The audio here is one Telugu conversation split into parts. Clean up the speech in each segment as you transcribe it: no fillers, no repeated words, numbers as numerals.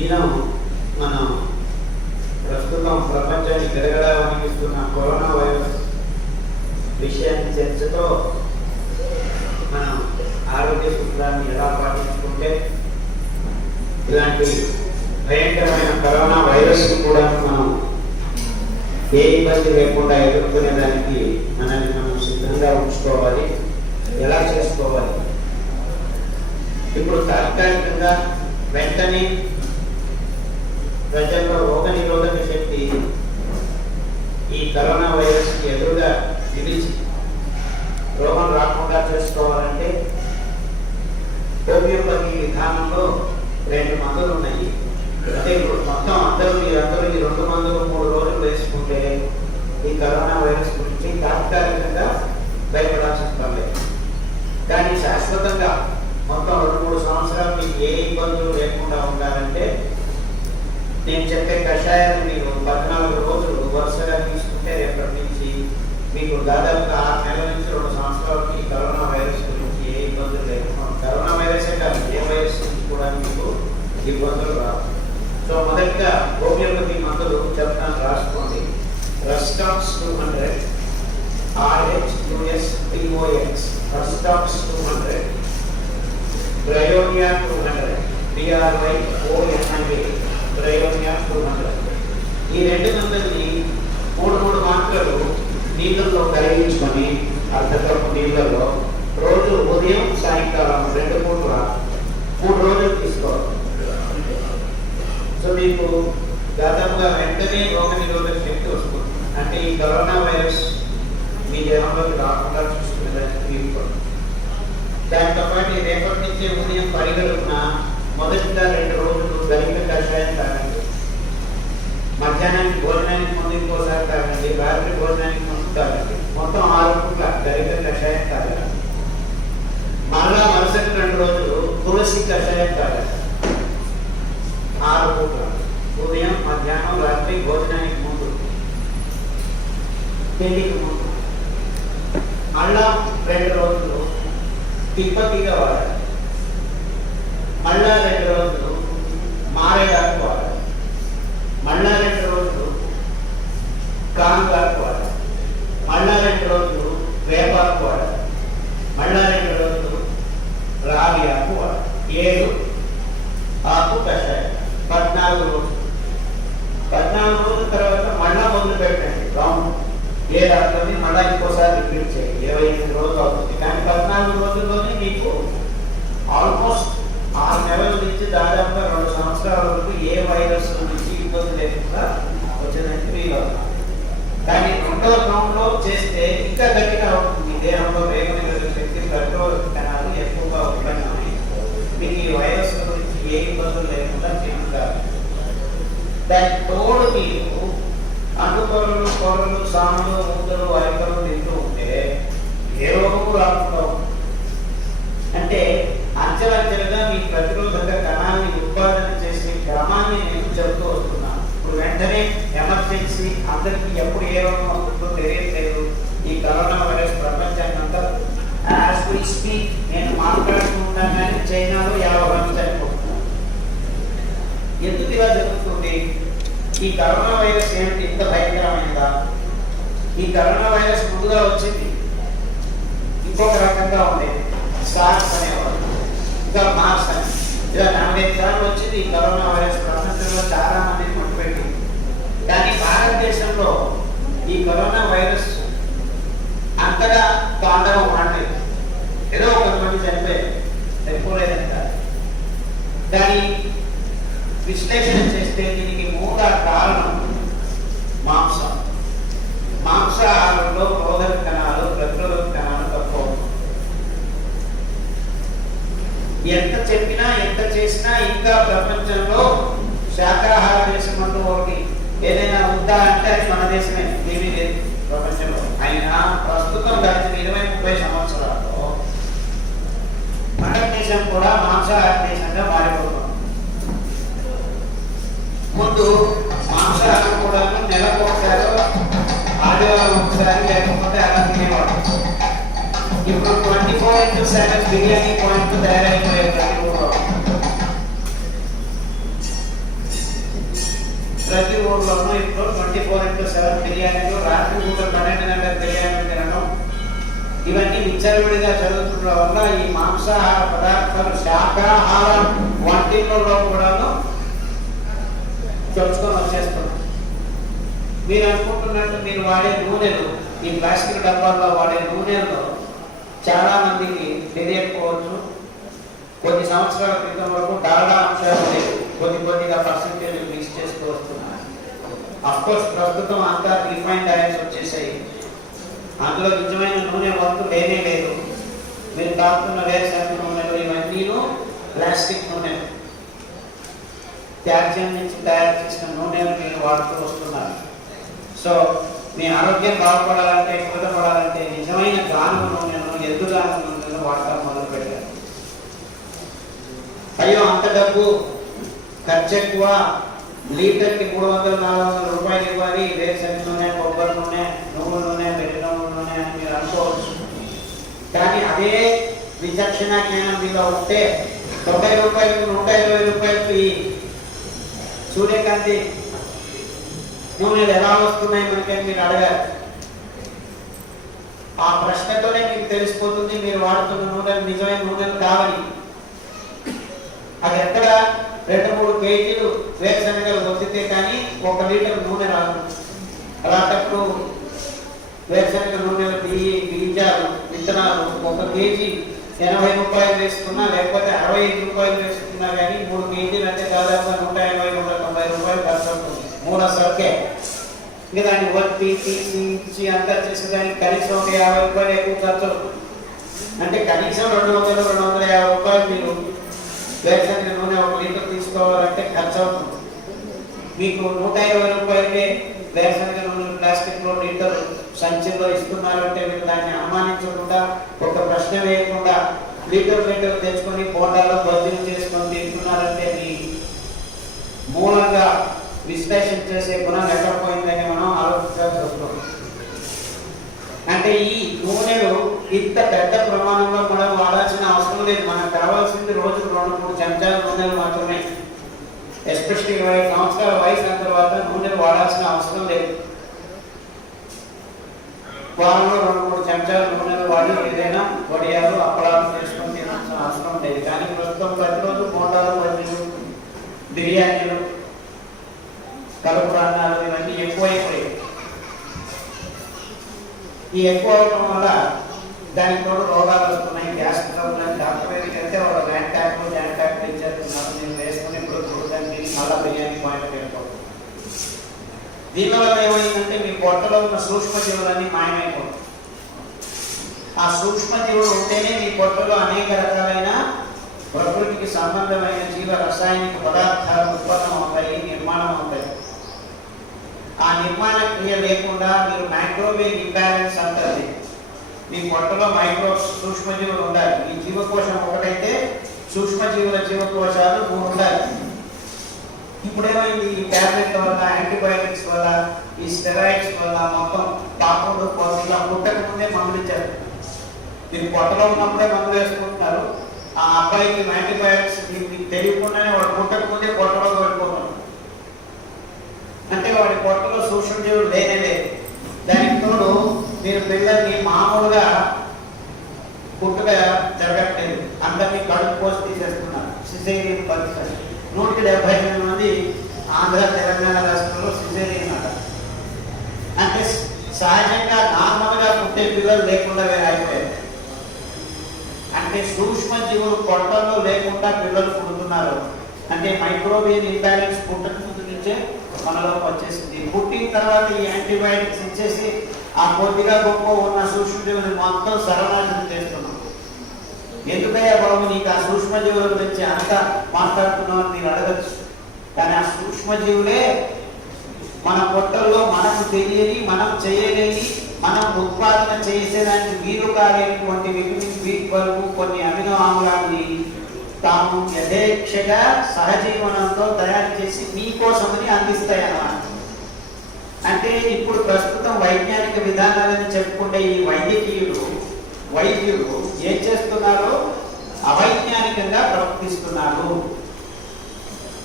దినం మనం ప్రస్తుతం ప్రపంచాన్ని గడగడా వణికిస్తున్న కరోనా వైరస్ విషయాన్ని చర్చతో మనం ఆరోగ్య సూత్రాన్ని ఎలా పాటించుకుంటే ఇలాంటి భయంకరమైన కరోనా వైరస్ కూడా మనం ఏ ఇబ్బంది లేకుండా ఎదుర్కొనేదానికి మనల్ని మనం సిద్ధంగా ఉంచుకోవాలి. ఎలా చేసుకోవాలి? ఇప్పుడు తాత్కాలికంగా వెంటనే ప్రజల్లో రోగ నిరోధక శక్తి ఈ కరోనా వైరస్కి ఎదురుగా నిలిచి రోగం రాకుండా చేసుకోవాలంటే హోమియోపతి విధానంలో 2 మందులు ఉన్నాయి. అంటే ఇప్పుడు మొత్తం మీరందరూ ఈ 2 మందులు 3 రోజులు వేసుకుంటే ఈ కరోనా వైరస్ గురించి తాత్కాలికంగా భయపడాల్సిన పర్లేదు. కానీ శాశ్వతంగా మొత్తం 2-3 సంవత్సరాలు మీకు ఏ ఇబ్బందులు లేకుండా ఉండాలంటే నేను చెప్పే కషాయాన్ని మీరు 14 రోజులు వరుసగా తీసుకుంటే రేపటి నుంచి మీకు దాదాపుగా 6 నెలల నుంచి 2 సంవత్సరాలకి కరోనా వైరస్ గురించి ఏ ఇబ్బందులు లేకుండా, కరోనా వైరసే కాదు ఏ వైరస్ నుంచి కూడా మీకు ఇబ్బందులు రావు. సో మొదటిగా హోమియోపతి మందులు చెప్తాను, రాసుకోండి. Rhus tox 200, RHUSTOX, rhus tox 200, Bryonia 200, BRYONIA, Bryonia 200. ఈ 2 మందుల్ని 3 మాత్రలు నీళ్ళల్లో కరిగించుకొని అర్ధ కప్పు నీళ్ళల్లో రోజు ఉదయం సాయంకాలం 2 పూటల 3 రోజులు తీసుకోవాలి. సో మీకు దాదాపుగా వెంటనే రోగ నిరోధక శక్తి వస్తుంది. అంటే ఈ కరోనా వైరస్ మీ దేహంలోకి రాకుండా చూసుకునేదానికి వీలుపడుతుంది. దాంతో పాటు రేపటి నుంచే ఉదయం పరిగెడుతున్న మొదటిగా 2 రోజులు గరిక కషాయం తాగండి. మధ్యాహ్నానికి భోజనానికి ముందు ఇంకోసారి తాగండి, రాత్రి భోజనానికి ముందు తాగండి. మొత్తం 6 పూట్ల గరిక కషాయం తాగాలి. మళ్ళా మరుసటి 2 రోజులు తులసి కషాయం తాగాలి. 6 పూట్ల ఉదయం, మధ్యాహ్నం, రాత్రి, భోజనానికి ముందు, పెళ్లికి ముందు. మళ్ళా 2 రోజులు తిప్పతిగా వాడాలి. మళ్ళా 2 రోజులు మారేడాకు వాడాలి. మళ్ళా 2 రోజులు కాంగాకు వాడాలి. మళ్ళా 2 రోజులు వేపాకు వాడాలి. మళ్ళా 2 రోజులు రావి ఆకు వాడాలి. 7 ఆకు కషాయం. 14 రోజులు. 14 రోజుల తర్వాత మళ్ళా మొదలు పెట్టండి. రౌండ్ 7 ఆకులని మళ్ళా ఇంకోసారి రిపీట్ చేయండి. 28 రోజులు అవుతుంది. కానీ 14 రోజుల్లోనే మీకు ఆల్మోస్ట్ 6 నెలల నుంచి దాదాపుగా 2 సంవత్సరాల వరకు ఏ వైరస్ నుంచి ఇబ్బంది లేకుండా వచ్చేదానికి వీలు అవుతుంది. కానీ 2వ రౌండ్లో చేస్తే ఇంకా గట్టిగా అవుతుంది. దేహంలో వేగనిరోధక శక్తి, ప్రతిరోధ కణాలు ఎక్కువగా ఉన్నాయి. మీకు ఈ వైరస్ గురించి ఏ ఇబ్బందులు లేకుండా తిరుగుతారు. దానికి తోడు మీరు అన్నుకొరలు, కొరలు, సాములు, ముద్దలు, అరికలు తింటూ ఉంటే ఏ రోగము రాకుండా ఉంటుంది. అంటే అంచెలంచెలుగా మీ ప్రతిరోధక కణాన్ని ఉత్పాదన చేసే క్రమాన్ని నేను చెబుతూ వస్తున్నాను. ఇప్పుడు వెంటనే ఎమర్జెన్సీ, అందరికీ ఎప్పుడు ఏ రోగం అవుతుందో తెలియట్లేదు. ఈ కరోనా వైరస్ ప్రపంచాన్ని అంతా యాజ్ వి స్పీక్ నేను మాట్లాడుకుంటాను కానీ చైనాలో 50 మంది చనిపోతున్నారు. ఎందుకు ఇలా జరుగుతుంది? ఈ కరోనా వైరస్ ఏంటి ఇంత భయంకరమైనదా? ఈ కరోనా వైరస్ ముందుగా వచ్చింది ఇంకొక రకంగా ఉండేది, సార్స్ అనేవారు, ఇంకా మార్స్ అని. ఇలా 45 సార్లు వచ్చింది ఈ కరోనా వైరస్. ప్రపంచంలో చాలా మందిని కొట్టుపెట్టింది. కానీ భారతదేశంలో ఈ కరోనా వైరస్ అంతగా తాండవం ఆడలేదు. ఏదో కొంతమంది చనిపోలేదంట. దాని విశ్లేషణ చేస్తే దీనికి మూల కారణం మాంసం. మాంసాహారంలో రోధక కణాలు, ప్రతిరోధక కణాలు తక్కువ. ఎంత చెప్పినా ఎంత చేసినా ఇంకా ప్రపంచంలో శాకాహార దేశం అంటూ ఒకటి ఏదైనా ఉందా అంటే అది మన దేశమే, ఏమీ లేదు ప్రపంచంలో. అయినా ప్రస్తుతం గడిచిన 20-30 సంవత్సరాల్లో భారతదేశం కూడా మాంసాహార దేశంగా మారిపోతుంది. ముందు మాంసాహారం కూడా నెలకు ఒకసారి, ఆదివారం ఒకసారి, లేకపోతే అలా తినేవాడు. ఇప్పుడు 24/7 బిర్యానీ పాయింట్ తయారైపోయాయి ప్రతి ఊళ్ళో. ప్రతి ఊర్లోనూ ఇప్పుడు 24x7 బిర్యానీలు, రాత్రి పూట 12 గంటల బిర్యానీ తినడం, ఇవన్నీ విచ్చలవిడిగా జరుగుతుండడం వల్ల ఈ మాంసాహార పదార్థాలు శాకాహార వంటిల్లో కూడాను చొచ్చుకొని వచ్చేస్తున్నాం. మీరు అనుకుంటున్నట్టు మీరు వాడే నూనెలు, ఈ ప్లాస్టిక్ డబ్బాల్లో వాడే నూనెల్లో చాలా మందికి తెలియకపోవచ్చు. కొన్ని సంవత్సరాల క్రితం వరకు డాల్డా అంశాలు లేవు, కొద్దిగా పర్సెంటేజ్ మిక్స్ చేస్తూ వస్తున్నారు. అఫ్కోర్స్ ప్రస్తుతం అంతా రిఫైన్డ్ ఆయిల్స్ వచ్చేసాయి, అందులో నిజమైన నూనె వంతు లేనే లేదు. మీరు తాగుతున్న వేరుశనగ నూనెలు ఇవన్నీ ప్లాస్టిక్ నూనెలు, త్యాజ్యం నుంచి తయారు చేసిన నూనెలు మీరు వాడుతూ వస్తున్నారు. సో మీ ఆరోగ్యం బాగుపడాలంటే, కుదపడాలంటే నిజమైన గానుగ నూనెను, ఎద్దుగానుగ నూనెను వాడటం మొదలు పెట్టారు. అయ్యో అంత డబ్బు ఖర్చు ఎక్కువ, లీటర్కి 300-400 రూపాయలు ఇవ్వాలి, వేరుశనగ నూనె, కొబ్బరి నూనె, నువ్వుల నూనె, వెన్న నూనె అని మీరు అనుకోవచ్చు. కానీ అదే విచక్షణ జ్ఞానం మీలో ఉంటే 90 రూపాయలు, 120 రూపాయలు ఈ సూర్యకాంతి నూనెలు ఎలా వస్తున్నాయి మనకి మీరు అడగాలి. ఆ ప్రశ్నతోనే మీకు తెలిసిపోతుంది మీరు వాడుతున్న నూనెలు నిజమైన నూనెలు కావాలి. అది ఎక్కడ 2-3 కేజీలు వేరుశనగలు వద్దితే కానీ 1 లీటర్ నూనె రాదు. అలాంటప్పుడు వేరుశనగ నూనెలు, బీజాలు, విత్తనాలు 1 కేజీ 80 రూపాయలు వేసుకున్నా, లేకపోతే 65 రూపాయలు వేసుకున్నా కానీ 3 కేజీలు అంటే దాదాపుగా 180-190 రూపాయలు ఖర్చు అవుతుంది. 3 సరుకే. ఇంకా దాన్ని వట్టి తీసి అంతా చేసేదానికి కనీసం 50 రూపాయలు ఎక్కువ ఖర్చు అవుతుంది. అంటే కనీసం 200-250 రూపాయలు మీరు వేరుశనగ నూనె 1 లీటర్ తీసుకోవాలంటే ఖర్చు అవుతుంది. మీకు 120 రూపాయలకే వేరుశనగ నూనె ప్లాస్టిక్లో లీటర్ సంచిలో ఇస్తున్నారు అంటే మీరు దాన్ని అనుమానించకుండా, ఒక ప్రశ్న వేయకుండా లీటర్ తెచ్చుకొని బోండాలో బజ్జీలు చేసుకొని తింటున్నారంటే మీ మూలంగా విశ్లేషణ చేసే గుణం ఎక్కడ పోయిందని మనం ఆలోచించాల్సి వస్తుంది. అంటే ఈ నూనెలు ఇంత పెద్ద ప్రమాణంలో మనం వాడాల్సిన అవసరం లేదు. మనకు కావాల్సింది రోజుకు 2-3 చెంచాల నూనెలు మాత్రమే. ఎస్పెషల్లీ 20 సంవత్సరాల వయసు అయిన తర్వాత నూనెలు వాడాల్సిన అవసరం లేదు. వారంలో 2-3 చెంచాల నూనెలు వాడి ఏదైనా వడియాలు, అప్పడాలు చేసుకొని తినాల్సిన అవసరం లేదు. కానీ ప్రస్తుతం ప్రతిరోజు బోండాలు, బజ్జీలు, బిర్యానీలు, కలుపు ప్రాణాలు ఇవన్నీ ఎక్కువైపోయాయి. ఈ ఎక్కువ అవడం వల్ల దానికి తోడు రోగాలు వస్తున్నాయి. గ్యాస్ ట్రబుల్, డాక్టర్ దగ్గరికి వెళ్తే వాళ్ళు జాన్ ట్యాక్లు ఇచ్చేస్తున్నారు. నేను వేసుకుని ఇప్పుడు చూడడానికి మళ్ళా బిర్యానీ పాయింట్ వెళ్ళిపోతుంది. దీనివల్ల ఏమైందంటే మీ పొట్టలో ఉన్న సూక్ష్మజీవులన్నీ మాయమైపోతుంది. ఆ సూక్ష్మజీవులు ఉంటేనే మీ పొట్టలో అనేక రకాలైన ప్రకృతికి సంబంధమైన జీవ రసాయనిక పదార్థాలు ఉత్పన్నం అవుతాయి, నిర్మాణం అవుతాయి. ఆ నిర్మాణ క్రియ లేకుండా మీరు మైక్రోవేవ్ ఇంబ్యాలెన్స్ అంటారు. మీ పొట్టలో సూక్ష్మజీవులు ఉండాలి. ఈ జీవకోశం ఒకటైతే సూక్ష్మజీవుల జీవకోశాలు 3 ఉండాలి. ఇప్పుడేమైంది, ఈ టాబ్లెట్ల వల్ల, యాంటీబయాటిక్స్ వల్ల, ఈ స్టెరాయిడ్స్ వల్ల మొత్తం పాపడు ఇలా పుట్టక ముందే మందులు ఇచ్చారు. మీరు పొట్టలో ఉన్నప్పుడే మందులు వేసుకుంటున్నారు. ఆ అబ్బాయికి యాంటీబయాటిక్స్ మీకు తెలియకుండానే వాడు పుట్టక ముందే పొట్టలో వెళ్ళిపోతున్నారు. అంటే వాడి పొట్టలో సూక్ష్మజీవులు లేనే లేదు. దానికి తోడు మీరు పిల్లల్ని మామూలుగా పుట్టుక జరగట్లేదు, అందరినీ కడుపు పోసి తీసేస్తున్నారు. సిజేరియన్ బర్త్ 178 మంది ఆంధ్ర, తెలంగాణ రాష్ట్రంలో సిజేరియన్ అంటారు. అంటే సహజంగా నార్మల్గా పుట్టే పిల్లలు లేకుండా అయిపోయారు. అంటే సూక్ష్మజీవులు పొట్టల్లో లేకుండా పిల్లలు పుడుతున్నారు. అంటే మైక్రోవేవ్ ఇంబ్యాలెన్స్ పుట్టక ముందు నుంచే మనలోకి వచ్చేసింది. పుట్టిన తర్వాత ఈ యాంటీబయాటిక్స్ ఇచ్చేసి ఆ కొద్దిగా గొప్ప ఉన్న సూక్ష్మజీవులు మొత్తం సర్వనాశనం చేస్తున్నాం. ఎందుకయ్యా బాబు నీకు ఆ సూక్ష్మజీవుల గురించి అంత మాట్లాడుతున్నావు అని మీరు అడగచ్చు. కానీ ఆ సూక్ష్మజీవులే మన పొట్టల్లో మనకు తెలియని, మనం చేయలేని, మనం ఉత్పాదన చేసేదానికి వీలు కాలేటువంటి విటమిన్ B12 కొన్ని అమినో ఆమ్లాన్ని తాము యథేక్షగా సహజీవనంతో తయారు చేసి మీకోసమని అందిస్తాయి అన్నమాట. అంటే ఇప్పుడు ప్రస్తుతం వైజ్ఞానిక విధానాలని చెప్పుకుంటే ఈ వైద్యులు ఏం చేస్తున్నారు, అవైజ్ఞానికంగా ప్రవర్తిస్తున్నారు.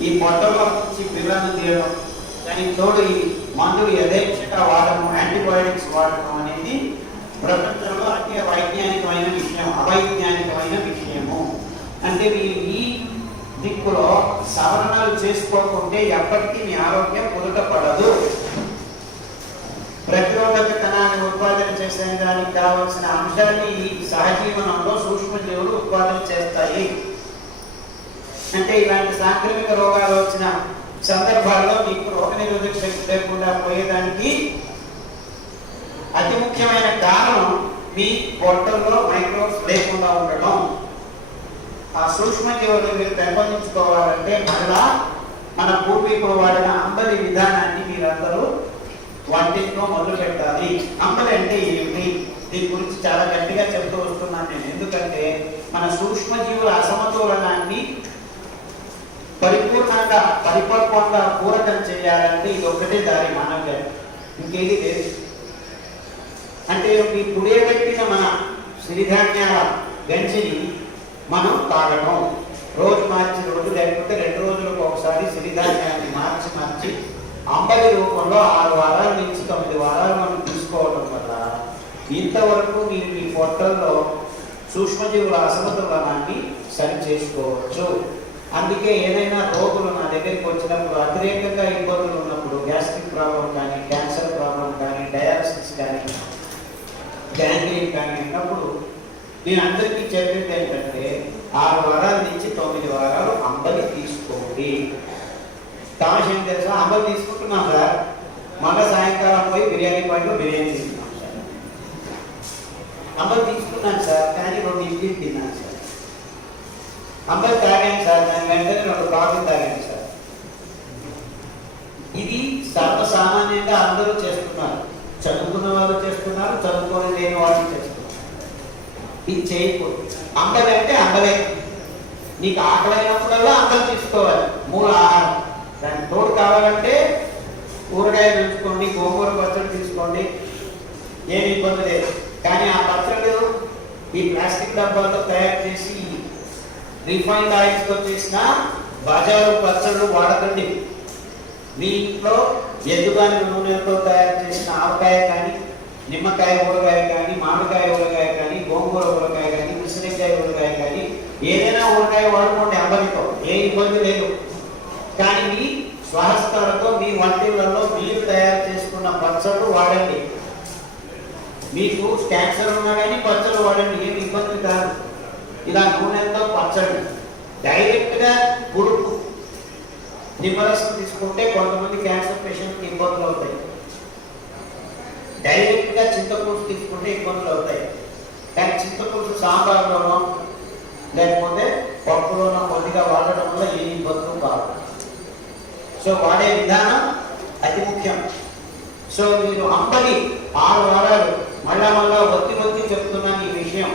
ఈ పొట్టలో నుంచి పిల్లలను తీయడం, దానికి తోడు ఈ మందులు యథేచ్ఛగా వాడడం, యాంటీబయాటిక్స్ వాడడం అనేది ప్రపంచంలో అతి వైజ్ఞానికమైన విషయం, అవైజ్ఞానికమైన విషయము. అంటే మీరు ఈ దిక్కులో సవరణలు చేసుకోకుంటే ఎప్పటికీ మీ ఆరోగ్యం కుదుటపడదు. ప్రతిరోధక కణాలను ఉత్పాదన చేసే దానికి కావాల్సిన అంశాన్ని ఈ సహజీవనంలో సూక్ష్మజీవులు ఉత్పాదన చేస్తాయి. అంటే ఇలాంటి సాంక్రమిక రోగాలు వచ్చిన సందర్భాల్లో మీకు రోగనిరోధక శక్తి లేకుండా పోయేదానికి అతి ముఖ్యమైన కారణం మీ పొట్టల్లో మైక్రోబ్స్ లేకుండా ఉండడం. ఆ సూక్ష్మజీవులు మీరు పెంపొందించుకోవాలంటే మళ్ళా మన పూర్వీకులు వాడిన అంబలి విధానాన్ని మీరందరూ వంటింట్లో మొదలు పెట్టాలి. అంబలి అంటే ఏమిటి? దీని గురించి చాలా గట్టిగా చెప్తూ వస్తున్నాను నేను. ఎందుకంటే మన సూక్ష్మజీవుల అసమతులనాన్ని పరిపూర్ణంగా పరిపక్వంగా పూరకం చేయాలంటే ఇది ఒకటే దారి మానవ ఇంకేది లేదు. అంటే మీ పుడియబెట్టిన మన సిరిధాన్యాల గంజిని మనం తాగడం, రోజు మార్చి రోజు లేకపోతే 2 రోజులకు ఒకసారి సిరిధాన్యాన్ని మార్చి అంబలి రూపంలో 6 వారాల నుంచి 9 వారాలు మనం తీసుకోవడం వల్ల ఇంతవరకు మీరు మీ పొట్టల్లో సూక్ష్మజీవుల అసమతులనాన్ని సరి చేసుకోవచ్చు. అందుకే ఏదైనా రోగులు నా దగ్గరికి వచ్చినప్పుడు అతిరేకంగా ఇబ్బందులు ఉన్నప్పుడు, గ్యాస్ట్రిక్ ప్రాబ్లం కానీ, క్యాన్సర్ ప్రాబ్లం కానీ, డయాలసిస్ కానీ, గ్యాంగ్రీన్ కానీ ఉన్నప్పుడు నేను అందరికీ చెప్పేది ఏంటంటే 6 వారాల నుంచి 9 వారాలు అంబలి తీసుకోండి. తమాష ఏం తెలుసా, అంబలి తీసుకుంటున్నాం సార్, మళ్ళీ సాయంకాలం పోయి బిర్యానీ పాయింట్లో బిర్యానీ తీసుకున్నాం సార్. అంబలి తీసుకున్నాను సార్, కానీ 2 ఇడ్లీలు తిన్నాను సార్. అంబలి తాగాను సార్, దాని వెంటనే 2 కాఫీ తాగాను సార్. ఇది సర్వసామాన్యంగా అందరూ చేస్తున్నారు. చదువుకున్న వాళ్ళు చేస్తున్నారు, చదువుకోని లేని వాళ్ళు చేస్తున్నారు. ఇది చేయకూడదు. అంబలి అంటే అంబలే. నీకు ఆకలైనప్పుడల్లా అంబలి తీసుకోవాలి, మూల ఆహారం. దానికి తోడు కావాలంటే కూరగాయలు ఉంచుకోండి, గోంగూర పచ్చడి తీసుకోండి, ఏమి ఇబ్బంది లేదు. కానీ ఆ పచ్చళ్ళు ఈ ప్లాస్టిక్ డబ్బాల్లో తయారు చేసి రిఫైన్డ్ ఆయిల్స్తో చేసిన బజారు పచ్చళ్ళు వాడకండి. మీ ఇంట్లో ఎద్దుగాని నూనెలతో తయారు చేసిన ఆవకాయ కానీ, నిమ్మకాయ ఊరగాయ కానీ, మామిడికాయ ఊరగాయ కానీ, గోంగూర ఊరగాయ కానీ, ఉసిరికాయ ఊరగాయ కానీ, ఏదైనా ఊరగాయ వాడుకోండి అంబలితో, ఏ ఇబ్బంది లేదు. కానీ మీ స్వహస్తాలతో మీ వంటిళ్లలో మీరు తయారు చేసుకున్న పచ్చళ్ళు వాడండి. మీకు క్యాన్సర్ ఉన్నా కానీ పచ్చళ్ళు వాడండి, ఏమి ఇబ్బంది కాదు. ఇలా నూనెలతో పచ్చడి, డైరెక్ట్గా పురుగు నిమ్మరసం తీసుకుంటే కొంతమంది క్యాన్సర్ పేషెంట్కి ఇబ్బందులు అవుతాయి. డైరెక్ట్గా చింతపులుసు తీసుకుంటే ఇబ్బందులు అవుతాయి. కానీ చింతపులుసు సాంబార్లోనో లేకపోతే పప్పులోనో కొద్దిగా వాడడం వల్ల ఏ ఇబ్బందులు కాదు. సో వాడే విధానం అతి ముఖ్యం. సో మీరు అంబలి 6 వారాలు మళ్ళా ఒత్తి చెప్తున్నాను ఈ విషయం.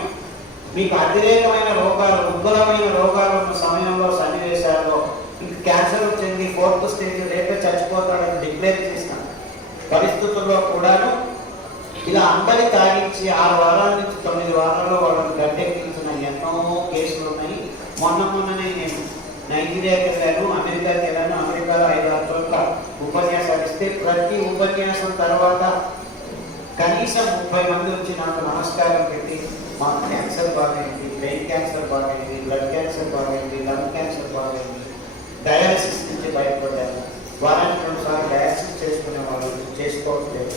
మీకు అతిరేకమైన రోగాలు, ఉగ్రమైన రోగాలు ఉన్న సమయంలో, సన్నివేశాల్లో మీకు క్యాన్సర్ వచ్చింది, 4th స్టేజ్ రేపే చచ్చిపోతాడని డిక్లేర్ చేసిన పరిస్థితుల్లో కూడాను ఇలా అంబలి తాగించి 6 వారాల నుంచి 9 వారాల్లో వాళ్ళని గడ్డెక్కించిన ఎన్నో కేసులు ఉన్నాయి. మొన్ననే నేను నైజీరియాకి వెళ్ళాను, అమెరికాకి వెళ్ళాను. అమెరికాలో 5-6 చోట్ల ఉపన్యాసాలు ఇస్తే ప్రతి ఉపన్యాసం తర్వాత కనీసం 30 మంది వచ్చి నాకు నమస్కారం పెట్టి, మాకు క్యాన్సర్ బాగైంది, బ్రెయిన్ క్యాన్సర్ బాగైంది, బ్లడ్ క్యాన్సర్ బాగైంది, లంగ్ క్యాన్సర్ బాగైంది, డయాలసిస్ నుంచి బయటపడ్డాను, వారానికి 2 సార్లు డయాలసిస్ చేసుకునే వాళ్ళు చేసుకోవట్లేదు.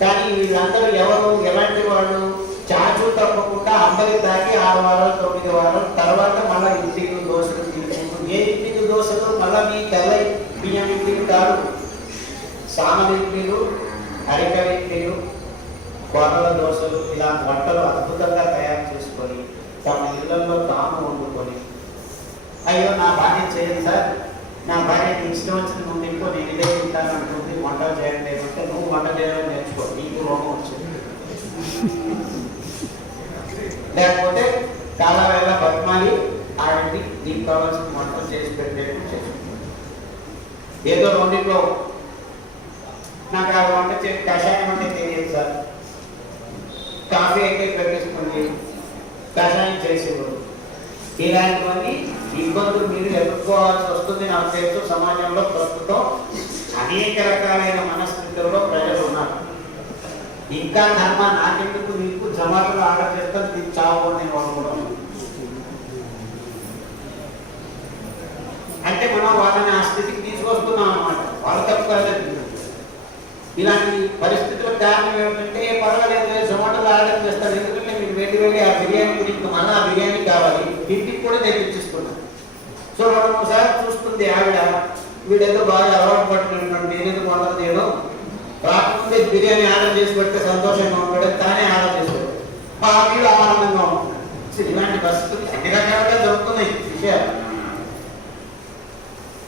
కానీ వీళ్ళందరూ ఎవరు, ఎలాంటి వాళ్ళు? చాచు తప్పకుండా అంబలి తాగి 6 వారాలు 9 వారాలు తర్వాత మళ్ళీ ఇడ్లీలు దోశలు తీసుకుంటూ, ఏ ఇడ్లీలు దోశలు మళ్ళీ మీ తెల్ల బియ్యం ఇడ్లీలు కాదు, సామల ఇడ్లీలు, అరికల ఇడ్లీలు, కొరల దోశలు, ఇలా వంటలు అద్భుతంగా తయారు చేసుకొని తమ ఇళ్లలో తాము వండుకొని, అయ్యో నా భార్య చేయదు సార్, నా భార్యకి ఇష్టం వచ్చిన ముందు ఇంకో నేను ఇదే తింటాను అంటుంది, వంట చేయడం లేదంటే నువ్వు వంట చేయడం నేర్చుకో, నీకు రోగం వచ్చింది. లేకపోతే చాలా వేళ బతిమాలి ఆడండి, నీకు కావాల్సిన వంటలు చేసి పెట్టేట్టు చేసుకుంటాం. ఏదో రెండింటిలో నాకు ఆ వంట కషాయం అంటే తెలియదు సార్, కాఫీ అయితే పెట్టేసుకుంది, కషాయం చేసేవాడు. ఇలాంటివన్నీ ఇబ్బందులు మీరు ఎదుర్కోవాల్సి వస్తుంది. నాకు తెలుసు సమాజంలో ప్రస్తుతం అనేక రకాలైన మనస్థితుల్లో ప్రజలు ఉన్నారు. ఇంకా ధర్మ నాకెందుకు నీకు జమాతులు ఆర్డర్ చేస్తాను దీన్ని చావు నేను అనుకోవడం. అంటే మనం వాళ్ళని ఆ స్థితికి తీసుకొస్తున్నాం అన్నమాట. వాళ్ళ తప్పు కాలేదు. ఇలాంటి పరిస్థితులకు కారణం ఏమిటంటే పర్వాలేదు జొమాటోలో ఆర్డర్ చేస్తారు. ఎందుకంటే మీరు వెళ్ళి ఆ బిర్యానీ గురించి మళ్ళీ ఆ బిర్యానీ కావాలి ఇంటికి కూడా తెప్పించేసుకున్నాను. సో మనం ఒకసారి చూస్తుంది ఆవిడ వీడేదో బాగా అలవాటు పట్టుకుంటున్నాడు నేనేదో మొదలు చేయడం రాకముందే బిర్యానీ ఆర్డర్ చేసి పెడితే సంతోషంగా ఉంటాడు తానే ఆర్డర్ చేసి పెట్టాడు. ఆ వీడు ఆనందంగా ఉంటున్నాడు. ఇలాంటి పరిస్థితులు అన్ని రకాలుగా జరుగుతున్నాయి విషయాలు.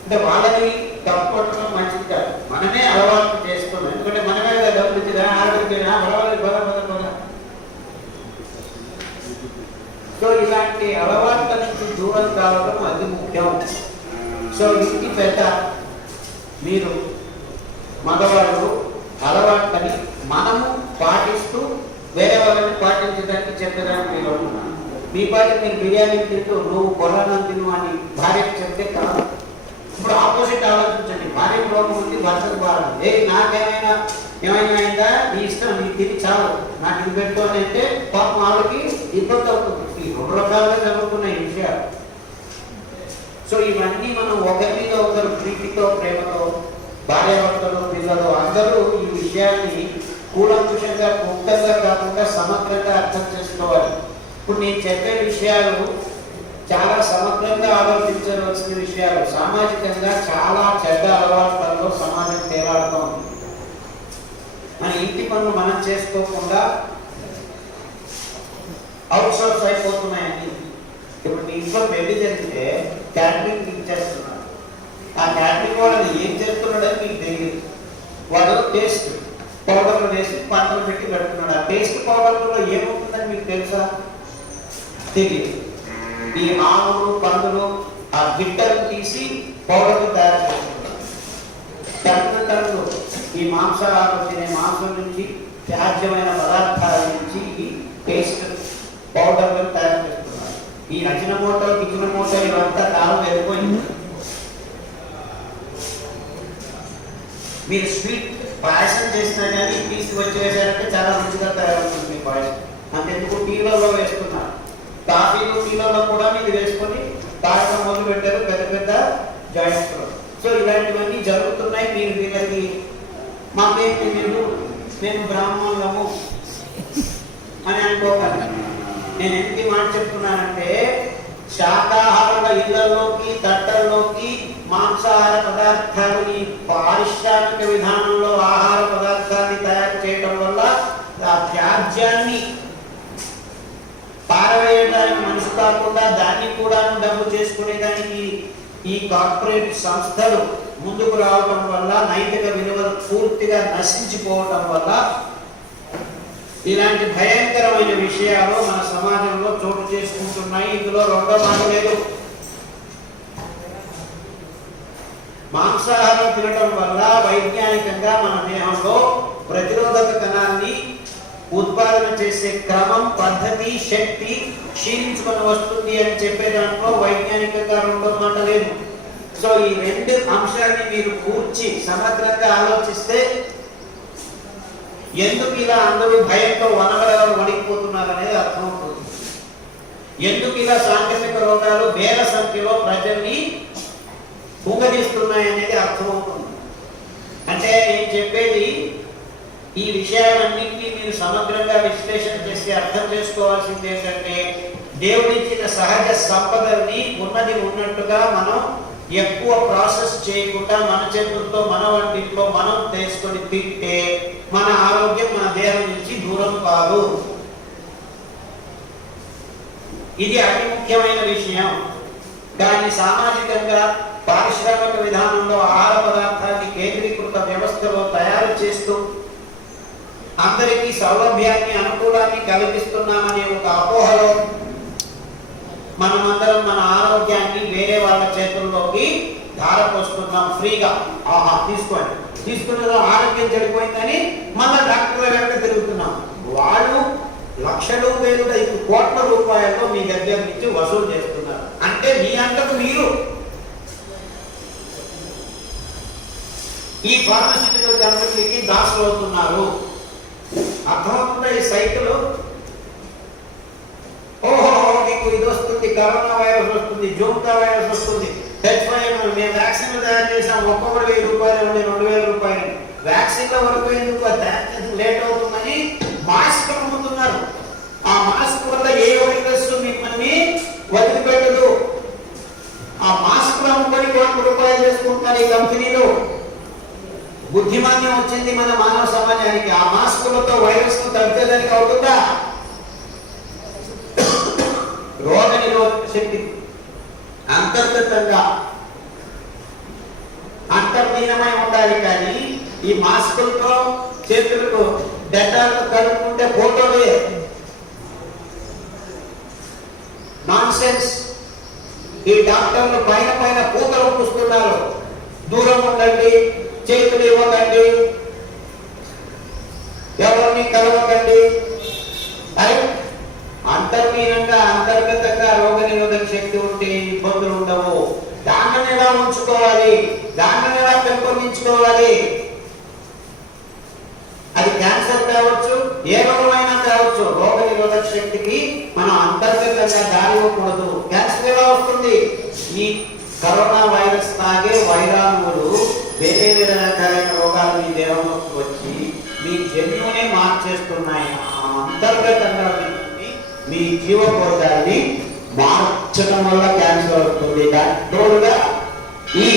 అంటే వాళ్ళని తప్పట్టడం మంచిది కాదు. మనమే అలవాటు చేస్తున్నాం. ఎందుకంటే మనమే డబ్బులు ఇచ్చినా ఆర్డర్ చేయనా పర్వాలేదు పద. సో ఇలాంటి అలవాట్ల నుంచి దూరం కావడం అది ముఖ్యం. సో ఇంటి పెద్ద మీరు మగవాళ్ళు అలవాట్లని మనము పాటిస్తూ వేరే వాళ్ళని పాటించడానికి చెప్పడానికి మీరు అనుకున్నాను. మీ పాటి మీరు బిర్యానీ తింటూ నువ్వు కొరానా తిను అని భార్యకు చెప్తే కాదు. ఇప్పుడు ఆపోజిట్ ఆలోచించండి. భార్య రోగం ఉంది భర్తకు బాగా ఏమైనా అయిందా నీ ఇష్టం నీ తిని చాలు నాకు ఇది పెట్టుకోని అంటే పాపం వాళ్ళకి ఇబ్బంది అవుతుంది. ఈ రెండు రకాలుగా జరుగుతున్నాయి విషయాలు. సో ఇవన్నీ మనం ఒకరి మీద ఒకరు ప్రీతితో ప్రేమతో భార్యాభర్తలు పిల్లలు అందరూ ఈ విషయాన్ని కూలంకుషంగా ముక్తంగా కాకుండా సమగ్రంగా అర్థం చేసుకోవాలి. ఇప్పుడు నేను చెప్పే విషయాలు చాలా సమగ్రంగా ఆలోచించవలసిన విషయాలు. సామాజికంగా చాలా చెడ్డ అలవాట్లలో సమాజం తేలాడుతోంది. మన ఇంటి పనులు మనం చేసుకోకుండా అవుట్ సోర్స్ అయిపోతున్నాయని. ఇప్పుడు మీ ఇంట్లో పెళ్లి జరిగితే క్యాటరింగ్ ఇచ్చేస్తున్నారు. ఆ క్యాటరింగ్ వాడు ఏం చేస్తున్నాడని మీకు తెలియదు. వాడు టేస్ట్ పౌడర్లు వేసి పంటలు పెట్టి పెడుతున్నాడు. ఆ టేస్ట్ పౌడర్లలో ఏమవుతుందని మీకు తెలుసా? తెలియదు. ఈ ఆవులు పందులు ఆ గిట్టలు తీసి పౌడర్లు తయారు చేస్తున్నారు. టన్నులు ఈ మాంసాహారం తినే మాంసం నుంచి త్యాజ్యమైన పదార్థాల నుంచి ఈ టేస్ట్ పౌడర్లను తయారు చేస్తున్నారు. ఈ అజినమోటో గిజినమోటో ఇవంతా కాలం వెళ్ళిపోయింది. మీరు స్వీట్ పాయసం చేసినా కానీ తీసి వచ్చేసారంటే చాలా రుచిగా తయారవుతుంది మీ పాయసం. అంతెందుకు టీలలో వేస్తున్నారు. కాఫీలు టీలలో కూడా మీరు వేసుకొని తాగడం మొదలు పెట్టారు పెద్ద పెద్ద జాయింట్స్లో. సో ఇలాంటివన్నీ జరుగుతున్నాయి. మీరు వీళ్ళకి మాకేంటి మేము బ్రాహ్మణులము అని అనుకోకండి. నేను ఎందుకు మాట చెప్తున్నానంటే శాకాహారుల ఇళ్లలోకి తట్టల్లోకి మాంసాహార పదార్థాలు ఈ పారిశ్రామిక విధానంలో ఆహార పదార్థాన్ని తయారు చేయడం వల్ల ఆ త్యాజ్యాన్ని పారవేయడానికి మనసు కాకుండా దాన్ని కూడా డబ్బు చేసుకునేదానికి ఈ కార్పొరేట్ సంస్థలు ముందుకు రావడం వల్ల నైతిక విలువలు పూర్తిగా నశించిపోవటం వల్ల ఇలాంటి భయంకరమైన విషయాలు మన సమాజంలో చోటు చేసుకుంటున్నాయి. ఇందులో రెండో మాట లేదు. మాంసాహారం తినడం వల్ల వైజ్ఞానికంగా మన దేహంలో ప్రతిరోధక కణాన్ని ఉత్పాదన చేసే క్రమం పద్ధతి శక్తి క్షీణించుకొని వస్తుంది అని చెప్పే దాంట్లో వైజ్ఞానికంగా రెండో మాట లేదు. సో ఈ రెండు అంశాన్ని మీరు కూర్చి సమగ్రంగా ఆలోచిస్తే ఎందుకు ఇలా అందరూ భయంతో వణికిపోతున్నారు అనేది అర్థమవుతుంది. ఎందుకు ఇలా సాంక్రమిక రోగాలు వేల సంఖ్యలో ప్రజల్ని కుంగదీస్తున్నాయి అనేది అర్థమవుతుంది. అంటే నేను చెప్పేది ఈ విషయాలన్నింటినీ మీరు సమగ్రంగా విశ్లేషణ చేసి అర్థం చేసుకోవాల్సింది ఏంటంటే దేవుడిచ్చిన సహజ సంపదల్ని ఉన్నది ఉన్నట్టుగా మనం ఎక్కువ ప్రాసెస్ చేయకుండా మన చేతులతో మన వంటింట్లో మనం తీసుకొని తింటే మన ఆరోగ్యం మన దేహం నుంచి దూరం కాదు. ఇది అతి ముఖ్యమైన విషయం. కానీ సామాజికంగా పారిశ్రామిక విధానంలో ఆహార పదార్థాన్ని కేంద్రీకృత వ్యవస్థలో తయారు చేస్తూ అందరికీ సౌలభ్యాన్ని అనుకూలాన్ని కల్పిస్తున్నామనే ఒక అపోహలో మనమందరం మన ఆరోగ్యాన్ని వేరే వాళ్ళ చేతుల్లోకి ధారపోస్తున్నాం. ఫ్రీగా తీసుకున్న ఆరోగ్యం చెడిపోయిందని మళ్ళీ డాక్టర్ల వెంట తిరుగుతున్నాం. వాళ్ళు లక్షలు వేలు 5 కోట్ల రూపాయలు మీ దగ్గర నుంచి వసూలు చేస్తున్నారు. అంటే మీ అంతకు మీరు ఈ ఫార్మసిటికల్ కంపెనీకి దాసులు అవుతున్నారు. అర్థమవుతుందా ఈ సైకిల్? ఓహో మీకు ఇది వస్తుంది, కరోనా వైరస్ వస్తుంది, జూంకా వైరస్ వస్తుంది, H5N1 మేము వ్యాక్సిన్లు తయారు చేసాం, ఒక్కొక్కటి 1000 రూపాయలు ఉండి 2000 రూపాయలు. వ్యాక్సిన్ల వరకు ఎందుకు లేట్ అవుతుందని మాస్క్ అమ్ముతున్నారు. ఆ మాస్క్ వల్ల ఏ వైరస్ మిమ్మల్ని వదిలిపెట్టదు. ఆ మాస్క్ అమ్ముకొని 1 రూపాయలు చేసుకుంటున్నారు ఈ కంపెనీలో. బుద్ధిమాన్యం వచ్చింది మన మానవ సమాజానికి. ఆ మాస్కులతో వైరస్ ను తగ్గడానికి అవుతుందా? రోగ నిరోధక శక్తి అంతర్గతంగా అంతర్లీనమై ఉండాలి. కానీ ఈ మాస్కులతో చేతులకు డెటాల్తో కలుపుకుంటే ఫోటోలే నాన్ సెన్స్. ఈ డాక్టర్లు పైన పైన పూతలు పూస్తున్నారు. దూరం ఉండండి, చేతులు ఇవ్వకండి, ఎవరిని కలవకండి. అరే అంతర్లీనంగా అంతర్గతంగా రోగ నిరోధక శక్తి ఉంటే ఇబ్బందులు ఉండవు. దాన్ని ఎలా ఉంచుకోవాలి, దాన్ని ఎలా పెంపొందించుకోవాలి? అది క్యాన్సర్ కావచ్చు, ఏ రోగమైనా కావచ్చు. రోగ నిరోధక శక్తికి మనం అంతర్గతంగా దారి ఇవ్వకూడదు. క్యాన్సర్ ఎలా వస్తుంది? ఈ కరోనా వైరస్ తాగే వైరాణువులు వేరే వేరే రకాలైన రోగాలు మీ దేహంలోకి వచ్చి మీ జన్యునే మార్చేస్తున్నాయి. అంతర్గతంగా మీ జీవకోశాన్ని మార్చడం వల్ల క్యాన్సర్ వస్తుంది. తోడుగా ఈ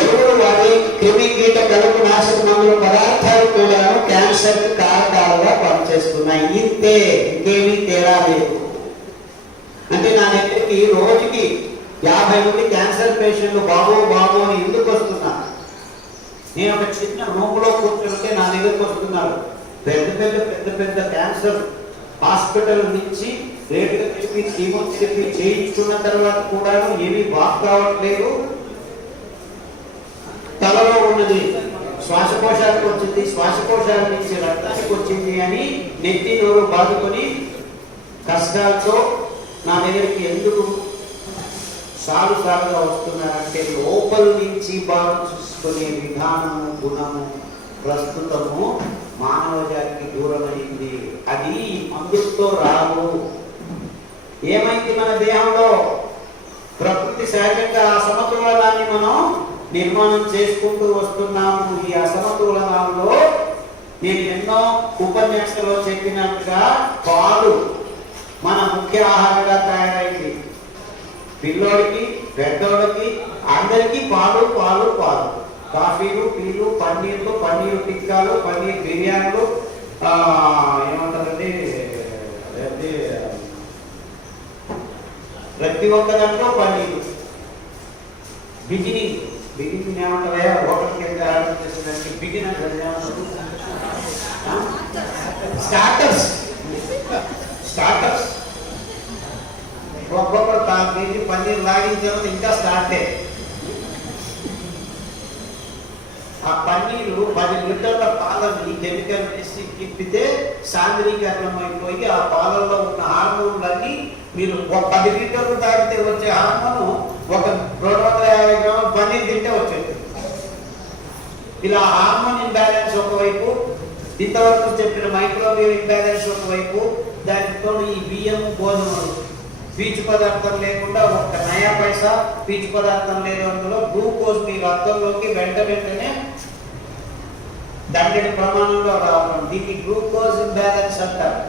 ఎరువులు వాడి క్రిమి కీట కలుపు నాశక మందుల పదార్థాలు కూడా క్యాన్సర్ కారకాలుగా పనిచేస్తున్నాయి. ఇంతే, ఇంకేమీ తేడా లేదు. అంటే నా దగ్గరికి రోజుకి 50 మంది క్యాన్సర్ పేషెంట్లు బాబు బాబు అని ఎందుకు వస్తున్నారు? నేను ఒక చిన్న రూమ్ లో కూర్చుంటే నా దగ్గరకు వస్తున్నారు. పెద్ద పెద్ద క్యాన్సర్ హాస్పిటల్ నుంచి రేటుగా చెప్పి కీమోథెరపీ చేయించుకున్న తర్వాత కూడా ఏమీ బాగు కావట్లేదు. తలలో ఉన్నది శ్వాసకోశాలకు వచ్చింది, శ్వాసకోశాల నుంచి రక్తానికి వచ్చింది అని నెత్తి నోరు బాదుకొని కష్టాలతో నా దగ్గరికి ఎందుకు సాలుగా వస్తున్నారంటే లోపల నుంచి బాగు చూసుకునే విధానము, గుణము ప్రస్తుతము మానవ జాతికి దూరమైంది. అది మందుతో రాదు. ఏమైంది మన దేహంలో? ప్రకృతి సహజంగా అసమతులనాన్ని మనం నిర్మాణం చేసుకుంటూ వస్తున్నాము. ఈ అసమతులనంలో నేను ఎన్నో ఉపన్యాసాల్లో చెప్పినట్టుగా పాలు మన ముఖ్య ఆహారంగా తయారైంది. పిల్లోడికి, పెద్దోడికి అందరికీ పాలు పాలు పాలు. కాఫీలు, టీలు, పన్నీర్లు, పన్నీరు టిక్కాలు, పన్నీర్ బిర్యానీలు, ఏమంటారండి ప్రతి ఒక్క దాంట్లో పన్నీరు. బిగినింగ్ ఏమంటారా? హోటల్కి వెళ్తే ఆర్డర్ చేసేదానికి బిగినర్ స్టార్టర్స్ ఒక్కొక్కరు 4 కేజీ పన్నీర్ లాగించారు, ఇంకా స్టార్టే. ఆ పన్నీరు 10 లీటర్ల పాలని కెమికల్ వేసి తిప్పితే సాంద్రీకరణం అయిపోయి ఆ పాలల్లో ఉన్న హార్మోన్లన్నీ మీరు 10 లీటర్లు తాగితే వచ్చే హార్మోన్ 250 గ్రాముల పన్నీర్ తింటే వచ్చేది. ఇలా హార్మోన్ ఇంబ్యాలెన్స్ ఒకవైపు, ఇంతవరకు చెప్పిన మైక్రోవేవ్ ఇంబ్యాలెన్స్ ఒకవైపు, దానితో ఈ బియ్యం, గోధుమలు పీచు పదార్థం లేకుండా ఒక్క నయా పైసా పీచు పదార్థం లేదు. అందులో గ్లూకోజ్ మీ రక్తంలోకి వెంటనే దండెడు ప్రమాణంలో రావడం. దీన్ని గ్లూకోజ్ ఇంబ్యాలెన్స్ అంటారు.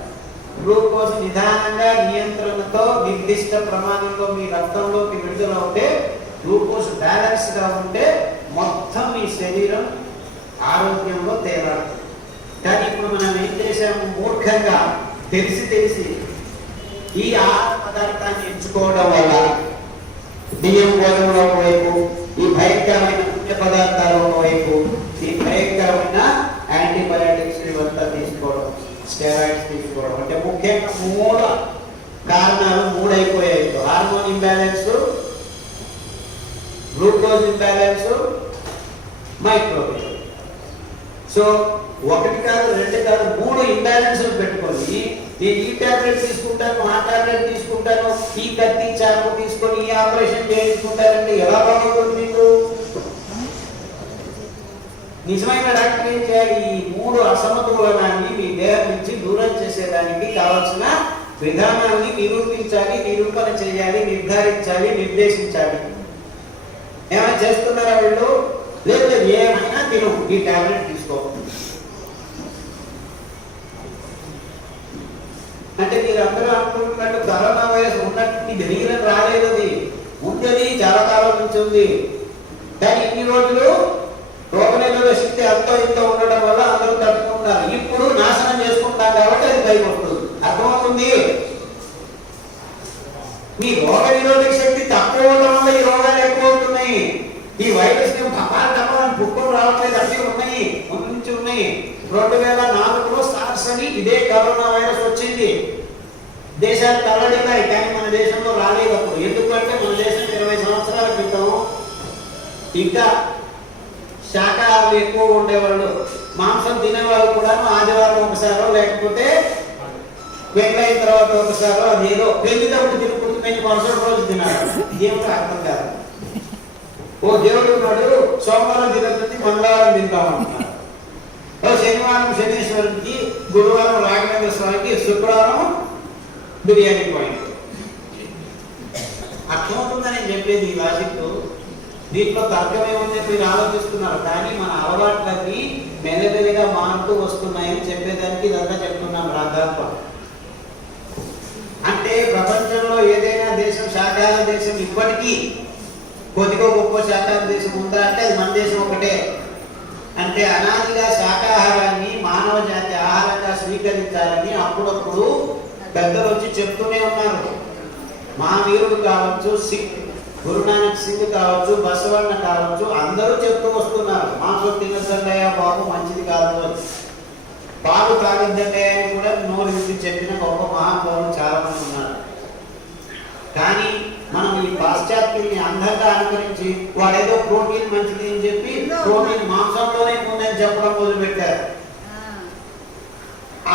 గ్లూకోజ్ నిదానంగా నియంత్రణతో నిర్దిష్ట ప్రమాణంలో మీ రక్తంలోకి విడుదల అవుతే, గ్లూకోజ్ బ్యాలెన్స్ గా ఉంటే మొత్తం మీ శరీరం ఆరోగ్యంలో తేలాడు. కానీ ఇప్పుడు మనం ఏం చేసాము? మూర్ఖంగా తెలిసి ఈ ఆహార పదార్థాన్ని ఎంచుకోవడం వల్ల బియ్యం, గోధుమలు ఒకవైపు, ఈ భయంకరమైన పుణ్య పదార్థాలు ఒకవైపు, ఈ భయంకరమైన యాంటీబయాటిక్స్ ఇవంతా తీసుకోవడం, స్టెరాయిడ్స్ తీసుకోవడం, అంటే ముఖ్యంగా 3 కారణాలు 3 అయిపోయాయి. Hormone imbalance, glucose imbalance, microwave. So 1 కాదు 2 కాదు 3 ఇంబ్యాలెన్స్ పెట్టుకొని నేను ఈ టాబ్లెట్ తీసుకుంటాను, ఆ టాబ్లెట్ తీసుకుంటాను, ఈ కత్తి చాకు తీసుకొని, ఈ ఆపరేషన్ చేయించుకుంటారంటే ఎలా బాగుంటుంది మీకు? నిజమైన డాక్టర్ ఏం చేయాలి? ఈ 3 అసమతులనాన్ని మీ దేహం నుంచి దూరం చేసేదానికి కావలసిన విధానాన్ని నిరూపించాలి, నిరూపణ చేయాలి, నిర్ధారించాలి, నిర్దేశించాలి. ఏమైనా చేస్తున్నారా వీళ్ళు? లేదు, ఏమైనా తిను, ఈ టాబ్లెట్ తీసుకో అంటే మీరు అందరూ అనుకుంటున్నట్టు కరోనా వైరస్ ఉన్నట్టు మీ శరీరం రాలేదు. అది ఉండేది, చాలా కాలం నుంచి ఉంది. కానీ ఇన్ని రోజులు రోగనిరోధక శక్తి అంతో ఇంతో ఉండడం వల్ల అందరూ తట్టుకుంటారు. ఇప్పుడు నాశనం చేసుకుంటాం కాబట్టి అది పైకి వస్తుంది. అర్థమవుతుంది? మీ రోగ నిరోధక శక్తి తక్కువ అవడం వల్ల ఈ రోగాలు ఎక్కువ అవుతున్నాయి. ఈ వైరస్ తప్పాలని పుట్టుకొని రావట్లేదు, అన్నీ ఉన్నాయి, ముందు నుంచి ఉన్నాయి. 2004లో సార్స్ అని ఇదే కరోనా వైరస్ వచ్చింది. దేశాలు తల్లడిల్లాయి, కానీ మన దేశంలో రాలేదు అప్పుడు. ఎందుకంటే మన దేశం 20 సంవత్సరాల క్రితం ఇంకా శాకాహారులు ఎక్కువ ఉండేవాళ్ళు. మాంసం తినేవాళ్ళు కూడా ఆదివారం ఒకసారో లేకపోతే పెళ్ళైన తర్వాత ఒకసారో అదేదో పెళ్లిటప్పుడు తిరుగుతుంది, మరుసటి రోజు తినాలి. దేవుడు అర్థం కాదు. ఓ దేవుడు ఉన్నాడు, సోమవారం తిరుగుతుంది, మంగళవారం తింటామంటున్నారు. శనివారం శనీశ్వరునికి, గురువారం రాఘవేంద్ర స్వామికి, శుక్రవారం బిర్యానీ పాయింట్. అర్థమవుతుందని చెప్పేది ఈ లాజిక్. దీంట్లో తర్కమేమని చెప్పి మీరు ఆలోచిస్తున్నారు. కానీ మన అలవాట్లన్నీ మెల్లమెల్లగా మారుతూ వస్తున్నాయని చెప్పేదానికి ఇదంతా చెప్తున్నాం. రాధాత్మ అంటే ప్రపంచంలో ఏదైనా దేశం శాకాహార దేశం ఇప్పటికీ కొద్దిగా గొప్ప శాకాహార దేశం ఉందా అంటే అది మన దేశం ఒకటే. అంటే అనాదిగా శాకాహారాన్ని మానవ జాతి ఆహారంగా స్వీకరించాలని అప్పుడప్పుడు పెద్దలు వచ్చి చెప్తూనే ఉన్నారు. మహావీరుడు కావచ్చు, గురునానక్ సింగ్ కావచ్చు, బసవన్న కావచ్చు, అందరూ చెప్తూ వస్తున్నారు మాంసం తినద్దయ్యా బాబు, మంచిది కాదు అని. పాలు తాగద్దయ్యా అని కూడా నోరు విప్పి చెప్పిన గొప్ప మహానుభావులు చాలా మంది ఉన్నారు. కానీ మనం ఈ పాశ్చాత్యుల్ని అందంగా అనుకరించి వాడేదో ప్రోటీన్ మంచిది అని చెప్పి ప్రోటీన్ మాంసంలోనే ఉందని చెప్పడం మొదలుపెట్టారు.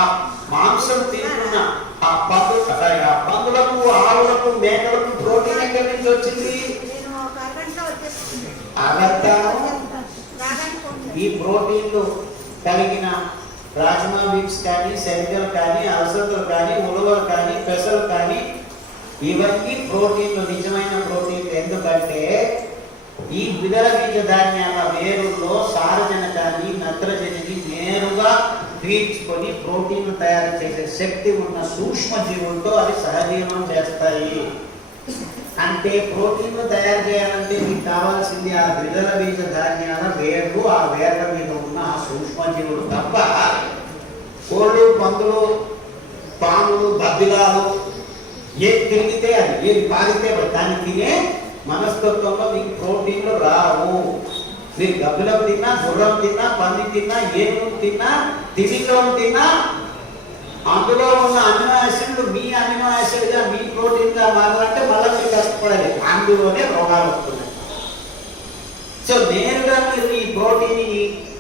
ఆ మాంసం తింటున్న ఆ పందులకు, ఆవులకు, మేకలకు ప్రోటీన్ ఎక్కడి నుంచి వచ్చింది? ఈ ప్రోటీన్లు కలిగిన రాజ్మా బీన్స్ కానీ, శనగలు కానీ, అలసందలు కానీ, ఉలవలు కానీ, పెసలు కానీ, ఇవన్నీ ప్రోటీన్లు, నిజమైన ప్రోటీన్లు. ఎందుకంటే ఈ ద్విదళ బీజ ధాన్యాల వేరుల్లో సారజనకాన్ని, నత్రజనిని నేరుగా పీల్చుకొని ప్రోటీన్లు తయారు చేసే శక్తి ఉన్న సూక్ష్మ జీవులతో అవి సహజీవనం చేస్తాయి. అంటే ప్రోటీన్లు తయారు చేయాలంటే మీకు కావాల్సింది ఆ ద్విదళ బీజ ధాన్యాల వేర్లు, ఆ వేర్ల మీద ఉన్న ఆ సూక్ష్మ జీవులు తప్ప కోళ్ళు, పందులు, పాములు, బద్దిలాలు ఏది తిరిగితే అది, ఏది పారితే దాన్ని తినే మనస్తత్వంలో మీకు ప్రోటీన్లు రావు. మీరు గబ్బిలం తిన్నా, గుర్రం తిన్నా, పంది తిన్నా, ఏనుగు తిన్నా, తిమింగలం తిన్నా, అందులో ఉన్న అమినో యాసిడ్లు మీ అమినో యాసిడ్గా, మీ ప్రోటీన్గా మారాలంటే మళ్ళీ మీరు కష్టపడాలి. అందులోనే రోగాలు వస్తున్నాయి. సో నేరుగా మీరు ఈ ప్రోటీన్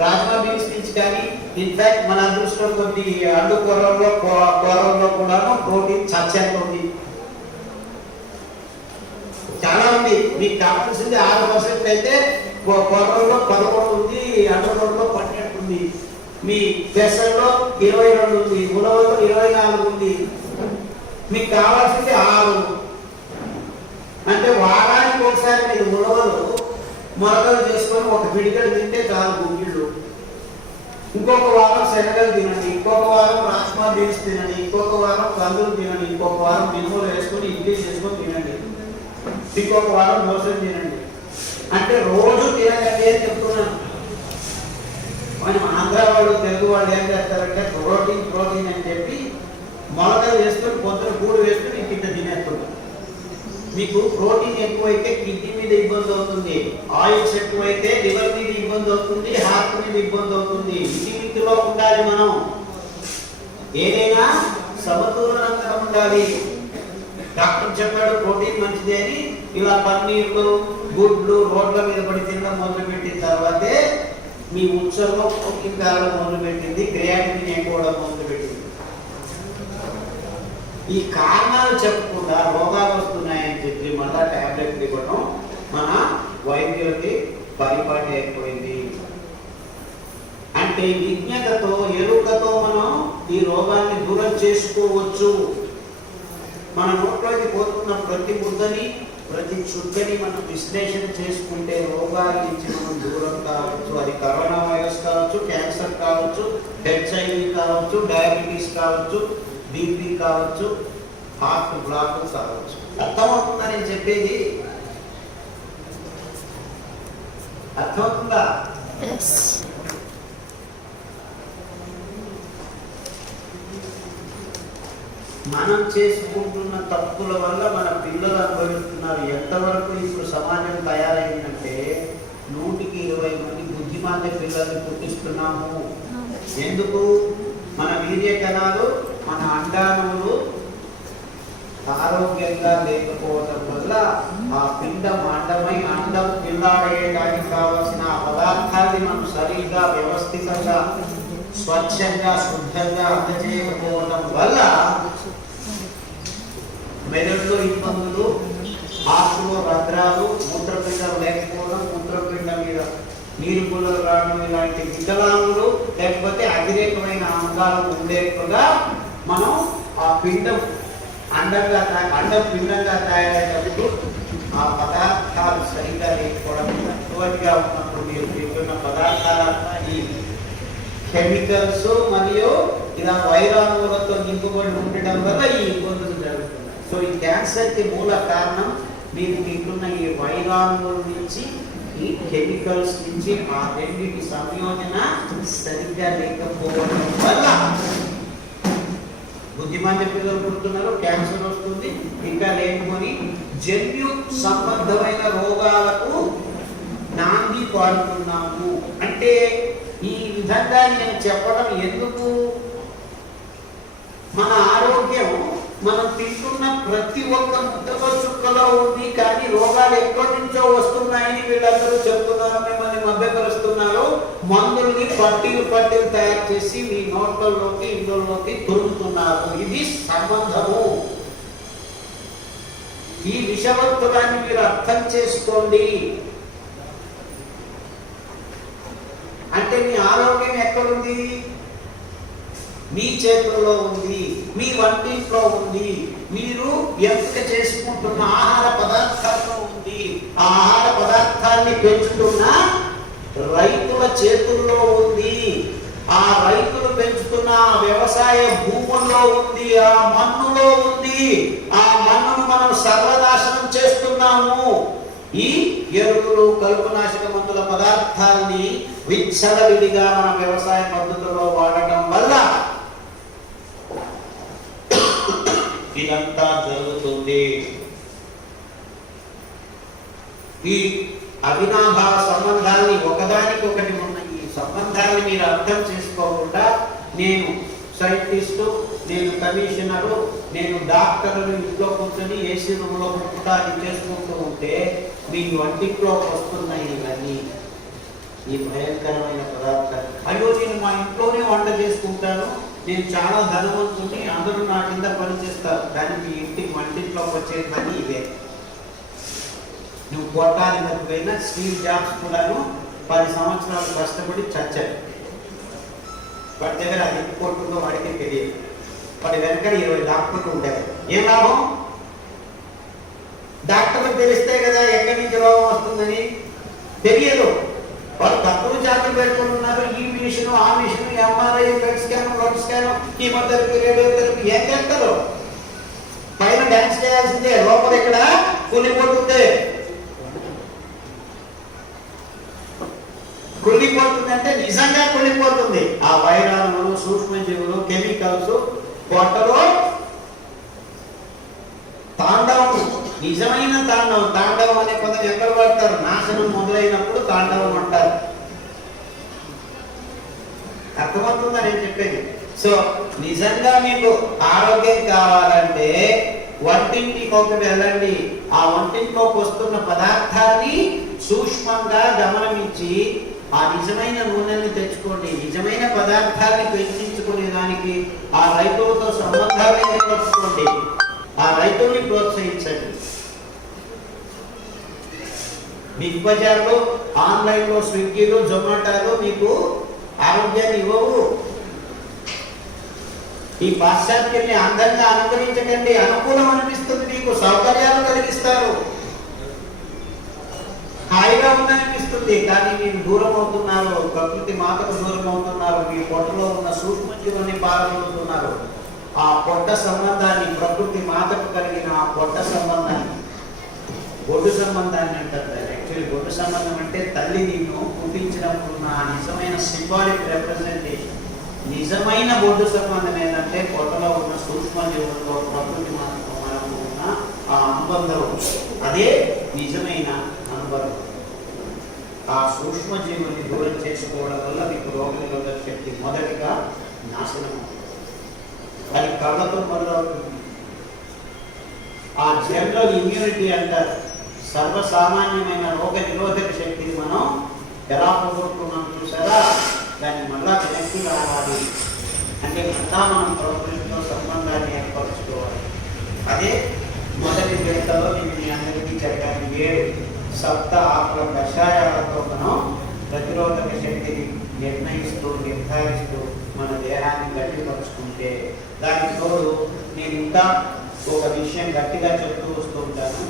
రాజ్మా బీన్స్ నుంచి కానీ, ఇన్ఫాక్ట్ మన అదృష్టం కొద్ది అండు కూరల్లో కూడాను ప్రోటీన్ చచ్చేంత ఉంది. చాలా ఉంది. మీకు కావాల్సింది 6% అయితే కూరల్లో 11 ఉంది, అండుకూరలో 12 ఉంది, మీ పెసల్లో 22 ఉంది, ఉలవలో 24 ఉంది. మీకు కావాల్సింది 6. అంటే వారానికి ఒకసారి మీరు ఉలవలు మొలకలు చేసుకొని ఒక పిడికలు తింటే చాలు గుగ్గిళ్ళు. ఇంకొక వారం శనగలు తినండి, ఇంకొక వారం రాజ్మా బీన్స్ తినండి, ఇంకొక వారం కందులు తినండి, ఇంకొక వారం మినుములు వేసుకొని ఇడ్లీ చేసుకొని తినండి, ఇంకొక వారం దోశలు తినండి. అంటే రోజు తినకండి అని చెప్తున్నాను. మనం ఆంధ్ర వాళ్ళు, తెలుగు వాళ్ళు ఏం చేస్తారంటే ప్రోటీన్ అని చెప్పి మొలకలు వేసుకొని పొద్దున కూడు వేసుకొని ఇంత తినేస్తున్నారు. మీకు ప్రోటీన్ ఎక్కువైతే కిడ్నీ మీద ఇబ్బంది అవుతుంది, ఆయిల్స్ ఎక్కువైతే లివర్ మీద ఇబ్బంది అవుతుంది, హార్ట్ మీద ఇబ్బంది అవుతుంది. ఇతిమితిలో ఉండాలి. మనం ఏదైనా సమతులనంగా ఉండాలి. డాక్టర్ చెప్పాడు ప్రోటీన్ మంచిది అని, ఇలా పన్నీర్లు, గుడ్లు రోడ్ల మీద పడి తినడం మొదలుపెట్టిన తర్వాతే మీ ఉత్సవంలో ప్రోటీన్ కావడం మొదలుపెట్టింది, క్రియాటినిన్ ఎక్కువడం మొదలుపెట్టింది. ఈ కారణాలు చెప్పకుండా రోగాలు వస్తున్నాయని చెప్పి మళ్ళా టాబ్లెట్లు ఇవ్వడం మన వైద్యులకి పరిపాటి అయిపోయింది. అంటే విజ్ఞతతో ఎరుకతో మనం ఈ రోగాన్ని దూరం చేసుకోవచ్చు. మన నోట్లోకి పోతున్న ప్రతి ముద్దని ప్రతి చుక్కని మనం విశ్లేషణ చేసుకుంటే రోగాల నుంచి మనం దూరం కావచ్చు. అది కరోనా వైరస్ కావచ్చు, క్యాన్సర్ కావచ్చు, HIV కావచ్చు, డయాబెటీస్ కావచ్చు, బీపీ కావచ్చు, హార్ట్ బ్లాక్ కావచ్చు. అర్థమవుతుందా నేను చెప్పేది? అర్థమవుతుందా? మనం చేసుకుంటున్న తప్పుల వల్ల మన పిల్లలు అనుభవిస్తున్నారు. ఎంతవరకు ఇప్పుడు సమాజం తయారైందంటే 100కి 20 మంది బుద్ధిమాంద్య పిల్లల్ని పుట్టిస్తున్నాము. ఎందుకు? మన వీర్య కణాలు, మన అండాణువులు ఆరోగ్యంగా లేకపోవడం వల్ల ఆ పిండం అండమై అండం పిల్లాడేయడానికి కావలసిన పదార్థాన్ని మనం సరిగ్గా వ్యవస్థితంగా స్వచ్ఛంగా శుద్ధంగా అందజేయకపోవడం వల్ల మెదడులో ఇబ్బందులు, ఆకులో రంధ్రాలు, మూత్రపిండం లేకపోవడం, మూత్రపిండం మీద నీరు పుల్లలు రావడం, ఇలాంటి వికలాంగులు లేకపోతే అతిరేకమైన అంగాలు ఉండేట్టుగా మనం ఆ పిండం అండం పిండంగా తయారయ్యేటప్పుడు ఆ పదార్థాలు సరిగ్గా లేకపోవడం, తక్కువగా ఉన్నప్పుడు మీరు తింటున్న పదార్థాలంతా ఈ కెమికల్స్ మరియు ఇలా వైరాణువులతో నింపుబడి ఉండడం వల్ల ఈ ఇబ్బందులు జరుగుతున్నాయి. సో ఈ క్యాన్సర్కి మూల కారణం మీరు తింటున్న ఈ వైరాణువుల నుంచి, ఈ కెమికల్స్ నుంచి ఆ రెండింటి సంయోజన సరిగ్గా లేకపోవడం వల్ల బుద్ధిమాంద్య పిల్లలు పుడుతున్నారు, క్యాన్సర్ వస్తుంది, ఇంకా లేకపోని జన్యు సంబంధమైన రోగాలకు నాంది పాడుతున్నాము. అంటే ఈ విధంగా నేను చెప్పడం ఎందుకు? మన ఆరోగ్యం మనం తింటున్న ప్రతి ఒక్క ముద్దలో చుక్కలో ఉంది, కానీ రోగాలు ఎక్కడి నుంచో వస్తున్నాయని వీళ్ళందరూ చెప్తున్నారు, మిమ్మల్ని మభ్యపరుస్తున్నారు. మందుల్ని పట్టీలు తయారు చేసి మీ నోట్లలోకి ఇందులోకి తురుముతున్నారు. ఇది సంబంధము. ఈ విషవర్తులాన్ని మీరు అర్థం చేసుకోండి. అంటే మీ ఆరోగ్యం ఎక్కడుంది? మీ చేతుల్లో ఉంది, మీ వంటింట్లో ఉంది, మీరు ఎంపిక చేసుకుంటున్న ఆహార పదార్థాల్లో ఉంది. ఆ ఆహార పదార్థాన్ని పెంచుతున్న రైతుల చేతుల్లో ఉంది. ఆ రైతులు పెంచుతున్న వ్యవసాయ భూముల్లో ఉంది, ఆ మన్నులో ఉంది. ఆ మన్నును మనం సర్వనాశనం చేస్తున్నాము. ఈ ఎరువులు, కలుపునాశక మందుల పదార్థాలని విచ్చలవిడిగా మన వ్యవసాయ పద్ధతుల్లో వాడటం వల్ల ఇదంతా జరుగుతుంది. ఈ అవినాభావ సంబంధాన్ని, ఒకదానికొకటి ఉన్న ఈ సంబంధాన్ని మీరు అర్థం చేసుకోకుండా నేను సైంటిస్టు, నేను కమిషనరు, నేను డాక్టర్లు ఇంట్లో కూర్చొని ఏసీ రూమ్లో పుట్టాన్ని చేసుకుంటూ ఉంటే మీ వంటింట్లోకి వస్తున్నాయి ఇవన్నీ, ఈ భయంకరమైన పదార్థాలు. అయ్యో నేను మా ఇంట్లోనే వంట చేసుకుంటాను, నేను చాలా ధనవంతుని, అందరూ నా కింద పనిచేస్తారు, కానీ మీ ఇంటికి వంటింట్లోకి వచ్చేదని ఇవే. నువ్వు కొట్టాలి పోయినా స్టీవ్ జాబ్స్ కూడాను 10 సంవత్సరాలు కష్టపడి చచ్చాడు. వాడి దగ్గర అది ఎందుకు కొట్టుందో వాడికి తెలియదు. వాడి వెనక 20 డాక్టర్లు ఉంటారు. ఏం లాభం? డాక్టర్లకు తెలిస్తే కదా ఎక్కడి నుంచి రోగం వస్తుందని. తెలియదు. వాళ్ళు తక్కువ జాతులు పెట్టుకుని ఉన్నారు. ఈ మిషన్, ఆ machine, MRI, PET scan, blood scan, chemotherapy, radiotherapy ఏం చేస్తారు? పైన డాన్స్ చేయాల్సిందే, లోపల ఇక్కడ కూలిపోతుంది. కుళ్ళిపోతుందంటే నిజంగా కుళ్ళిపోతుంది. ఆ వైరాణులు, సూక్ష్మజీవులు, కెమికల్స్ పొట్టలో తాండవం, నిజమైన తాండవం. తాండవం అనే పదం ఎక్కడ వాడతారు? నాశనం మొదలైనప్పుడు తాండవం అంటారు. అర్థమవుతుందా నేను చెప్పేది? సో నిజంగా మీకు ఆరోగ్యం కావాలంటే వంటింటికి వెళ్ళండి. ఆ వంటింట్లోకి వస్తున్న పదార్థాన్ని సూక్ష్మంగా గమనించి ఆ నిజమైన నూనెని తెచ్చుకోండి. నిజమైన పదార్థాన్ని పెంచుకునే దానికి ఆ రైతులతో సంబంధాన్ని ఏర్పరచుకోండి. ఆ రైతుల్ని ప్రోత్సహించండి. బిగ్ బజార్లో, ఆన్లైన్లో, స్విగ్గీలో, జొమాటోలో మీకు ఆరోగ్యాన్ని ఇవ్వవు. ఈ పాశ్చాత్యాన్ని అందంగా అనుకరించకండి. అనుకూలం అనిపిస్తుంది, మీకు సౌకర్యాలు కలిగిస్తారు, హాయిగా ఉందనిపిస్తుంది. కానీ మీరు దూరం అవుతున్నారు, ప్రకృతి మాతకు దూరం అవుతున్నారు. మీ పొట్టలో ఉన్న సూక్ష్మజీవుని పాల్గొంటున్నారు. ఆ పొట్ట సంబంధాన్ని, ప్రకృతి మాతకు కలిగిన ఆ పొట్ట సంబంధాన్ని, బొడ్డు సంబంధాన్ని అంటారు. యాక్చువల్లీ బొడ్డు సంబంధం అంటే తల్లి నిన్ను పుట్టించినప్పుడు నా నిజమైన సింబాలిక్ రిప్రజెంటేషన్. నిజమైన బొడ్డు సంబంధం ఏంటంటే పొట్టలో ఉన్న సూక్ష్మజీవులతో ప్రకృతి మాతకు మనకు ఉన్న ఆ అనుబంధం. అదే నిజమైన అనుబంధం. ఆ సూక్ష్మజీవుని దూరం చేసుకోవడం వల్ల మీకు రోగనిరోధక శక్తి మొదటిగా నాశనం. అది కళ్ళతో మొదలవుతుంది. ఆ జనరల్ ఇమ్యూనిటీ అంటారు. సర్వసామాన్యమైన రోగ నిరోధక శక్తిని మనం ఎలా పోగొట్టుకున్నాం చూసారా? దాన్ని మళ్ళా వెనక్కి రావాలి అంటే మళ్ళా మనం ప్రకృతితో సంబంధాన్ని ఏర్పరచుకోవాలి. అదే మొదటి గంటలో నేను మీ అందరికీ చెప్పాను. 7 సప్త ఆకుల కషాయాలతో మనం ప్రతిరోధక శక్తిని నిర్ధారిస్తూ మన దేహాన్ని గట్టిపరుచుకుంటే, దానికి తోడు నేను ఇంకా ఒక విషయం గట్టిగా చెప్తూ వస్తూ ఉంటాను.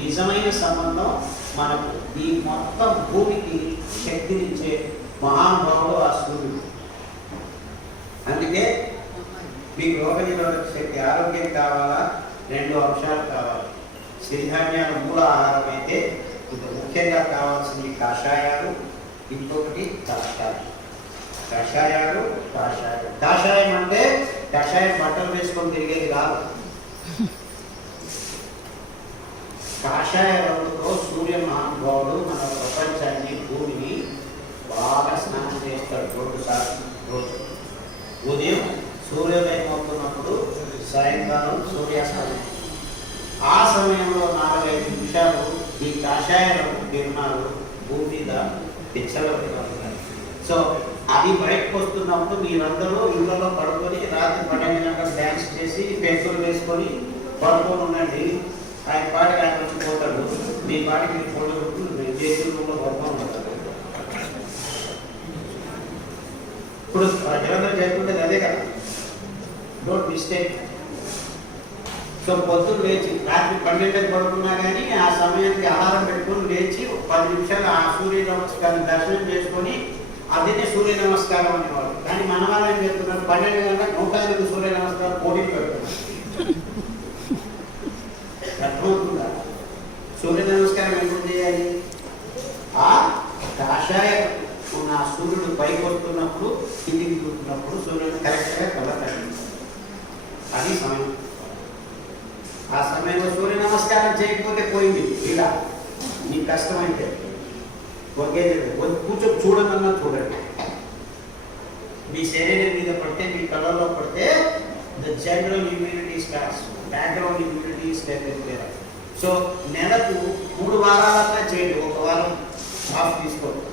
నిజమైన సంబంధం మనకు ఈ మొత్తం భూమికి శక్తినిచ్చే మహానుభావుడు ఆ సూర్యుడు. అందుకే మీకు రోగ నిరోధక శక్తి, ఆరోగ్యం కావాలా? 2 అంశాలు కావాలి. సిరిధాన్యాల మూల ఆహారం అయితే ఇప్పుడు ముఖ్యంగా కావాల్సింది కషాయాలు, ఇంకొకటి కషాయం. కషాయాలు, కాషాయం. కాషాయం అంటే కషాయం బట్టలు వేసుకొని తిరిగేది కాదు. కాషాయ రంగుతో సూర్య మహానుభావుడు మన ప్రపంచాన్ని, భూమిని బాగా స్నానం చేస్తాడు 2 సార్లు రోజు. ఉదయం సూర్యోదయం అవుతున్నప్పుడు, సాయంకాలం సూర్యాస్తమయం. ఆ సమయంలో 4-5 నిమిషాలు ఈ కాషాయ రంగు కిరణాలు భూమి మీద పిచ్చలవుతాయి. సో అది బయటకు వస్తున్నప్పుడు మీరందరూ ఇళ్లలో పడుకొని రాత్రి 12 గంటలకు డ్యాన్స్ చేసి పెన్సులు వేసుకొని పడుకొని ఉండండి. ఆయన పాటికి ఆయన వచ్చి పోతాడు, మీ పాటికి మీరు ఫోటో కొట్టు చేతుల్లో పడుకొని ఉంటారు. ఇప్పుడు ప్రజలందరూ చేసుకుంటే అదే కదా, డోంట్ మిస్టేక్. సో పొద్దున్న లేచి రాత్రి 12కి పడుకున్నా కానీ ఆ సమయానికి అలారం పెట్టుకొని లేచి 10 నిమిషాలు ఆ సూర్య నమస్కారం దర్శనం చేసుకొని అదేనే సూర్య నమస్కారం అనేవాడు. కానీ మన వాళ్ళు ఏం చెప్తున్నారు, 12 గంటలకు 108 సూర్య నమస్కారం పోటీలు పెడుతున్నారు. అర్థమవుతుందా? సూర్య నమస్కారం ఎందుకు చేయాలి? ఆ కాషాయ ఉన్న సూర్యుడు పైకి వస్తున్నప్పుడు, కిందికి చూస్తున్నప్పుడు సూర్యుడు కరెక్ట్గా కలగండి. అది సమయం. ఆ సమయంలో సూర్య నమస్కారం చేయకపోతే పోయింది ఇలా. మీకు కష్టమైతే కూర్చో చూడమన్నా చూడండి. మీ శరీరం మీద పడితే, మీ కళ్ళలో పడితే the general immunity starts, background immunity start. So నెలకు 3 వారాలన్నా చేయండి. 1 వారం ఆఫ్ తీసుకోండి.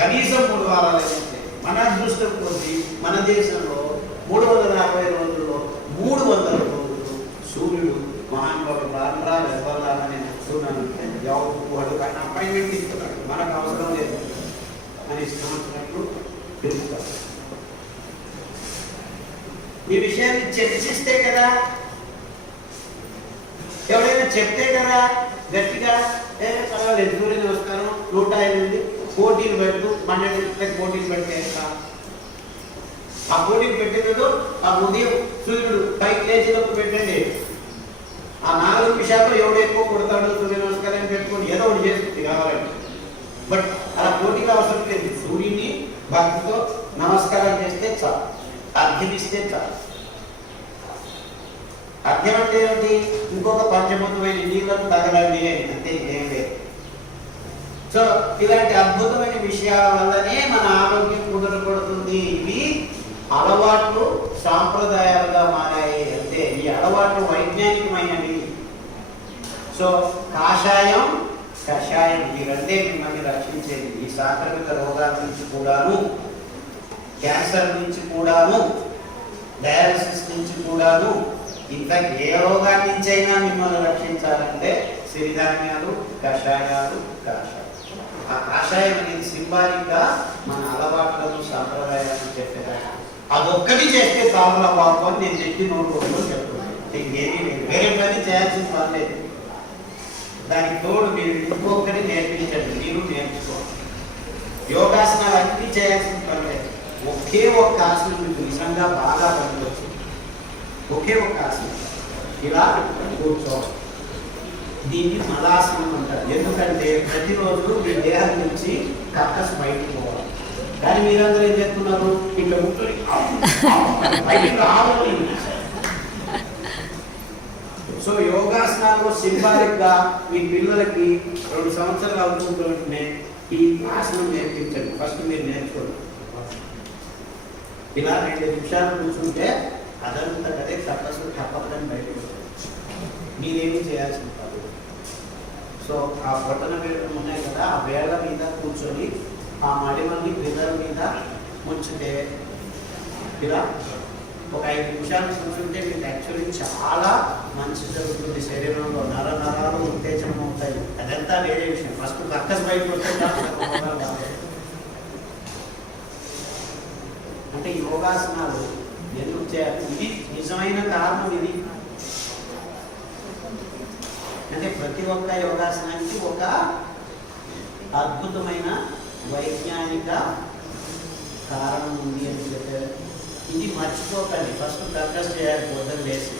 కనీసం 3 వారాలు అయితే. మన అదృష్టం కొద్ది మన దేశంలో 360 రోజుల్లో 300 రోజులు సూర్యుడు మహానుభావుడు రానురా వెళ్దామని నేను చూస్తున్నాను. వాడు ఆయన అపాయింట్మెంట్ తీసుకున్నాడు, మనకు అవసరం లేదు అని ఇష్టం వచ్చినట్లు తెలుస్తాడు. ఈ విషయాన్ని చర్చిస్తే కదా, ఎవరైనా చెప్తే కదా గట్టిగా పర్వాలేదు సూర్య నమస్కారం 108 పోటీలు పెడుతూ 12 పోటీలు పెడితే ఆ పోటీలు పెట్టినప్పుడు ఆ ఉదయం సూర్యుడు పైకి లేచినప్పుడు పెట్టండి. ఆ 4 నిమిషాల్లో ఎవడు ఎక్కువ కొడతాడు సూర్య నమస్కారం పెట్టుకొని ఏదో ఒకటి చేస్తుంది కావాలండి. బట్ అలా పోటీగా అవసరం లేదు. సూర్యుని భక్తితో నమస్కారం చేస్తే చాలు, అర్ఘ్యమిస్తే చాలు. అర్ఘ్యం అంటే ఏమిటి? ఇంకొక పంచభూతమైన నీళ్ళను తగలండి అని, అంతే, ఏం లేదు. సో ఇలాంటి అద్భుతమైన విషయాల వల్లనే మన ఆరోగ్యం కుదరపడుతుంది. ఇవి అలవాట్లు సాంప్రదాయాలుగా మారాయి. అంటే ఈ అలవాట్లు వైజ్ఞానికమైనవి. సో కాషాయం, కషాయం ఈ రెండే మిమ్మల్ని రక్షించేది. ఈ సాంక్రమిక రోగాల నుంచి కూడాను, క్యాన్సర్ నుంచి కూడాను, డయాలసిస్ నుంచి కూడాను, ఇన్ఫాక్ట్ ఏ రోగాల నుంచి అయినా మిమ్మల్ని రక్షించాలంటే సిరిధాన్యాలు, కషాయాలు, కాషాయం. ఆ కాషాయం అనేది సింబాలిక్ గా మన అలవాట్లను సంప్రదాయాలను చెప్పేదాన్ని అదొక్కటి చేస్తే కావాలా బాబు అని నేను నెట్టి నోడుకోవడం చెప్తున్నాను. ఇంకేమీ లేదు, వేరే పని చేయాల్సిన పని లేదు. దానికి తోడు మీరు ఇంకొకటి నేర్పించండి, మీరు నేర్చుకోండి. యోగాసనాలు అన్నీ చేయాల్సిన పని లేదు. ఒకే ఒక్క ఆసనం మీకు నిజంగా బాగా పనికొచ్చు. ఒకే ఒక్క ఆసనం ఇలా కూర్చోవాలి. దీన్ని మలాసనం అంటారు. ఎందుకంటే ప్రతిరోజు మీ దేహం నుంచి కక్కస్ బయటకు పోవాలి. కానీ మీరందరూ ఏం చేస్తున్నారు, ఇట్లా కూర్చొని బయటకు రావాలి. సో యోగాసనాల్లో సింబాలిక్ గా మీ పిల్లలకి 2 సంవత్సరాలు అవుతుంటే ఈ ఆసనం నేర్పించండి. ఫస్ట్ మీరు నేర్చుకోండి. ఇలా 2 నిమిషాలు కూర్చుంటే అదంతా కదే కక్కస్ తప్పదని బయటకు మీరేమీ చేయాల్సిన కాదు. సో ఆ బొట్టన వేళ్ళు ఉన్నాయి కదా, ఆ వేళ్ళ మీద కూర్చొని ఆ మడిమల్ని బ్రిదర్ మీద ముంచితే ఇలా ఒక 5 నిమిషాలు కూర్చుంటే మీకు యాక్చువల్లీ చాలా మంచి జరుగుతుంది. శరీరంలో నరాలు ఉత్తేజనం అవుతాయి. అదంతా వేరే విషయం. ఫస్ట్ కక్కస్ బయటకు వస్తే అంటే యోగాసనాలు ఎందుకు చేయాలి, ఇది నిజమైన కారణం. ఇది అంటే ప్రతి ఒక్క యోగాసనానికి ఒక అద్భుతమైన వైజ్ఞానిక కారణం ఉంది అని చెప్పారు. ఇది మర్చిపోకండి. ఫస్ట్ కక్కస్ చేయాలి, పొద్దున్న లేచి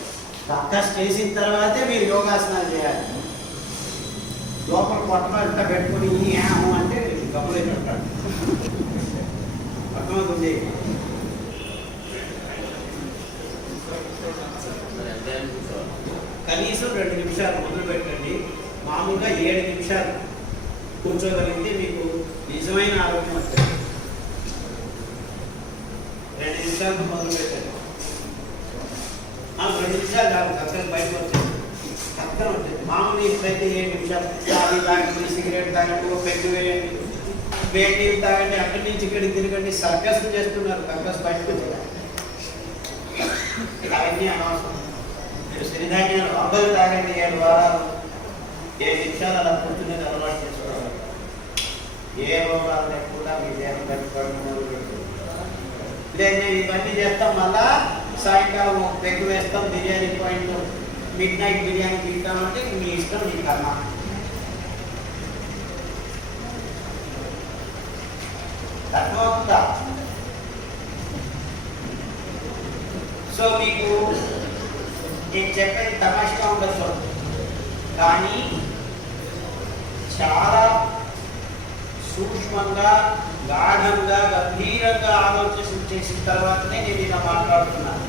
కక్కస్ చేసిన తర్వాతే మీరు యోగాసనాలు చేయాలి. లోపల కొత్త అంతా పెట్టుకుని అంటే కప్పులే పెట్టాలి. అర్థమవుతుంది. కనీసం 2 నిమిషాలు మొదలు పెట్టండి. మామూలుగా 7 నిమిషాలు కూర్చోగలిగితే మీకు నిజమైన ఆరోగ్యం వస్తుంది. 2 నిమిషాలు మొదలు పెట్టండి. 2 నిమిషాలు కాదు, కక్కలు బయటకు వచ్చేది, కక్కన వచ్చేది. మామూలు ఇప్పుడైతే 7 నిమిషాలు చాలు తాగండి, సిగరెట్ తాగండి, పెగ్గు వేయండి, వేడి తాగండి, అక్కడి నుంచి ఇక్కడికి తిరగండి, సర్కస్ చేస్తున్నారు. కక్కస్ బయటకు వచ్చేది అవన్నీ అనవసరం. సిరిధాన్యాలు అబ్బలు తాగండి, 7 వారాలు 7 నిమిషాలు అలా కూర్చునేది అలవాటు చేసుకోవాలి. ఏ రోగాలు లేకుండా మీ దేహం పెట్టుకోవడం మొదలుపెట్టు. నేను ఇవన్నీ చేస్తాం, మళ్ళా సాయంకాలం పెగ్గు వేస్తాం, బిర్యానీ పాయింట్ మిడ్-నైట్ బిర్యానీ తింటామంటే మీ ఇష్టం, మీ కర్మ. అర్థమవుతుందా? సో మీకు నేను చెప్పేది తమాషగా ఉండొచ్చు, కానీ చాలా సూక్ష్మంగా, గాఢంగా, గంభీరంగా ఆలోచన చేసిన తర్వాతనే నేను ఇలా మాట్లాడుతున్నాను.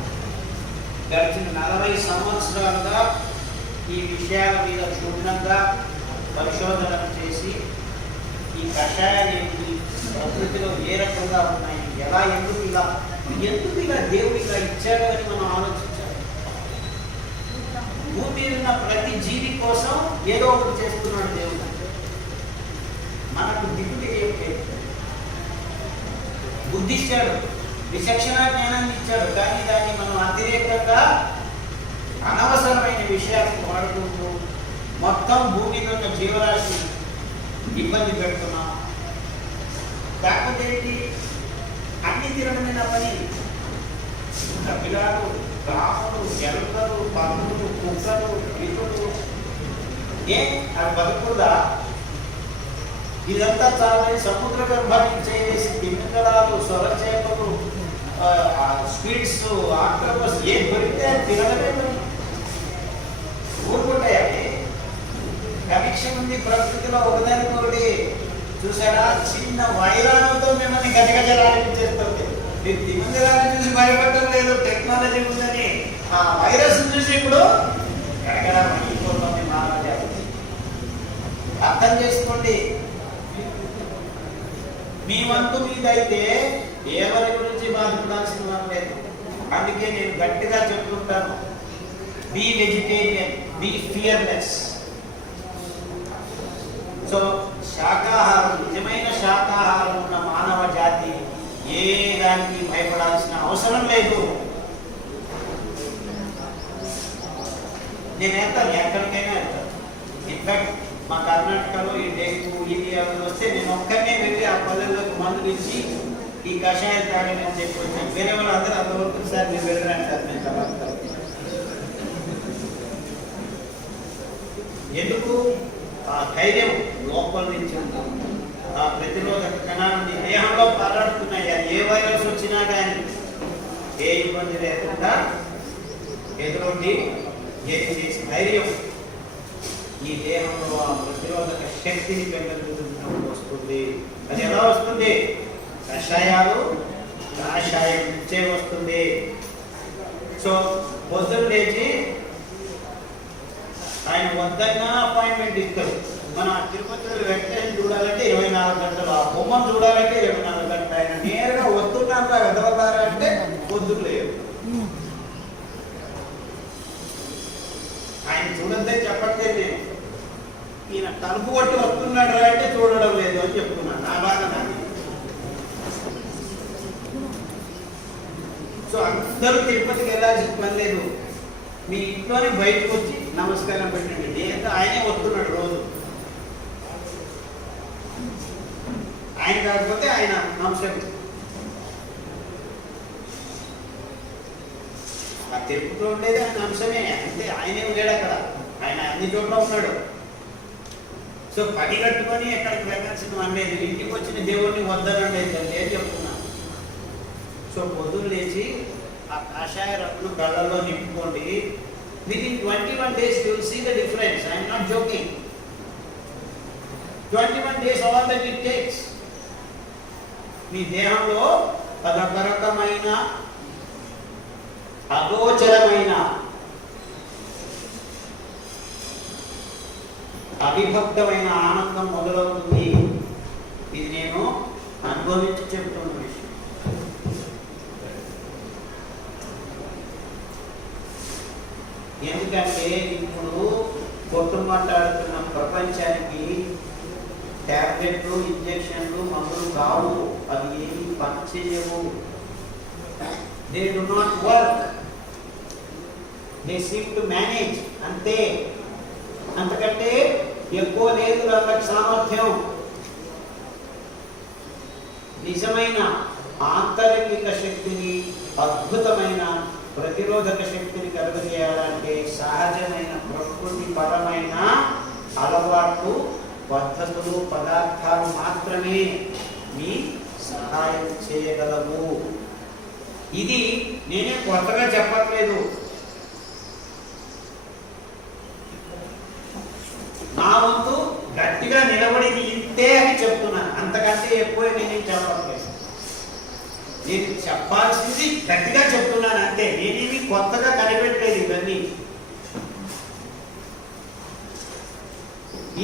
గడిచిన 40 సంవత్సరాలుగా ఈ విషయాల మీద క్షుణ్ణంగా పరిశోధన చేసి ఈ కషాయాలు ఏంటి, ప్రకృతిలో ఏ రకంగా ఉన్నాయి, ఎలా ఎందుకు ఇలా దేవుడు ఇలా ఇచ్చాడు అని మనం ఆలోచించాలి. భూమి మీద ఉన్న ప్రతి జీవి కోసం ఏదో ఒకటి చేస్తున్నాడు దేవుడు. మనకు దిగులు ఏమిటి? బుద్ధి ఇచ్చాడు, విచక్షణ జ్ఞానాన్ని ఇచ్చాడు, కానీ దాన్ని మనం అతిరేకంగా అనవసరమైన విషయాలకు వాడుకుంటూ మొత్తం భూమి మీద ఉన్న జీవరాశి ఇబ్బంది పెడుతున్నాం. కాకపోతే ఏంటి, అన్ని తినడమే నా పని. కపిలాలు, రాముడు, ఎలుకలు, పన్నులు, కుక్కలు, పిల్లులు, అవి బతుకుదా? ఇదంతా చాలా సముద్ర గర్భాన్ని చేసి తిమింగళాలు, సొరచేపలు, స్వీట్స్, ఆక్టోపస్ ఏ దొరికితే తినడమే పని. ఊరుకుంటాయి అవి. కనెక్షన్ ఉంది ప్రకృతిలో ఒకదానికొకటి. చూసారా, చిన్న వైరాణంతో మిమ్మల్ని గజగజలాడించేస్తుంది. మీరు తిమింగళాన్ని చూసి భయపడటం లేదు, టెక్నాలజీ ఉందని. ఆ వైరస్ చూసి ఇప్పుడు ఎక్కడ మళ్ళీపోతుంది మానవ జాతి. అర్థం చేసుకోండి. మీ వంతు మీదైతే ఎవరి గురించి బాధపడాల్సిన వాళ్ళు లేదు. అందుకే నేను గట్టిగా చెప్తుంటాను, be vegetarian, be fearless. So శాకాహారం, నిజమైన శాకాహారం ఉన్న మానవ జాతి ఏ దానికి భయపడాల్సిన అవసరం లేదు. నేను వెళ్తాను, ఎక్కడికైనా వెళ్తాను. ఇన్ఫాక్ట్ మా కర్ణాటకలో ఈ డెంగ్యూ ఇది అవి వస్తే నేను కషాయం తాగని అని చెప్పి వచ్చాను. వేరే వాళ్ళు అందరూ అంతవరకు సార్ మీరు వెళ్ళరంటారు. నేను తర్వాత ఎందుకు ఆ ధైర్యం లోపల నుంచి ఆ ప్రతిరోధక కణాన్ని దేహంలో పారాడుతున్నాయి. ఏ వైరస్ వచ్చినా కానీ ఏ ఇబ్బంది లేకుండా ఎదురొడ్డి ఏది చేసి ధైర్యం ఈ దేహంలో ఆ ప్రతిరోధక శక్తిని పెంపొందించడం వస్తుంది. అది ఎలా వస్తుంది? కషాయాలు కషాయం నుంచే వస్తుంది. సో పొద్దున్న లేచి ఆయన వద్దన్నా అపాయింట్మెంట్ ఇస్తారు. మనం తిరుపతిలో వెంకటేశ్వర చూడాలంటే 24 గంటలు, ఆ బొమ్మను చూడాలంటే 24 గంటలు. ఆయన నేరుగా వస్తున్నారా వెదవతారా అంటే పొద్దులు లేదు. ఆయన చూడద్దని చెప్పట్లేదు నేను. ఈయన తలుపు కొట్టి వస్తున్నాడు రా అంటే చూడడం లేదు అని చెప్తున్నాను. నా బాధ నాది. సో అందరూ తిరుపతికి వెళ్ళాల్సిన పని లేదు. మీ ఇంట్లోనే బయటకు వచ్చి నమస్కారం పెట్టండి. నేను ఆయనే వస్తున్నాడు రోజు. ఆయన కాకపోతే ఆయన అంశం. ఆ తిరుపతిలో ఉండేది ఆయన అంశమే. అంటే ఆయనే ఉండేడు అక్కడ. ఆయన అన్ని చోట్ల ఉన్నాడు. సో పని కట్టుకొని ఎక్కడికి వెళ్ళాల్సిన అనేది ఇంటికి వచ్చిన దేవుడిని వద్దనండి ఏం చెప్తున్నా. సో పొద్దున్న లేచి ఆ కాషాయ రంగును కళ్ళల్లో నింపుకోండి. Within 21 days you will see the difference. I am not joking. 21 days all that it takes. మీ దేహంలో అదొక రకమైన అగోచరమైన అవిభక్తమైన ఆనందం మొదలవుతుంది. ఇది నేను అనుభవించి చెప్తున్న విషయం. ఎందుకంటే ఇప్పుడు కొట్టుమాట్లాడుతున్న ప్రపంచానికి టాబ్లెట్లు, ఇంజెక్షన్లు, మందులు కావు. అవి ఏమి పనిచేయవు. They do not work. They seem to manage. అంతే, అంతకంటే ఎక్కువ లేదు వాళ్ళకి సామర్థ్యం. నిజమైన ఆంతరిక శక్తిని, అద్భుతమైన ప్రతిరోధక శక్తిని కలుగజేయాలంటే సహజమైన ప్రకృతి పరమైన అలవాట్లు, పద్ధతులు, పదార్థాలు మాత్రమే మీ సహాయం చేయగలవు. ఇది నేనే కొత్తగా చెప్పట్లేదు. నా వంతు గట్టిగా నిలబడి ఇంతే అని చెప్తున్నాను. అంతకంటే ఎక్కువ నేనేం చెప్పట్లేదు. నేను చెప్పాల్సింది గట్టిగా చెప్తున్నాను అంతే. నేనేమి కొత్తగా కనిపెట్టలేదు. ఇవన్నీ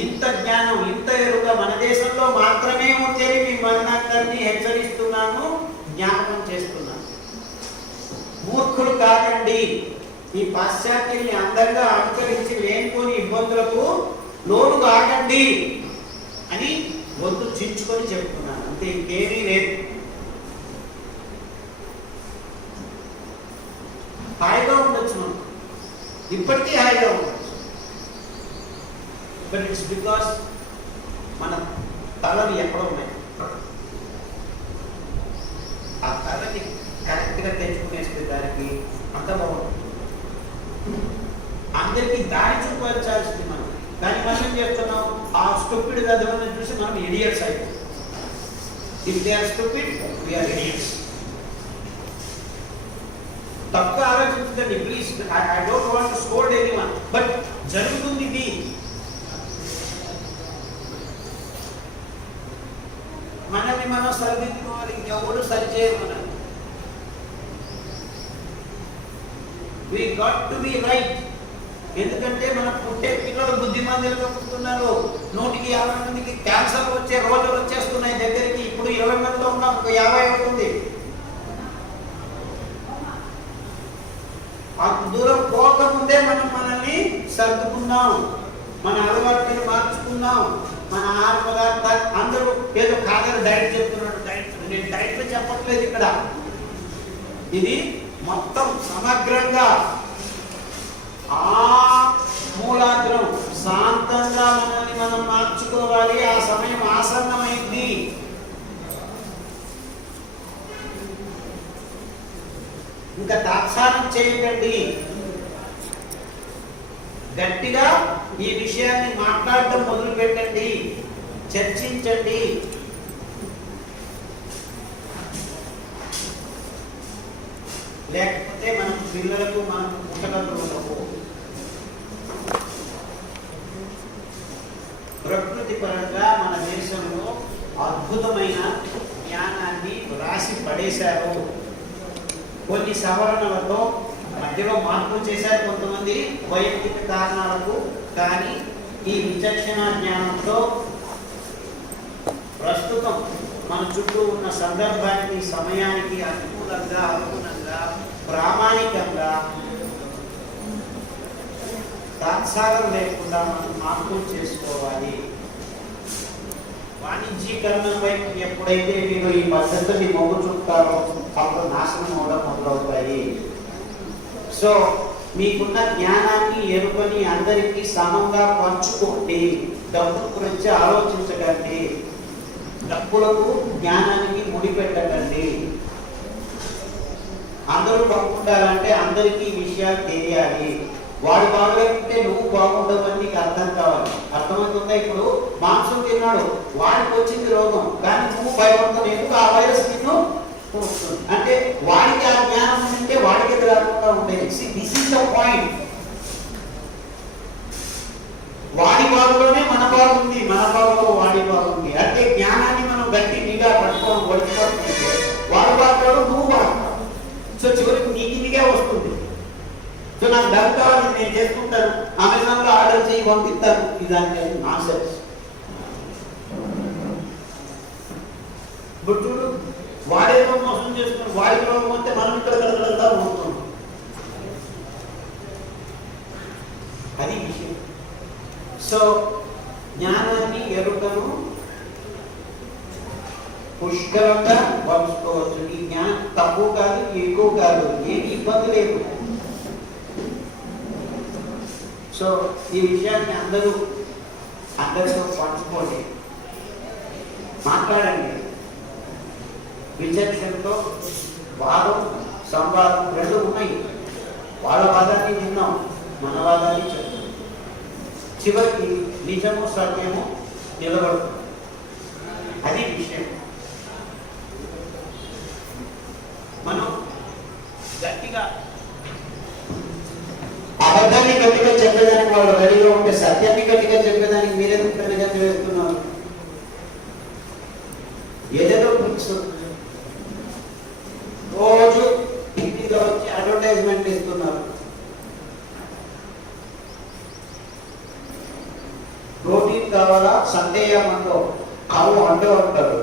ఇంత జ్ఞానం, ఇంత ఎరుక మన దేశంలో మాత్రమే ఉందని మిమ్మల్ని అందరినీ హెచ్చరిస్తున్నాను, జ్ఞాపకం చేస్తున్నాను. మూర్ఖులు కాకండి. ఈ పాశ్చాత్యుల్ని అందరిగా అనుకరించి లేనిపోని ఇబ్బందులకు లోను కాకండి అని గొంతు చించుకొని చెప్తున్నాను. అంతే, ఇంకేమీ లేదు. హాయిగా ఉండొచ్చు మనం, ఇప్పటికీ హాయిగా ఉండొచ్చు. బట్ ఇట్స్ బికాస్ మన తలని ఎక్కడ ఉన్నాయి. ఆ తలని కరెక్ట్గా తెచ్చుకునేస్తే దానికి అంత బాగుంటుంది. అందరికీ దారి చూపించాల్సింది మనం. దాన్ని మనం ఏం చేస్తున్నాం? ఆ స్టూపిడ్ గదవని చూసి మనం ఇడియట్స్ అయిపోతాం. If they are stupid, we are idiots. తక్కువ ఆలోచించండి please. I don't want to scold anyone, but జరుగుతుంది ఇది. మనల్ని మనం సరిదిద్దుకోవాలి. ఇంకెవరు సరిచేయరు మనల్ని. We got to be right. ఎందుకంటే మనం పుట్టే పిల్లలు బుద్ధిమంతులుగా పుట్టుతున్నారు. 150 మందికి క్యాన్సర్ వచ్చే రోజులు వచ్చేస్తున్నాయి దగ్గరికి. ఇప్పుడు 20 మందిలో ఉన్నాం, 50 అవుతుంది. ఆ దూరం పోకముందే మనం మనల్ని సర్దుకున్నాం, మన అలవాట్లను మార్చుకున్నాం, మన ఆహార పదార్థాలు. అందరూ ఏదో కాదని డైట్ చెప్తున్నాడు. డైట్ నేను డైట్లో చెప్పట్లేదు ఇక్కడ. ఇది మొత్తం సమగ్రంగా ఆ మూలాగ్రం శాంతంగా మనల్ని మనం మార్చుకోవాలి. ఆ సమయం ఆసన్నమైంది. ఇంకా తాత్సారం చేయకండి. గట్టిగా ఈ విషయాన్ని మాట్లాడటం మొదలు పెట్టండి, చర్చించండి. లేకపోతే మన పిల్లలకు మనం పుట్టగలుగుతాము. ప్రకృతి పరంగా మన దేశంలో అద్భుతమైన జ్ఞానాన్ని రాసి పడేశారు. కొన్ని సవరణలతో మధ్యలో మార్పులు చేశారు కొంతమంది వైయక్తిక కారణాలకు. కానీ ఈ విచక్షణ జ్ఞానంతో ప్రస్తుతం మన చుట్టూ ఉన్న సందర్భానికి, సమయానికి అనుగుణంగా ప్రామాణికంగా తాత్సారం లేకుండా మనం మార్పులు చేసుకోవాలి. వాణిజ్యీకరణ వైపు ఎప్పుడైతే మీరు ఈ పద్ధతిని మొగ్గు చూపుతారో అప్పుడు నాశనం అవడం మొదలవుతాయి. సో మీకున్న జ్ఞానాన్ని, ఎరుకని అందరికీ సమంగా పంచుకోండి. డబ్బుల గురించి ఆలోచించకండి, డబ్బులకు జ్ఞానానికి ముడిపెట్టకండి. అందరూ బాగుండాలంటే అందరికీ విషయాలు తెలియాలి. వాడు బాగలేకుంటే నువ్వు బాగుండవని నీకు అర్థం కావాలి. అర్థమవుతుందా? ఇప్పుడు మాంసం తిన్నాడు, వాడికి వచ్చింది రోగం, కానీ నువ్వు భయపడుతుంది. ఎందుకు? ఆ వైరస్ నిన్ను వస్తుంది. అంటే వాడికి ఆ జ్ఞానం ఉంటే వాడికి అది రాకుండా ఉండేది. This is the point. వాడి బాగులోనే మన బాగుంది, మన బాగులో వాడి బాగుంది. అంటే జ్ఞానాన్ని మనం గట్టి నీగా పట్టుకోవడం పట్టుకుంటే వాడు బాగుతాడు, నువ్వు బాగుతావు. సో చివరికి నీకే వస్తుంది. సో నాకు డబ్బు కావాలి, నేను చేసుకుంటాను, అమెజాన్లో ఆర్డర్ చేయి పంపిస్తాను. ఇదానికి నాన్సెన్స్. ఇప్పుడు చూడు, వాడేదో మోసం చేసుకుని వాడికి రోగం వస్తే మనం ఇక్కడ కలగలంతా పోతున్నాం. అది విషయం. సో జ్ఞానాన్ని, ఎరుకను పుష్కలంగా పంచుకోవచ్చు. ఈ జ్ఞానం తక్కువ కాదు, ఎక్కువ కాదు, ఏమి ఇబ్బంది లేదు. సో ఈ విషయాన్ని అందరితో పంచుకోండి, మాట్లాడండి. విచక్షణతో వాదం, సంవాదం రెండు ఉన్నాయి. వాళ్ళ వాదాన్ని విన్నాం, మన వాదాన్ని చెప్తాం. చివరికి నిజము, సత్యము నిలబడుతుంది. అది విషయం. మనం గట్టిగా అబద్ధాన్ని గట్టిగా చెప్పేదానికి వాళ్ళు రెడీగా ఉంటే సత్యాన్ని గట్టిగా చెప్పేదానికి మీరెందుకు పెద్దగా చేస్తున్నారు? ఏదేదో రోజు ఇంటిలో వచ్చి అడ్వర్టైజ్మెంట్ ఇస్తున్నారు. ప్రోటీన్ కావాలా, సందేహంలో అవు అంటూ ఉంటారు.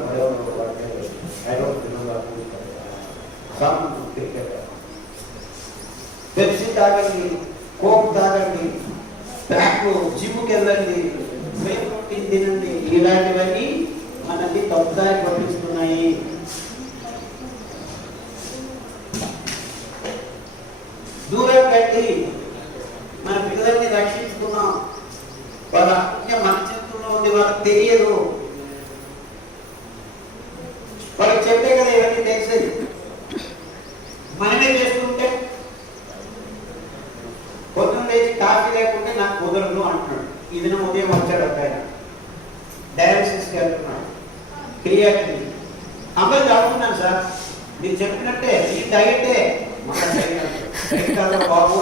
పెప్సీ తాగండి, కోక్ తాగండి, బ్యాక్ జిమ్కి వెళ్ళండి, ప్రోటీన్ తినండి. ఇలాంటివన్నీ మనకి తప్పుదారి పట్టిస్తున్నాయి. దూరం పెట్టి మన పిల్లల్ని రక్షించుకున్నాం. వాళ్ళ ఆరోగ్యం మన చేతుల్లో ఉంది, వాళ్ళకి తెలియదు. వాళ్ళకి చెప్పే కదా ఇవన్నీ తెలిసేది. మనమే చేస్తుంటే పొద్దున్న లేచి కాఫీ లేకుంటే నాకు కుదరదు అంటున్నాడు. ఇది నా ఉదయం వచ్చాడు అబ్బాయి, డయాలసిస్కి వెళ్తున్నాడు, క్రియాటిన్. అబ్బాయి చదువుతున్నాను సార్, మీరు చెప్పినట్టే ఈ డైటే బాబు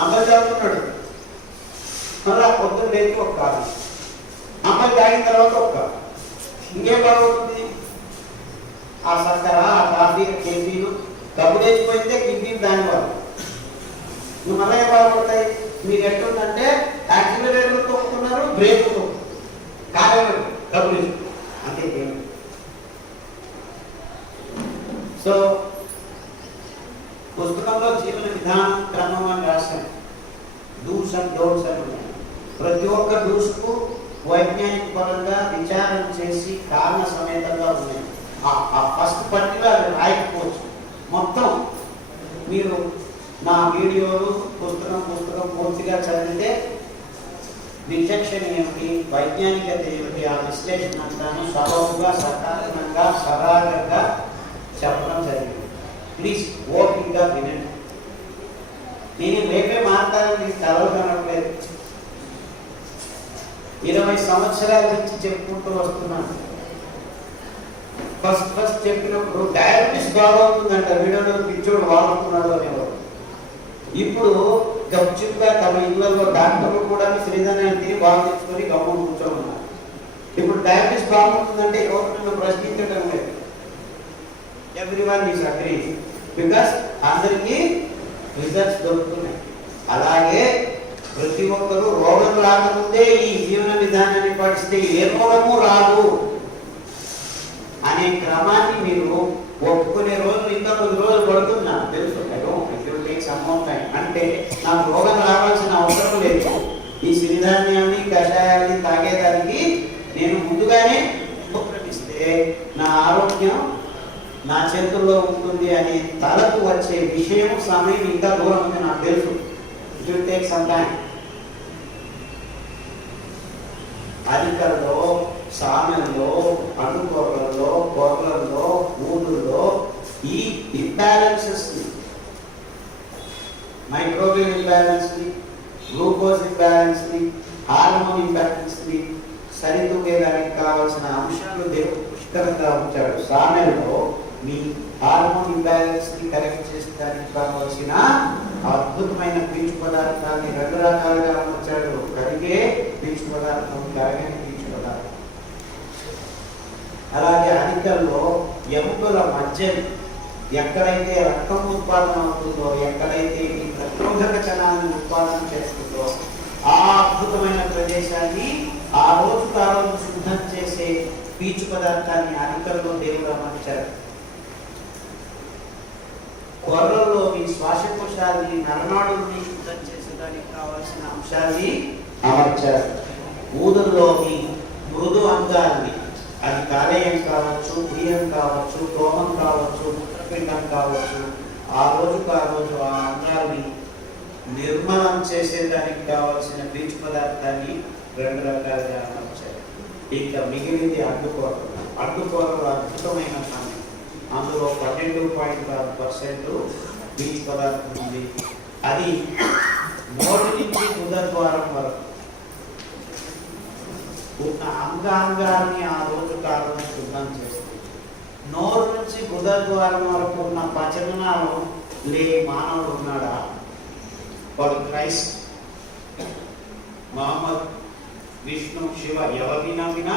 అబ్బాయి చదువుతున్నాడు. మళ్ళా పొద్దున్న లేచి ఒక కాఫీ, అమ్మాయి తాగిన తర్వాత ఒక కాఫీ. ఇంకేం బాగుంటుంది? ఆ సక్కర, ఆ కాఫీ, కేజీలు డబ్బు తెచ్చిపోయితే కిడ్నీలు దానివల్ల నువ్వు మళ్ళీ ఏం బాగుపడతాయి? మీరు ఎట్లుందంటే యాక్సిలరేటర్ తొక్కుతున్నారు, బ్రేక్ కాలేదు, డబ్బులు అంతే. సో పుస్తకంలో జీవన విధానం క్రమం అని రాశాను. డూస్ అండ్ డోంట్స్ అని ఉన్నాయి. ప్రతి ఒక్క డూస్కు వైజ్ఞానిక పరంగా విచారణ చేసి కారణ సమేతంగా ఉన్నాయి. ఆ ఫస్ట్ పట్టిలో అది రాయకపోవచ్చు. మొత్తం మీరు నా వీడియోలు పుస్తకం పూర్తిగా చదివితే విచక్షణ ఏమిటి, వైజ్ఞానికత ఏమిటి, ఆ విశ్లేషణ అంతాను సబబుగా, సకారణంగా, సరళంగా చెప్పడం జరిగింది. ప్లీజ్ ఓపికగా వినండి. నేను రేపే మాట్లాడాలని కలలు కనట్లేదు. 20 సంవత్సరాల నుంచి చెప్పుకుంటూ వస్తున్నాను. ఫస్ట్ చెప్పినప్పుడు డయాబెటీస్ బాగుంటుందంట, వీడియోలో పిచ్చోడు వాడుతున్నాడు అనేవాడు. ఇప్పుడు గప్చుప్గా తమ ఇళ్లలో డాక్టర్లు కూడా శ్రీధనాన్ని బాగా తెచ్చుకొని గమ్మును కూర్చోమన్నారు. ఇప్పుడు డయాబెటీస్ బాగుంటుందంటే ఎవరు నన్ను ప్రశ్నించడం లేదు. ఎవ్రీవన్ ఈస్ అగ్రీ బికాస్ అందరికీ రిజల్ట్స్ దొరుకుతున్నాయి. అలాగే ప్రతి ఒక్కరూ రోగం రాకముందే ఈ జీవన విధానాన్ని పాటిస్తే ఏ రోగము రాదు అనే క్రమాన్ని మీరు ఒప్పుకునే రోజులు ఇంకా కొద్ది రోజులు పడుతుంది. నాకు తెలుసు. అంటే నాకు రోగం రావాల్సిన అవసరం లేదు. ఈ సిరిధాన్యాన్ని కషాయాన్ని తాగేదానికి నేను ముందుగానే ఉపక్రమిస్తే నా ఆరోగ్యం నా చేతుల్లో ఉంటుంది అనే తలకు వచ్చే విషయం సమయం ఇంకా దూరం ఉంది. నాకు తెలుసు. It will take some time. అధికల్లో, సామెల్లో, అడ్డుకోరల్లో, కొర్రల్లో, ఊళ్ళల్లో ఈ ఇంబ్యాలెన్సెస్ ని, మైక్రోబియల్ ఇంబ్యాలెన్స్ ని, గ్లూకోజ్ ఇంబ్యాలెన్స్ ని, హార్మోన్ ఇంబ్యాలెన్స్ ని సరితూగేదానికి కావాల్సిన అంశాలు దేవుడు పుష్కలంగా ఉంచాడు. సామెల్లో మీ హార్మోన్ ఇంబ్యాలెన్స్ ని కరెక్ట్ చేసేదానికి కావాల్సిన అద్భుతమైన పీచు పదార్థాన్ని 2 రకాలుగా ఉంచాడు. కరిగే పీచు పదార్థం, కరగని పీచు పదార్థం. అలాగే అధికల్లో ఎముకల మధ్యని, ఎక్కడైతే రక్తం ఉత్పాదన అవుతుందో, ఎక్కడైతే ఈ ప్రతిరోధక చలాన్ని ఉత్పాదన చేస్తుందో ఆ అద్భుతమైన ప్రదేశాన్ని ఆ రోజుకు ఆ రోజు శుద్ధం చేసే పీచు పదార్థాన్ని అధికల్లో దేవుడు అమర్చారు. కొర్రల్లో మీ శ్వాసకోశాన్ని, నరనాడుల్ని శుద్ధం చేసేదానికి కావాల్సిన అంశాన్ని అమర్చారు. ఊదుల్లో మీ మృదు అంగాన్ని, అది కాలేయం కావచ్చు, ప్రియం కావచ్చు, తోమం కావచ్చు, మూత్రపిండం కావచ్చు, ఆ రోజుకు ఆ రోజు ఆ అంగాన్ని నిర్మలం చేసేదానికి కావాల్సిన పీచు పదార్థాన్ని 2 రకాలుగా అమర్చారు. ఇంకా మిగిలింది అడ్డుకోరలు. అడ్డుకోరలు అద్భుతమైన సమయం. అందులో 12.6% పీచు పదార్థం ఉంది. అది నోటి నుంచి గుదద్వారం వరకు ఉన్న అంగాంగాన్ని ఆ రోజు కాలం శుద్ధం చేస్తుంది. నోరు నుంచి గుదద్వారం వరకు ఉన్న పచనాలు లే మానవుడు ఉన్నాడా? వాడు క్రైస్ట్, మహమ్మద్, విష్ణు, శివ ఎవరిని నమ్మినా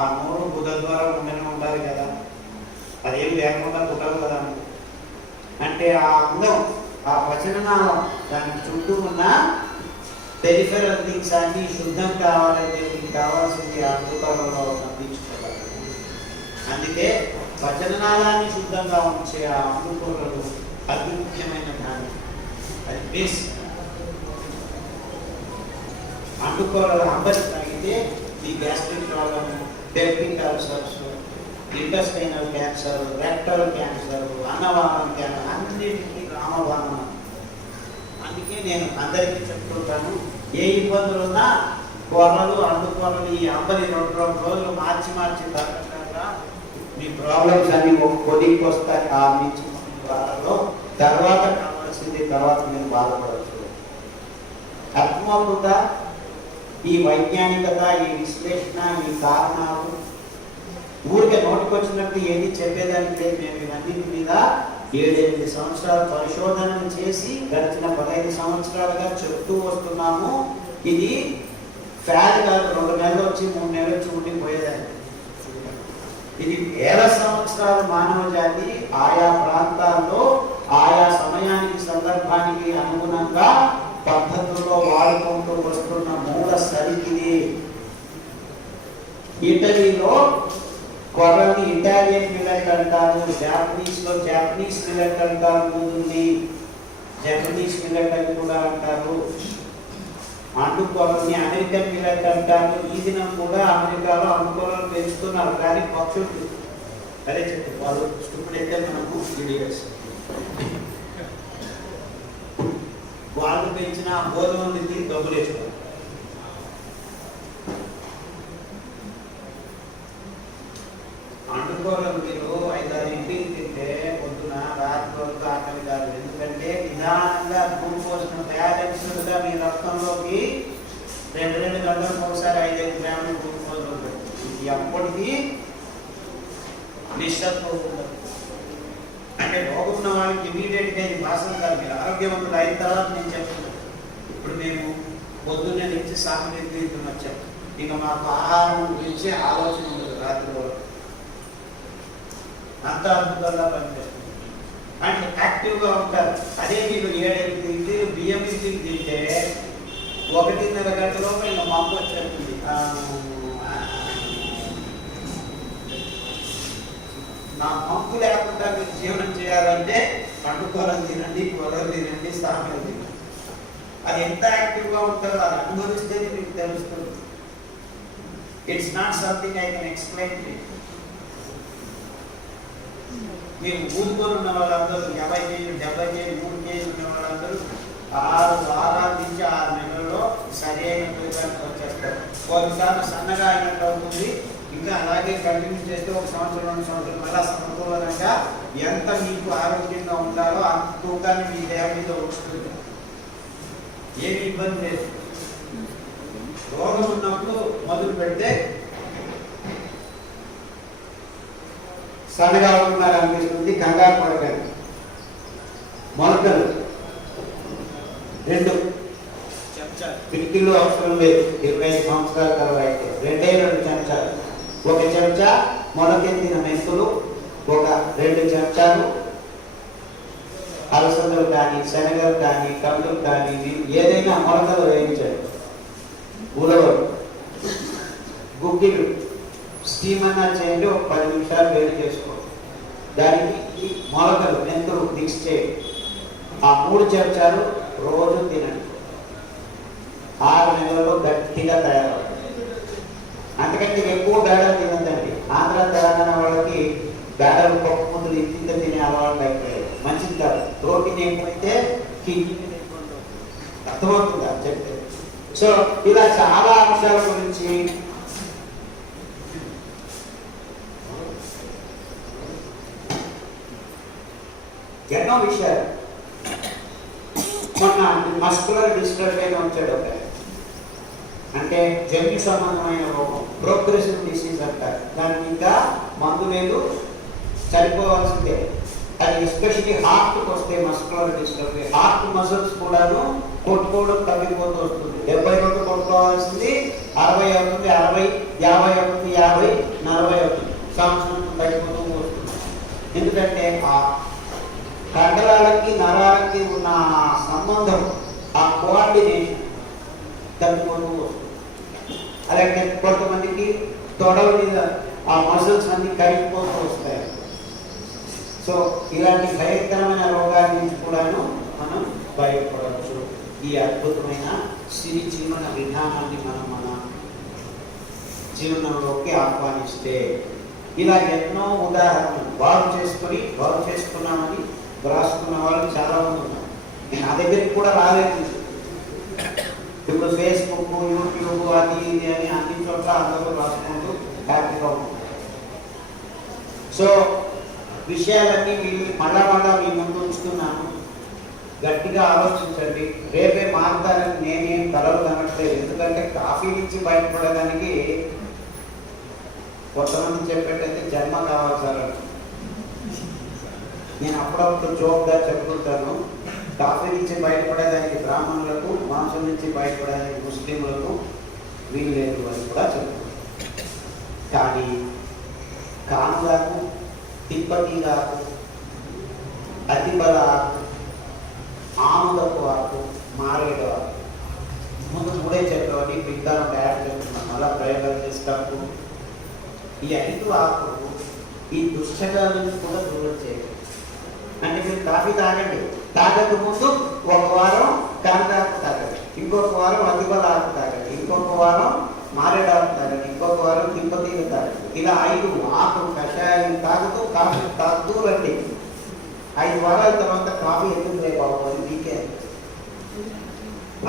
ఆ నోరు గుదద్వారం ఉండనే ఉండాలి కదా. అదేం లేకుండా పుట్టదు కదా. అంటే ఆ అందం, ఆ పచననాళం, దాని చుట్టూ ఉన్న పెరిఫెరల్ థింగ్స్ అన్ని శుద్ధం కావాలంటే మీకు కావాల్సింది అద్భుతంలో పంపించుకోవాలి. అందుకే పచననాళాన్ని శుద్ధంగా ఉంచే ఆ అద్భుతాలు అతి ముఖ్యమైన దాన్ని. అది బేస్. అంటుకోరలు అంబలి తాగితే ఈ gastric problem, peptic ulcers, intestinal cancer, rectal cancer, అన్నవాహం క్యాన్సర్ అన్నిటికీ రామబాణం. అందుకే నేను అందరికీ చెప్తుంటాను, ఏ ఇబ్బందులు ఉన్నా కొర్రలు, అంటుకొరలు, ఈ అంబలి 2 రోజులు మార్చి తాగకుండా మీ ప్రాబ్లమ్స్ అన్ని కొద్దికి వస్తాయి. 6 నుంచి 3 వారాల్లో తర్వాత కావాల్సింది, తర్వాత నేను బాధపడవచ్చు. అర్థమవుతుందా? ఈ వైజ్ఞానికత, ఈ విశ్లేషణ, ఈ కారణాలు ఊరికే నోటికొచ్చినట్టు ఏది చెప్పేదానికి లేదు. మేము ఇవన్నిటి మీద 7-8 సంవత్సరాలు పరిశోధనలు చేసి గడిచిన 15 సంవత్సరాలుగా చెప్తూ వస్తున్నాము. ఇది ఫ్యాడ్ కాదు, 2 నెలలు వచ్చి 3 నెలలు వచ్చి ఉండిపోయేదాన్ని. ఇది వేల సంవత్సరాలు మానవ జాతి ఆయా ప్రాంతాల్లో ఆయా సమయానికి, సందర్భానికి అనుగుణంగా పద్ధతుల్లో వాడుకుంటూ వస్తున్న మూల సరికిది. ఇటలీలో కొర్రని ఇటాలియన్ మిల్లెట్ అంటారు, జాపనీస్ మిల్లెట్ అంటారు, ముందుంది జపనీస్ మిల్లెట్ అని కూడా అంటారు. అంటుకొరని అమెరికన్ మిల్లెట్ అంటారు. ఈ దినం కూడా అమెరికాలో అంటుకొరలు పెంచుతున్నారు, కానీ పక్షులు అదే చెప్పి వాళ్ళు ఇప్పుడైతే మనము ఇడియట్స్. వాళ్ళు పెంచిన గోధుమని తిని డబ్బులు వేసుకోవాలి. అంటుకోరలు మీరు 5-6 ఇంటికి తింటే మీ రక్తంలోకి 2 గంటలకు ఒకసారి 5 గ్రాములు గ్లూకోజ్ ఉంటుంది. ఇది ఎప్పటికీ నిశ్శబ్దం ఉండదు. అంటే రోగం ఉన్న వాళ్ళకి ఇమీడియట్గా ఇది భాషలు కాదు. మీరు ఆరోగ్యవంతులు అయిన తర్వాత నేను చెప్తున్నాను. ఇప్పుడు మేము పొద్దున్నే నుంచి సామర్థ్యం వచ్చాం. ఇక మాకు ఆహారం గురించి ఆలోచన ఉండదు. రాత్రి వరకు అంత అద్భుతంగా పనిచేస్తుంది. అంటే యాక్టివ్గా ఉంటారు. అదే మీరు 7 తింటే బియ్యం తింటే 1.5 గంటలోపు ఇంకా మాకు వచ్చేస్తుంది. నా పంపు లేకుండా మీరు జీవనం చేయాలంటే పండుకోవాలని తినండి, కూరలు తినండి, స్థానాలు తినండి. అది ఎంత యాక్టివ్గా ఉంటారో అది అనుభవిస్తేనే మీకు తెలుస్తుంది. It's not something I can explain. మీరు ఊరుకొని ఉన్న వాళ్ళందరూ 50 కేజీలు 70 కేజీలు 3 కేజీలు ఉన్న వాళ్ళందరూ 6 వారాల నుంచి 6 నెలల్లో సరి అయిన ఫలితానికి వచ్చేస్తారు. కొన్నిసార్లు సన్నగా అయినట్టు అవుతుంది. ఇంకా అలాగే కంటిన్యూ చేస్తే 1 సంవత్సరం 2 సంవత్సరం అలా సమతులంగా ఎంత మీకు ఆరోగ్యంగా ఉండాలో అంత తూకాన్ని మీ దేహం మీద వస్తుంది. ఏమి ఇబ్బంది లేదు. రోగం ఉన్నప్పుడు మొదలు పెడితే సన్నగా ఉంటున్నారు అనిపిస్తుంది. కంగారు పడకండి. మొలకలు 2 చెంచాలు, పిడికిళ్ళు అవసరం లేదు. 25 సంవత్సరాల తర్వాత అయితే 2 చెంచాలు. 1 చెంచా మొలకెత్తిన మెంతులు, 2 చెంచాలు అలసందలు కానీ శనగలు కానీ కందులు కానీ ఏదైనా మొలకలు వేయించండి. ఉలవలు, గుగ్గిలు స్టీమ్ అన్నా చేయండి. 10 నిమిషాలు వేడి చేసుకోండి. దానికి ఈ మొలకలు మెంతులు మిక్స్ చేయండి. ఆ 3 చెంచాలు రోజు తినండి. 6 నెలల్లో గట్టిగా తయారవుతుంది. అంతకంటే ఎక్కువ బేడలు తినద్దండి. ఆంధ్ర తెలంగాణ వాళ్ళకి బేడలు పప్పు ముద్దలు ఇంత తినే అలవాటు అయిపోయాయి. మంచిది కాదు. ప్రోటీన్ ఎక్కువైతే కిడ్నీ అర్థమవుతుందా చెప్తే. సో ఇలా చాలా అంశాల గురించి ఎన్నో విషయాలు. మొన్న మస్కులర్ డిస్టర్బ్ అయిన వచ్చాడు ఒక, అంటే జన్యు సంబంధమైన రోగం, ప్రోగ్రెసివ్ డిసీజ్ అంటారు. దానికి ఇంకా మందు లేదు, చనిపోవాల్సిందే. అది ఎస్పెషల్లీ హార్ట్కి వస్తే మస్కులర్ డిస్టర్బ్, హార్ట్ మసిల్స్ కూడాను కొట్టుకోవడం తగ్గిపోతూ వస్తుంది. 72 కొట్టుకోవాల్సింది 60 అవుతుంది, 60, 50 అవుతుంది, 50, 40 అవుతుంది. సంవత్సరం తగ్గిపోతూ వస్తుంది. ఎందుకంటే ఆ కండరాలకి నరాలకి ఉన్న సంబంధం, ఆ కోఆర్డినేషన్ తగ్గిపోతూ వస్తుంది. అలాగే కొంతమందికి తొడల మీద ఆ మసిల్స్ అన్ని కరిగిపోతూ వస్తాయి. సో ఇలాంటి భయంకరమైన రోగాల నుంచి కూడాను మనం బయటపడవచ్చు. ఈ అద్భుతమైన సిరి జీవన విధానాన్ని మనం మన జీవనంలోకి ఆహ్వానిస్తే ఇలా ఎన్నో ఉదాహరణలు బాగు చేసుకున్నామని రాసుకున్న వాళ్ళు చాలా మంది ఉన్నారు. నేను నా దగ్గరికి కూడా రాలేదు. ఇప్పుడు ఫేస్బుక్, యూట్యూబ్ అది ఇది అని అన్ని చోట్ల అందరూ రాసుకుంటూ హ్యాపీగా ఉంటారు. సో విషయాలన్నీ మళ్ళా మీ ముందు ఉంచుతున్నాను. గట్టిగా ఆలోచించండి. రేపే మారుతారని నేనేం కలలు కనట్లేదు. ఎందుకంటే కాఫీ నుంచి బయటపడడానికి కొంతమంది చెప్పేటైతే జన్మ కావాలి సార్. నేను అప్పుడప్పుడు జోక్గా చెప్తుంటాను. కాఫీ నుంచి బయటపడేదానికి బ్రాహ్మణులకు, మాంసం నుంచి బయటపడేదానికి ముస్లింలకు వీలు లేదు అని కూడా చెప్తున్నాను. కానీ కానుగాకు, తిప్పటిగాకు, అతిబల ఆకు, ఆముదపు ఆకు, మారేడు ఆకు, ముందు 3 చెప్పేవాడి పిద్దాను తయారు చేస్తున్నాం. అలా ప్రయోగాలు చేస్తాము. ఈ 5 ఆకులు ఈ దుష్టగాల నుంచి కూడా దూరం చేయాలి. అంటే మీరు కాఫీ తాగండి, తాగక ముందు 1 వారం కానుగాకు తాగండి, ఇంకొక వారం అతిబల ఆకు తాగండి, ఇంకొక వారం మారేడు ఆకు తాగండి, ఇంకొక వారం తిప్పతీగ తాగండి. ఇలా 5 ఆకు కషాయం తాగుతూ కాఫీ తాగుతూ రండి. 5 వారాల తర్వాత కాఫీ ఎందుకు లేకపోవాలి మీకే.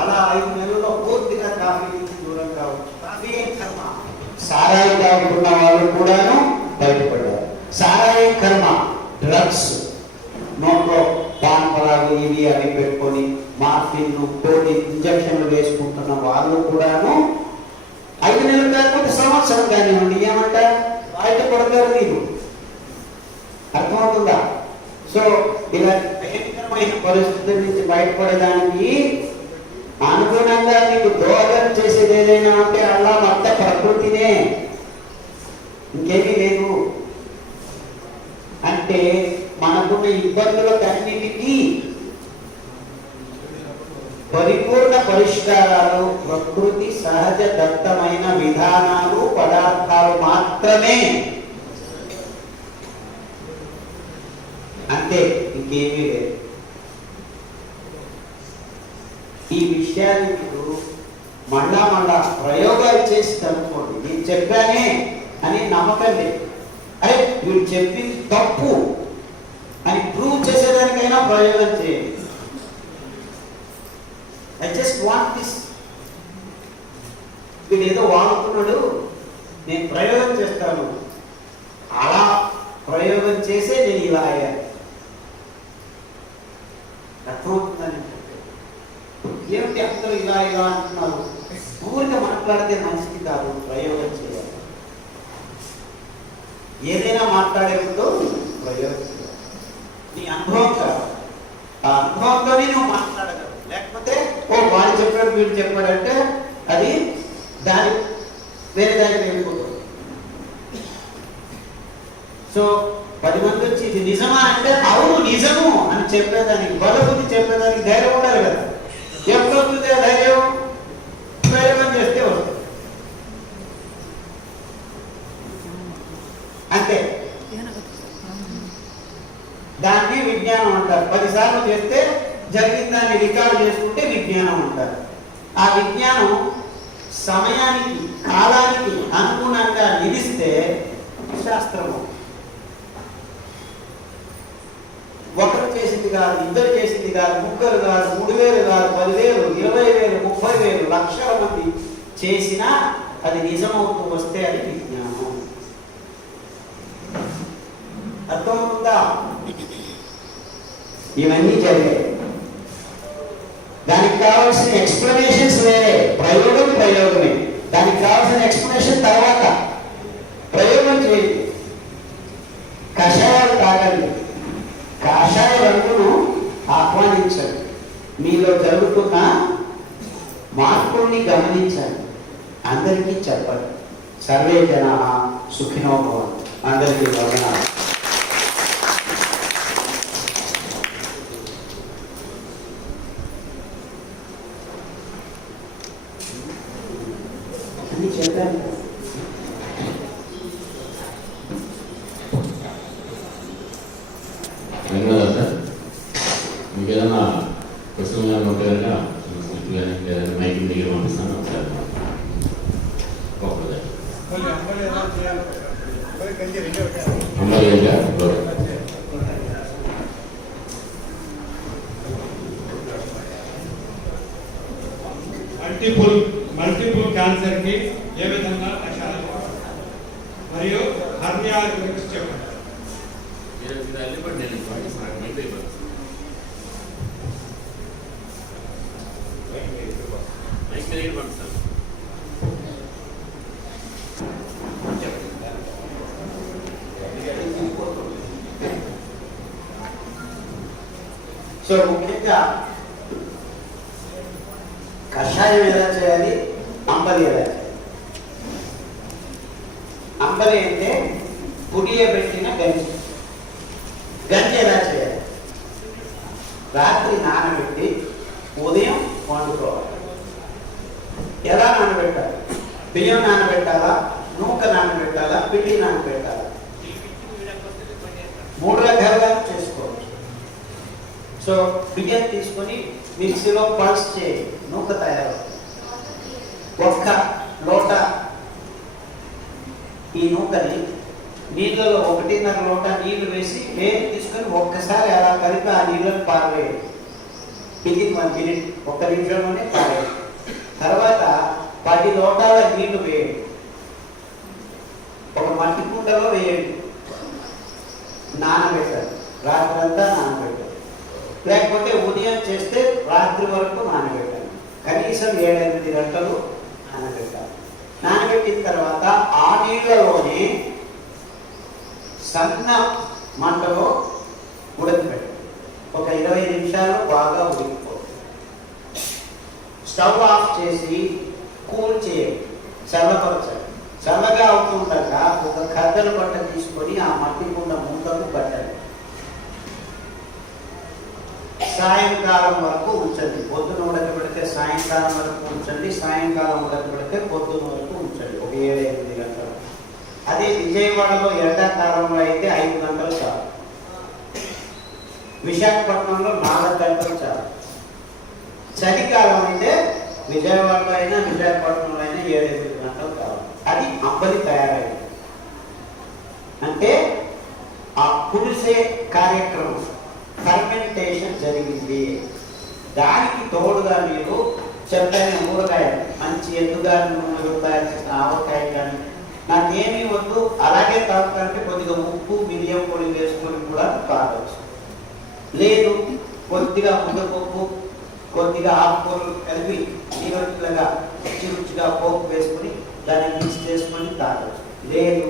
అలా 5 నెలల్లో పూర్తిగా కాఫీ నుంచి దూరం కావచ్చు. కాఫీ కర్మ. సారాయి తాగుతున్న వాళ్ళు కూడాను బయటపడ్డారు. సారాయి కర్మ, డ్రగ్స్, నోట్లో పాన్ పరాగు ఇవి అవి పెట్టుకొని మార్ఫిన్ కోటి ఇంజక్షన్లు వేసుకుంటున్న వాళ్ళు కూడాను 5 నెలలు కాకపోతే సంవత్సరం కానివ్వండి ఏమంటారు బయటపడతారు మీరు. అర్థమవుతుందా? సో ఇలాంటి భయంకరమైన పరిస్థితుల నుంచి బయటపడడానికి అనుగుణంగా మీకు దోహదం చేసేది ఏదైనా ఉంటే అల్లా మొత్త ప్రకృతినే, ఇంకేమీ లేదు. అంటే మనకున్న ఇబ్బందులకన్నిటికీ పరిపూర్ణ పరిష్కారాలు ప్రకృతి సహజ దత్తమైన విధానాలు పదార్థాలు మాత్రమే, అంతే, ఇంకేమీ లేదు. ఈ విషయాన్ని మీరు మళ్ళా ప్రయోగాలు చేసి కనుక్కోండి. నేను చెప్పానే అని నమ్మకం లేదు. అరే వీడు చెప్పింది తప్పు అని ప్రూవ్ చేసేదానికైనా ప్రయోగం చేయండి. I just want this. వీడు ఏదో వాడుతున్నాడు, నేను ప్రయోగం చేస్తాను, అలా ప్రయోగం చేసే నేను ఇలా అయ్యాను. అర్థమవుతుందని ఏమిటి అందరూ ఇలా ఇలా అంటున్నారు? ఊరిగా మాట్లాడితే మంచిది కాదు, ప్రయోగం చేయాలి. ఏదైనా మాట్లాడే ముందు ప్రయోగం చేయాలి. నీ అనుభవం కాదు, ఆ అనుభవంతోనే నువ్వు మాట్లాడగలవు. లేకపోతే వాడు చెప్పాడు వీడు చెప్పాడంటే అది వేరే దానికి వెళ్ళిపోతుంది. సో 10 మంది వచ్చి ఇది నిజమా అంటే అవును నిజము అని చెప్పేదానికి, బలబుద్ధి చెప్పేదానికి ధైర్యం ఉండాలి కదా. ఎప్పుడు వస్తుంది ధైర్యం? ప్రయోగం చేస్తే వస్తుంది, అంతే. దాన్ని విజ్ఞానం అంటారు. 10 సార్లు చేస్తే జరిగిన దాన్ని రికార్డు చేసుకుంటే విజ్ఞానం అంటారు. ఆ విజ్ఞానం సమయానికి కాలానికి అనుగుణంగా నిలిస్తే శాస్త్రము. ఒకరు చేసింది కాదు, ఇద్దరు చేసింది కాదు, ముగ్గురు కాదు, 3000 కాదు, 10,000, 20,000, 30,000, లక్షల మంది చేసినా అది నిజమవుతూ వస్తే అది విజ్ఞానం. అర్థమవుతుందా? ఇవన్నీ జరిగాయి. దానికి కావాల్సిన ఎక్స్ప్లెనేషన్స్ వేరే. ప్రయోగమే. దానికి కావాల్సిన ఎక్స్ప్లెనేషన్ తర్వాత. ప్రయోగం చేయండి, కషాయాలు తాగండి, కాషాయ రంగును ఆహ్వానించండి, మీలో జరుగుతున్న మార్పుల్ని గమనించండి, అందరికీ చెప్పండి. సర్వే జనాః సుఖినో భవంతు. అందరికీ వందనాలు. చెప్పండి. ధన్యవాదాలు సార్. మీకు ఏదైనా క్వశ్చన్ కానీ ఉంటే కనుక ఏదైనా మైకింగ్ దగ్గర పంపిస్తాను ఒకసారి. మల్టిపుల్ క్యాన్సర్ కి ఏ విధంగా కషాయాలు మరియు హర్నియాల గురించి చెప్పండి. సో ముఖ్యంగా కషాయం ఎలా చేయాలి, అంబలి ఎలా చేయాలి. అంబలి అంటే పుడియబెట్టిన గంజి. గంజి ఎలా చేయాలి? రాత్రి నానబెట్టి ఉదయం వండుకోవాలి. ఎలా నానబెట్టాలి? బియ్యం నానబెట్టాలా, నూక నానబెట్టాలా, పిండి నానబెట్టాలా? 3 రకాలుగా చేసుకోవచ్చు. సో బియ్యం తీసుకొని మిక్సీలో పల్స్ చేయి, నూక తయారవుతుంది. 1 లోట ఈ నూకని నీళ్ళలో 1.5 లోట నీళ్లు వేసి వేడి తీసుకొని ఒక్కసారి అలా కలిపి ఆ నీళ్ళని పారవేయాలి. వితిన్ 1 మినిట్, 1 నిమిషంలోనే పారేయాలి. తర్వాత 10 లోటాల నీళ్లు వేయండి, ఒక మట్టి కుండలో వేయండి, నానబెట్టాలి. రాత్రంతా నానబెట్టాలి. లేకపోతే ఉదయం చేస్తే రాత్రి వరకు నానబెట్టాలి. కనీసం 7-8 గంటలు నానబెట్టాలి. నానబెట్టిన తర్వాత ఆ నీళ్ళలోనే సన్న మంటలో ఉడకబెట్టాలి. ఒక 20 నిమిషాలు బాగా ఉడికిపోతుంది. స్టవ్ ఆఫ్ చేసి కూల్ చేయాలి, చల్లపరచాలి. చల్లగా అవుతుండగా ఒక కద్దెల బట్ట తీసుకొని ఆ మట్టి కుండ ముందకు పట్టాలి. సాయంకాలం వరకు ఉంచండి. పొద్దున ఉడకబెడితే సాయంకాలం వరకు ఉంచండి, సాయంకాలం ఉడకబెడితే పొద్దున వరకు ఉంచండి. ఒక 7-8 గంటలు. అదే విజయవాడలో ఎండాకాలంలో అయితే 5 గంటలు చాలు. విశాఖపట్నంలో 4 గంటలు చాలు. చలికాలం అయితే విజయవాడలో అయినా విశాఖపట్నంలో అయినా 7-8 గంటలు కావాలి. అది అంబలి తయారైంది అంటే ఆ పులిసే కార్యక్రమం, ఫర్మెంటేషన్ జరిగింది. దానికి తోడుగా మీరు చెప్పైన ఊరగాయ, మంచి ఎద్దుగాని నూనెలు తయారు చేసిన ఆవకాయ కానీ నాకేమీ వద్దు, అలాగే తాగుతుంటే కొద్దిగా ఉప్పు మిరియం పొడి వేసుకొని కూడా తాగవచ్చు. లేదు కొద్దిగా ముద్దపప్పు కొద్దిగా ఆకుకూరలు కలిపి నీరుగా రుచిగా పోపు వేసుకొని దాన్ని మిక్స్ చేసుకొని తాగవచ్చు. లేదు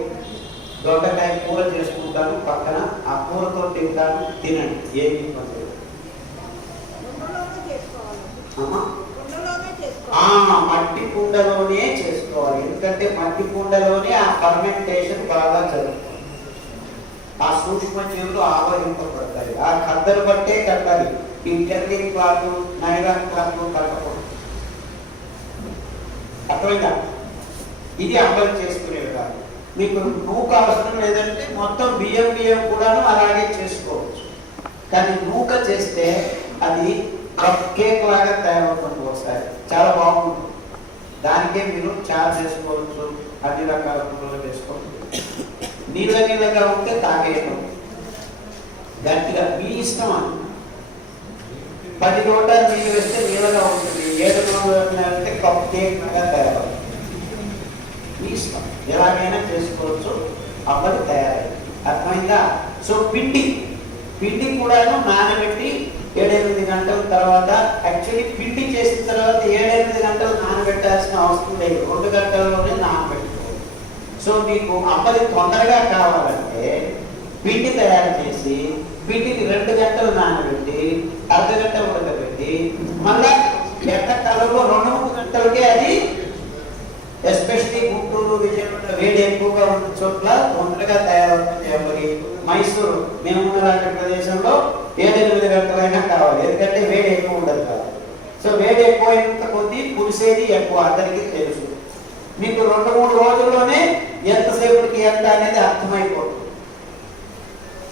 దొండకాయ కూర చేసుకుంటాను, పక్కన ఆ కూరతో తింటాను, తినండి, ఏమి ఇబ్బంది లేదు. మట్టి కుండలోనే చేసుకోవాలి. ఎందుకంటే మట్టి కుండలోనే ఆ ఫర్మెంటేషన్ బాగా జరుగుతుంది. ఆ సూక్ష్మజీవులు ఆవరింపబడతాయి. ఆ కద్దరు బట్టే కట్టాలి. ఈ టెర్లిన్ క్లాత్, నైలాన్ క్లాత్ కట్టకూడదు. అర్థమైందా? ఇది అంబలి చేసుకునే విధానం. మీకు నూక అవసరం లేదంటే మొత్తం బియ్యం కూడాను అలాగే చేసుకోవచ్చు. కానీ నూక చేస్తే అది కప్ కేక్ లాగా తయారవుతుంది. ఒకసారి చాలా బాగుంటుంది. దానికే మీరు చార్జ్ చేసుకోవచ్చు, అన్ని రకాల కూరలు చేసుకోవచ్చు. నీళ్ళగా ఉంటే తాగేయడం, గట్టిగా మీ ఇష్టం. అని 10 లోటాలు నీళ్ళు వేస్తే నీళ్ళగా ఉంటుంది, 7 లోటాలు అంటే కప్ కేక్ లాగా తయారవుతుంది. మీ ఇష్టం, ఎలాగైనా చేసుకోవచ్చు. అంబలి తయారైంది. అర్థమైందా? సో పిండి కూడాను నానబెట్టి 7-8 గంటల తర్వాత, యాక్చువల్లీ పిండి చేసిన తర్వాత 7-8 గంటలు నానబెట్టాల్సిన అవసరం లేదు, 2 గంటల్లోనే నానబెట్టుకోవాలి. సో మీకు అంబలి తొందరగా కావాలంటే పిండి తయారు చేసి పిండిని 2 గంటలు నానబెట్టి అర్ధగంట ఉడకబెట్టి మళ్ళా ఎండాకాలంలో 2-3 గంటలకే అది, ఎస్పెషలీ గుంటూరు, విజయవాడ వేడి ఎక్కువగా ఉన్న చోట్ల తొందరగా తయారవుతుంది అంబలి. మైసూరు మేము ఉన్నలాంటి ప్రదేశంలో 7-8 గంటలైనా కావాలి, ఎందుకంటే వేడి ఎక్కువ ఉండదు కాబట్టి. సో వేడి ఎక్కువైనంత కొద్దీ పులిసేది ఎక్కువ, అందరికీ తెలుసు. మీకు 2-3 రోజుల్లోనే ఎంతసేపటికి ఎంత అనేది అర్థమైపోతుంది.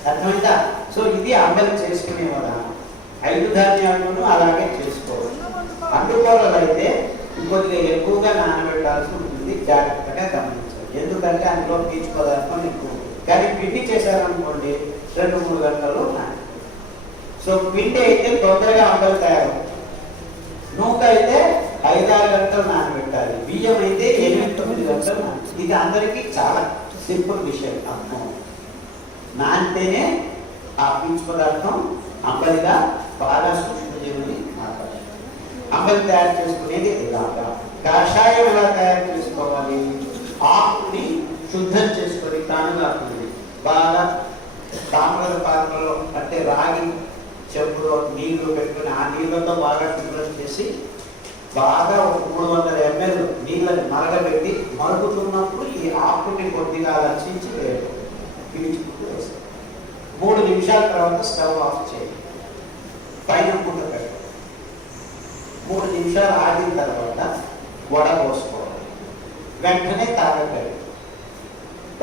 అర్థమైందా? సో ఇది అంబలి చేసుకునే విధానం. 5 ధాన్యాలను అలాగే చేసుకోవాలి. అందుకోవాలి అయితే ఇంకొద్దిగా ఎక్కువగా నానబెట్టాల్సి ఉంటుంది, జాగ్రత్తగా గమనించాలి. ఎందుకంటే అందులో పీచు పదార్థం ఎక్కువ. కానీ పిండి చేశారనుకోండి 2-3 గంటలు నాన. సో పిండి అయితే తొందరగా అంబలి తయారవుతుంది. నూక అయితే 5-6 గంటలు నానబెట్టాలి. బియ్యం అయితే 8-9 గంటలు నాన. ఇది అందరికీ చాలా సింపుల్ విషయం. అర్థం నానితేనే ఆ పీచు పదార్థం అంబలిగా బాగా సూక్ష్మజీవుని మాట్లాడాలి. అంబలి తయారు చేసుకునేది ఇలాగా. కషాయం ఎలా తయారు చేసుకోవాలి? ఆకుని శుద్ధం చేసుకొని తానుగా బాగా తామ్ర పాత్రలో, అంటే రాగి చెంబులో నీళ్లు పెట్టుకుని ఆ నీళ్ళతో బాగా శుభ్రం చేసి బాగా 300 ml నీళ్ళని మరగబెట్టి మరుగుతున్నప్పుడు ఈ ఆకుని కొద్దిగా రక్షించి వేయాలి. పీల్చుకుంటూ వేస్తాం. 3 నిమిషాల తర్వాత స్టవ్ ఆఫ్ చేయాలి, పైన పూట పెట్టాలి. 3 నిమిషాలు ఆగిన తర్వాత వడపోసుకోవాలి. వెంటనే తాగట్లేదు.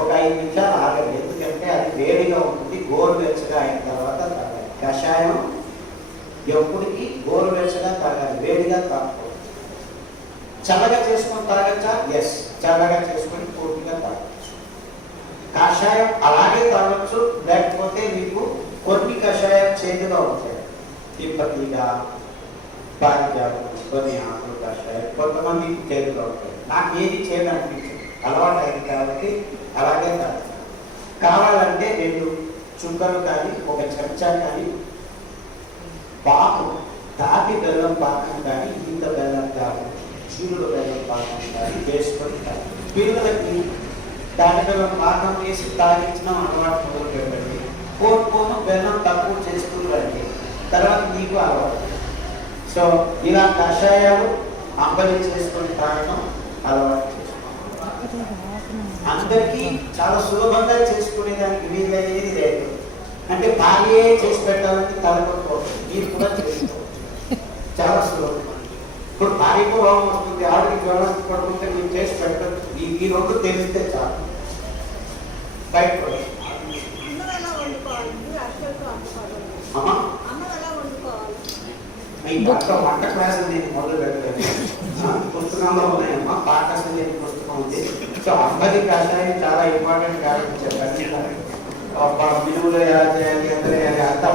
ఒక 5 నిమిషాలు ఆగండి, ఎందుకంటే అది వేడిగా ఉంటుంది. గోరువెచ్చగా అయిన తర్వాత తాగాలి. కషాయం ఎప్పటికీ గోరువెచ్చగా తాగాలి, వేడిగా తాగకూడదు. చల్లగా చేసుకొని తాగచ్చా? ఎస్, చల్లగా చేసుకొని పూర్తిగా తాగచ్చు. కషాయం అలాగే తాగొచ్చు, లేకపోతే మీకు కొన్ని కషాయం చేదుగా ఉంటాయి. తిప్పతిగా, పారిజాతం, కొన్ని ఆకులు కషాయం కొంతమంది చేదుగా ఉంటాయి. నాకు ఏది చేదు అనిపించదు, అలవాటు అయింది కాబట్టి అలాగే తాగుతాను. కావాలంటే 2 చుక్కలు కానీ 1 చెంచా కానీ పాకు తాటి బెల్లం పాకం కానీ ఇంత బెల్లం కాదు చీరుడు బెల్లం పాకం కానీ వేసుకొని పిల్లలకి తాటి బెల్లం పాకం వేసి తాగించిన అలవాటు మొదలు పెట్టండి. పోను బెల్లం తక్కువ చేసుకుని తర్వాత మీకు అలవాటు. సో ఇలా కషాయాలు అంబలి చేసుకొని తాగడం అలవాటు చేసుకోండి. అందరికీ చాలా సులభంగా చేసుకునేదానికి వీలయ్యేది లేదు. అంటే భార్యే చేసి పెట్టాలని తలపడిపోతుంది. మీరు కూడా చేసుకోవచ్చు, చాలా సులభం. ఇప్పుడు భార్యకు రోగం వస్తుంది, ఆవిడకి జ్వరం పడుతుంటే మీరు చేసి పెట్టదు. ఈ రెండు తెలిస్తే చాలు బయటపడి. వంట క్లాస్ నేను మొదలు పెట్టలేదు. పుస్తకంలో ఉన్నాయమ్మా, పాఠశాల పుస్తకం ఉంది. సో అంబలి కషాయం చాలా ఇంపార్టెంట్ కాబట్టి చెప్పండి. మినుములు ఎలా చేయాలి అంటే అంతా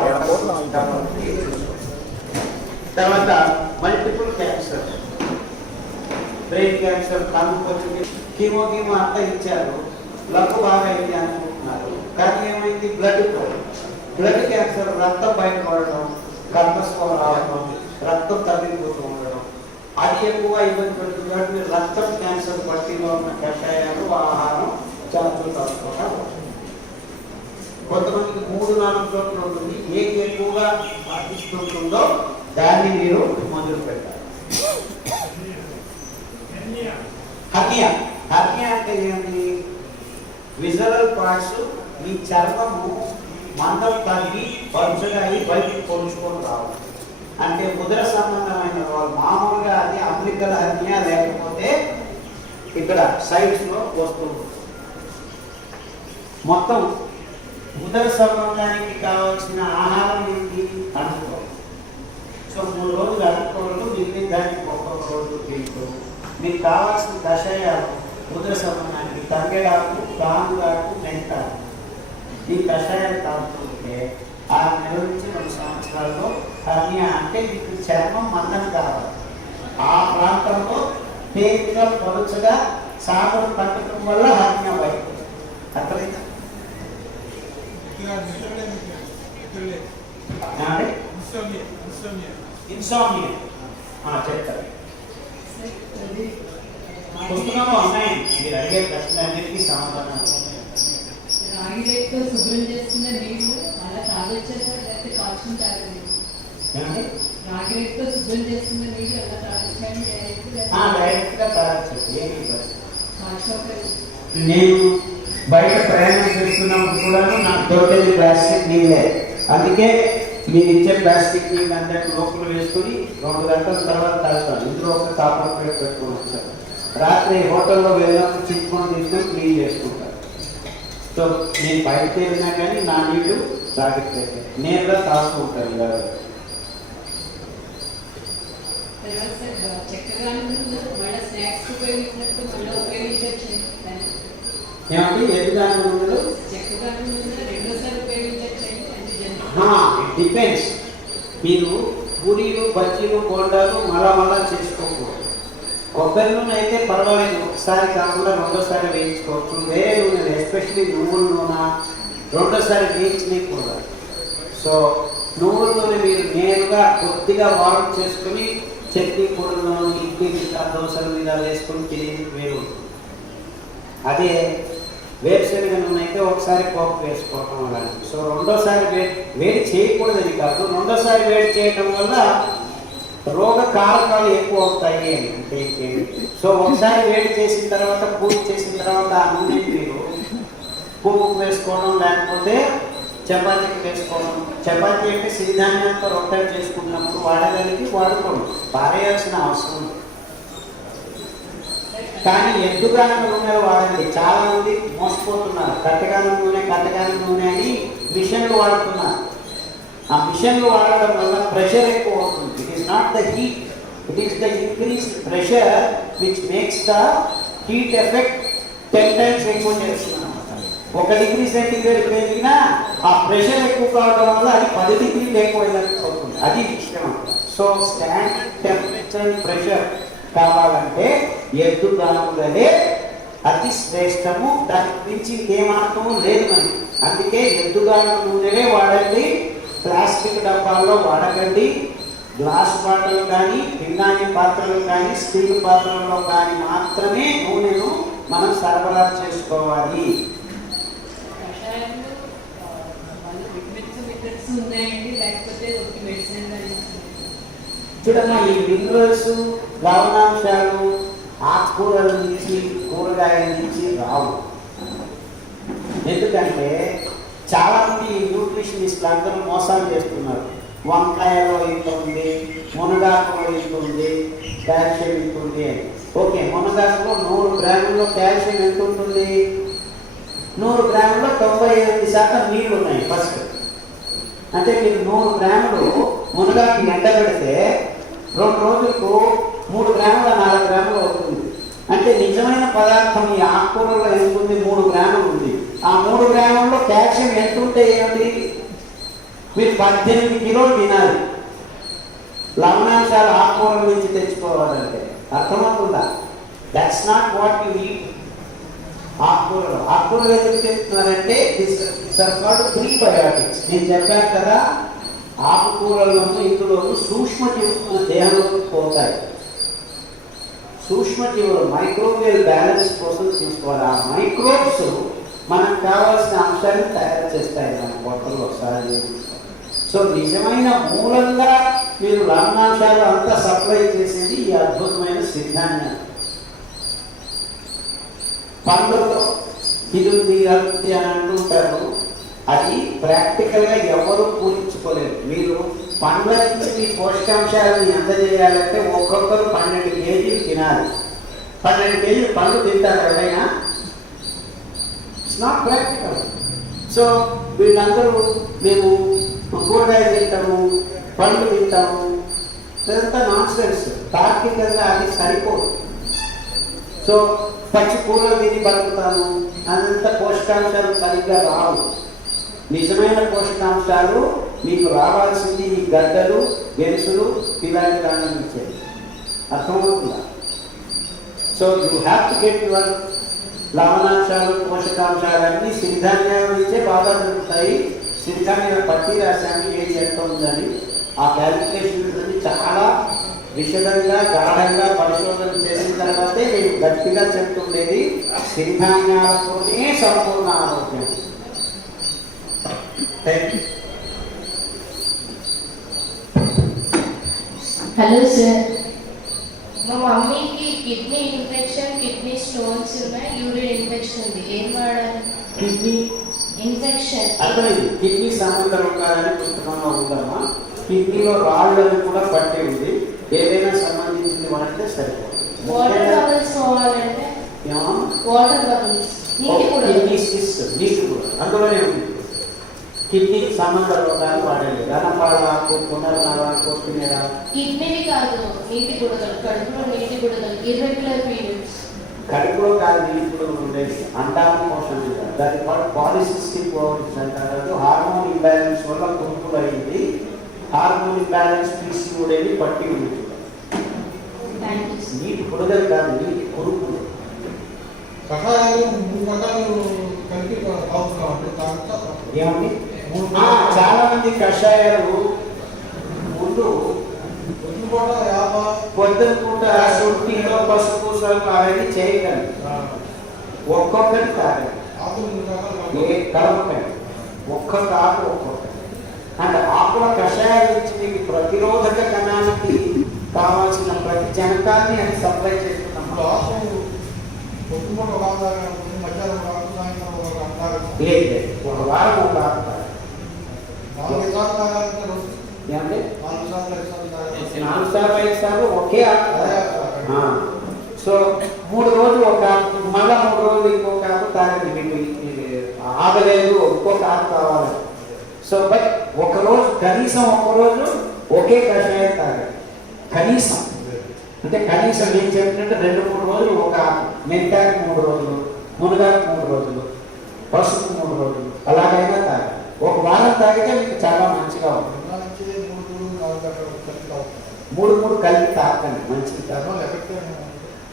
తర్వాత మల్టిపుల్ క్యాన్సర్, బ్రెయిన్ క్యాన్సర్, కన్ను కీమో అంతా ఇచ్చారు. లక్కు బాగా అయింది అనుకుంటున్నారు, కానీ ఏమైంది బ్లడ్ క్యాన్సర్, రక్తం బయట పడడం, కర్మస్కోరం రావడం, రక్తం తగ్గిపోతూ ఉండడం, అది ఎక్కువ ఇబ్బంది పెడుతుంది. కాబట్టి మీరు రక్తం క్యాన్సర్ పట్టిలో ఉన్న కషాయాలు ఆహారం చాలా కొంతమందికి 3-4 చోట్ల ఉంటుంది. ఏది ఎక్కువగా పాటిస్తుంటుందో దాన్ని మీరు మొదలు పెట్టాలి. హర్నియా అంటే ఏంటి? విజరల్ పార్ట్స్, మీ చర్మము మందం తగ్గి పరుచగా అయి బయటికి పొడుచుకొని రావాలి. అంటే ఉదర సంబంధమైన వాళ్ళు మామూలుగా అది అమెరికల్ హర్నియా, లేకపోతే ఇక్కడ సైడ్స్ లో వస్తుంది. మొత్తం ఉదర సంబంధానికి కావాల్సిన ఆహారం ఏంటి? అనుకోవాలి. సో 3 రోజులు అనుకోవడం, మిగిలిన దానికి ఒక్కొక్క రోజు తింటూ మీకు కావాల్సిన కషాయాలు ఉదర సంబంధానికి తంగేడాకు, గానుగాకు, మెంతాకు, ఈ కషాయాలు తాగుతుంటే 6 నెలల నుంచి 2 సంవత్సరాల్లో హర్నియా అంటే మీకు చర్మం మందం కావాలి. ఆ ప్రాంతంలో తేలికగా పలుచగా సాగం పట్టడం వల్ల హర్నియా బయట. అర్థమైందా? ఇన్సోమ్నియా చెప్తారు. పుస్తకంలో ఉన్నాయి, మీరు అడిగే ప్రశ్నలన్నిటికీ సమాధానం. రాగిరేట్తో శుభ్రం చేస్తున్న నీళ్లు అలా తాగొచ్చా సార్, లేకపోతే కాల్చిన తాగండి? రాగిరేట్తో శుభ్రం చేస్తున్న నీళ్లు అలా తాగొచ్చాను డైరెక్ట్ గా తాగొచ్చు. నేను బయట ప్రయాణం చేస్తున్నప్పుడు కూడా నాకు దొరికేది ప్లాస్టిక్ నీళ్ళే. అందుకే మీరు ఇచ్చే ప్లాస్టిక్ నీళ్ళు అందరికీ లోపల వేసుకుని 2 గంటల తర్వాత తాగుతాను. ఇందులో ఒక కాపర్ ప్లేట్ పెట్టుకుని వచ్చాను. రాత్రి హోటల్లో వెళ్ళినప్పుడు చిక్కుకొని తీసుకొని క్లీన్ చేసుకుంటాను. సో నేను బయట వెళ్ళినా కానీ నా నీళ్ళు తాగిట్లేదు, నేరుగా తాగుతూ ఉంటాను. ఏమంటే ఎదుగాను ముందు డిపెండ్స్. మీరు పూరీలు, బజ్జీలు, బోండాలు మళ్ళా చేసుకోకూడదు. కొబ్బరి నూనె అయితే పర్వాలేదు, ఒకసారి కాకుండా 2వ సారి వేయించుకోవచ్చు. వేరే నూనె, ఎస్పెషల్లీ నువ్వుల నూనె 2వ సారి వేయించలేకూడదు. సో నువ్వుల నూనె మీరు నేరుగా కొద్దిగా వాటర్ చేసుకుని చట్నీ పొడులను, ఇడ్లీ మీద, దోశల మీద వేసుకొని తినేది వేరు. అదే వేరుశనగ నూనె అయితే ఒకసారి పోపు వేసుకోవటం వల్ల. సో 2వ సారి వేడి చేయకూడదని కాదు, 2వ సారి వేడి చేయటం వల్ల రోగ కారకాలు ఎక్కువ అవుతాయి అంటే. సో ఒకసారి వేడి చేసిన తర్వాత, పూజ చేసిన తర్వాత ఆ నూనె మీరు పువ్వుకు వేసుకోవడం, లేకపోతే చపాతీకి వేసుకోవడం. చపాతీ అంటే సిరిధాన్యంతో రొట్టెలు చేసుకున్నప్పుడు వాడగలిగి వాడుకోండి, పారేయాల్సిన అవసరం. కానీ ఎద్దుగానుగ నూనెలు వాడండి. చాలా మంది మోసపోతున్నారు. కట్టగానుగ నూనె అని మిషన్లు వాడుతున్నారు. ఆ మిషన్లు వాడడం వల్ల ప్రెషర్ ఎక్కువ అవుతుంది. It is not the heat, it is the increase pressure which makes the heat effect 10 times ఎక్కువ చేస్తున్నాం. 1 degree సెంటీగ్రేడ్ పెరిగినా ఆ ప్రెషర్ ఎక్కువ కావడం వల్ల అది 10 degrees ఎక్కువ అవుతుంది. అది విషయం. సో స్టాండర్డ్ టెంపరేచర్, ప్రెషర్ కావాలంటే ఎద్దుగానుగలే అతి శ్రేష్టము. దాని గురించి ఏమాత్రము లేదు మనకి. అందుకే ఎద్దుగానుగ నూనెలే వాడండి, ప్లాస్టిక్ డబ్బాల్లో వాడకండి. గ్లాస్ పాత్రలు కానీ, పింగాణి పాత్రలు కానీ, స్టీల్ పాత్రల్లో కానీ మాత్రమే నూనెను మనం సరఫరా చేసుకోవాలి. కషాయంలో వాళ్ళు విటమిన్స్ ఉన్నాయండి, లేకపోతే ఒక మెడిసిన్ చూడమ్మా, ఈ మినరల్స్, లవణాంశాలు ఆకుకూరల నుంచి, కూరగాయల నుంచి రావు. ఎందుకంటే చాలా మంది న్యూట్రిషనిస్టులు అందరూ మోసాలు చేస్తున్నారు. వంకాయలో ఇంత ఉంది, మునగాకులో ఇంత ఉంది, కాల్షియం ఇంత ఉంది అని. ఓకే, మునగాకులో 100 గ్రాముల్లో కాల్షియం ఎంత ఉంటుంది? 100 గ్రాముల్లో 98% నీళ్ళు ఉన్నాయి ఫస్ట్. అంటే మీరు 100 గ్రాములు మునగాకు ఎండబెడితే 2 రోజులకు 3 గ్రాముల 4 గ్రాములు అవుతుంది. అంటే నిజమైన పదార్థం ఈ ఆకుకూరలో ఎంత ఉంది? 3 గ్రాములు ఉంది. ఆ 3 గ్రాముల్లో కాల్షియం ఎంత ఉంటే ఏమిటి? మీరు 18 కిలోలు తినాలి లవణాంశాలు ఆకుకూరల నుంచి తెచ్చుకోవాలంటే. అర్థమవుతుందా? That's not what you eat. ఆకుకూరలు ఎందుకు చెప్తున్నారంటే ప్రీబయోటిక్స్. నేను చెప్పాను కదా, ఆకుకూరలను ఇందులోనూ సూక్ష్మజీవులు దేహంలోకి పోతాయి. సూక్ష్మజీవులు మైక్రోవేవ్ బ్యాలెన్స్ కోసం తీసుకోవాలి. ఆ మైక్రోబ్స్ మనకు కావాల్సిన అంశాలను తయారు చేస్తాయి మన పొట్టలో ఒకసారి. సో నిజమైన మూలంగా మీరు లవణాంశాలు అంతా సప్లై చేసేది ఈ అద్భుతమైన సిద్ధాంతం. పండ్లలో ఇది ఉంది అది అని అంటుంటారు. అది ప్రాక్టికల్గా ఎవరు పూరించుకోలేరు. మీరు పండ్ల నుంచి మీ పోషకాంశాలను అందజేయాలంటే ఒక్కొక్కరు 12 కేజీలు తినాలి. 12 కేజీలు పండ్లు తింటారు ఎవరైనా? It's not practical. సో వీళ్ళందరూ మేము కూరగాయలు తింటాము, పండ్లు తింటాము, ఇదంతా నాన్ సెన్స్. తార్కికంగా అది సరిపోదు. సో పచ్చి కూరలు తిని బతుకుతాము, అదంతా పోషకాంశాలు సరిగ్గా రావు. నిజమైన పోషకాంశాలు మీకు రావాల్సింది ఈ గడ్డలు, గెలుసులు, ఇలాంటి దాని నుంచే. అర్థమవుతుందా? So you have to get your లవణాంశాలు, పోషకాంశాలన్నీ సిరిధాన్యాల నుంచే బాగా దొరుకుతాయి. సిరిధాన్యాల పట్టి రాశాను ఏది ఎంత ఉందని. ఆ క్యాలిక్యులేషన్ చాలా విషదంగా, గాఢంగా పరిశోధన చేసిన తర్వాతే నేను గట్టిగా చెప్తుండేది సిరిధాన్యాలతోనే సంపూర్ణ ఆరోగ్యం. హలో సార్, మా మమ్మీకి కిడ్నీ ఇన్ఫెక్షన్, కిడ్నీ స్టోన్స్ ఉన్నాయి, యూరిన్ ఇన్ఫెక్షన్ ఉంది. ఏం వాడాలి? Kidney infection. అర్థమైంది. కిడ్నీ సంబంధ రోగాలని పుస్తకంలో ఉందమ్మా. కిడ్నీలో రాళ్ళని కూడా పట్టి ఉంది. ఏదైనా సంబంధించింది వాడితే సరిపోతుంది. వాటర్ బబుల్స్ కావాలంటే వాటర్ బబుల్స్, నీటి కూడా. కిడ్నీ సిస్ట్, నీటి కూడా అందులోనే ఉంది. కిడ్నీకి సంబంధ రోగాలు వాడాలి. ఘనపాలకు, పునర్నాలకు, తినేరా. కిడ్నీవి కాదు, నీటి గుడగలు, కడుపులో నీటి గుడగలు, ఇర్రెగ్యులర్ పీరియడ్స్. కడుపులో కాదు నీటి గుడగలు ఉండేది, అంటాను పోషణ. దాని పాలిసిస్టిక్ ఓవరీస్ అంటారు. హార్మోన్ ఇంబ్యాలెన్స్ వల్ల కురుపులు అయింది. హార్మోన్ ఇంబ్యాలెన్స్ పీసీఓడీ పట్టి ఉంది. నీటి బుడగలు కాదు, నీటి కురుపులు. కషాయాలు 3 రకాలు కలిపి ఏమండి? చాలా మంది కషాయాలు ముందు పొద్దున పూట శుద్ధిలో పసుపు స్వల్ప అవన్నీ చేయగలరు. ఒక్కొక్కటి తాగండి, కలపకండి. ఒక్కొక్క ఆకు ఒక్కొక్కటి. అంటే ఆకుల కషాయాల నుంచి మీకు ప్రతిరోధక కణానికి కావాల్సిన ప్రతి జనకాన్ని అది సప్లై చేస్తున్నాం. లేదు, ఒక వారం ఒక ఆకు తాగండి. ఏమంటే 4 సార్లు 5 సార్లు ఒకే ఆకు. సో 3 రోజులు ఒక ఆకు, మళ్ళా 3 రోజులు ఇంకొక ఆకు తాగండి. మీకు ఆగలేదు, ఇంకొక ఆకు కావాలి. సో బట్ ఒకరోజు కనీసం ఒకరోజు ఒకే కషాయం తాగండి. కనీసం అంటే కనీసం నేను చెప్పినట్టు 2-3 రోజులు ఒక ఆకు. మెంతాకు 3 రోజులు, మునగాకు 3 రోజులు, పసుపు 3 రోజులు, అలాగైనా తాగండి. ఒక వారం తాగితే మీకు చాలా మంచిగా ఉంటుంది. 3 కలిపి తాగండి, మంచిది కాదు.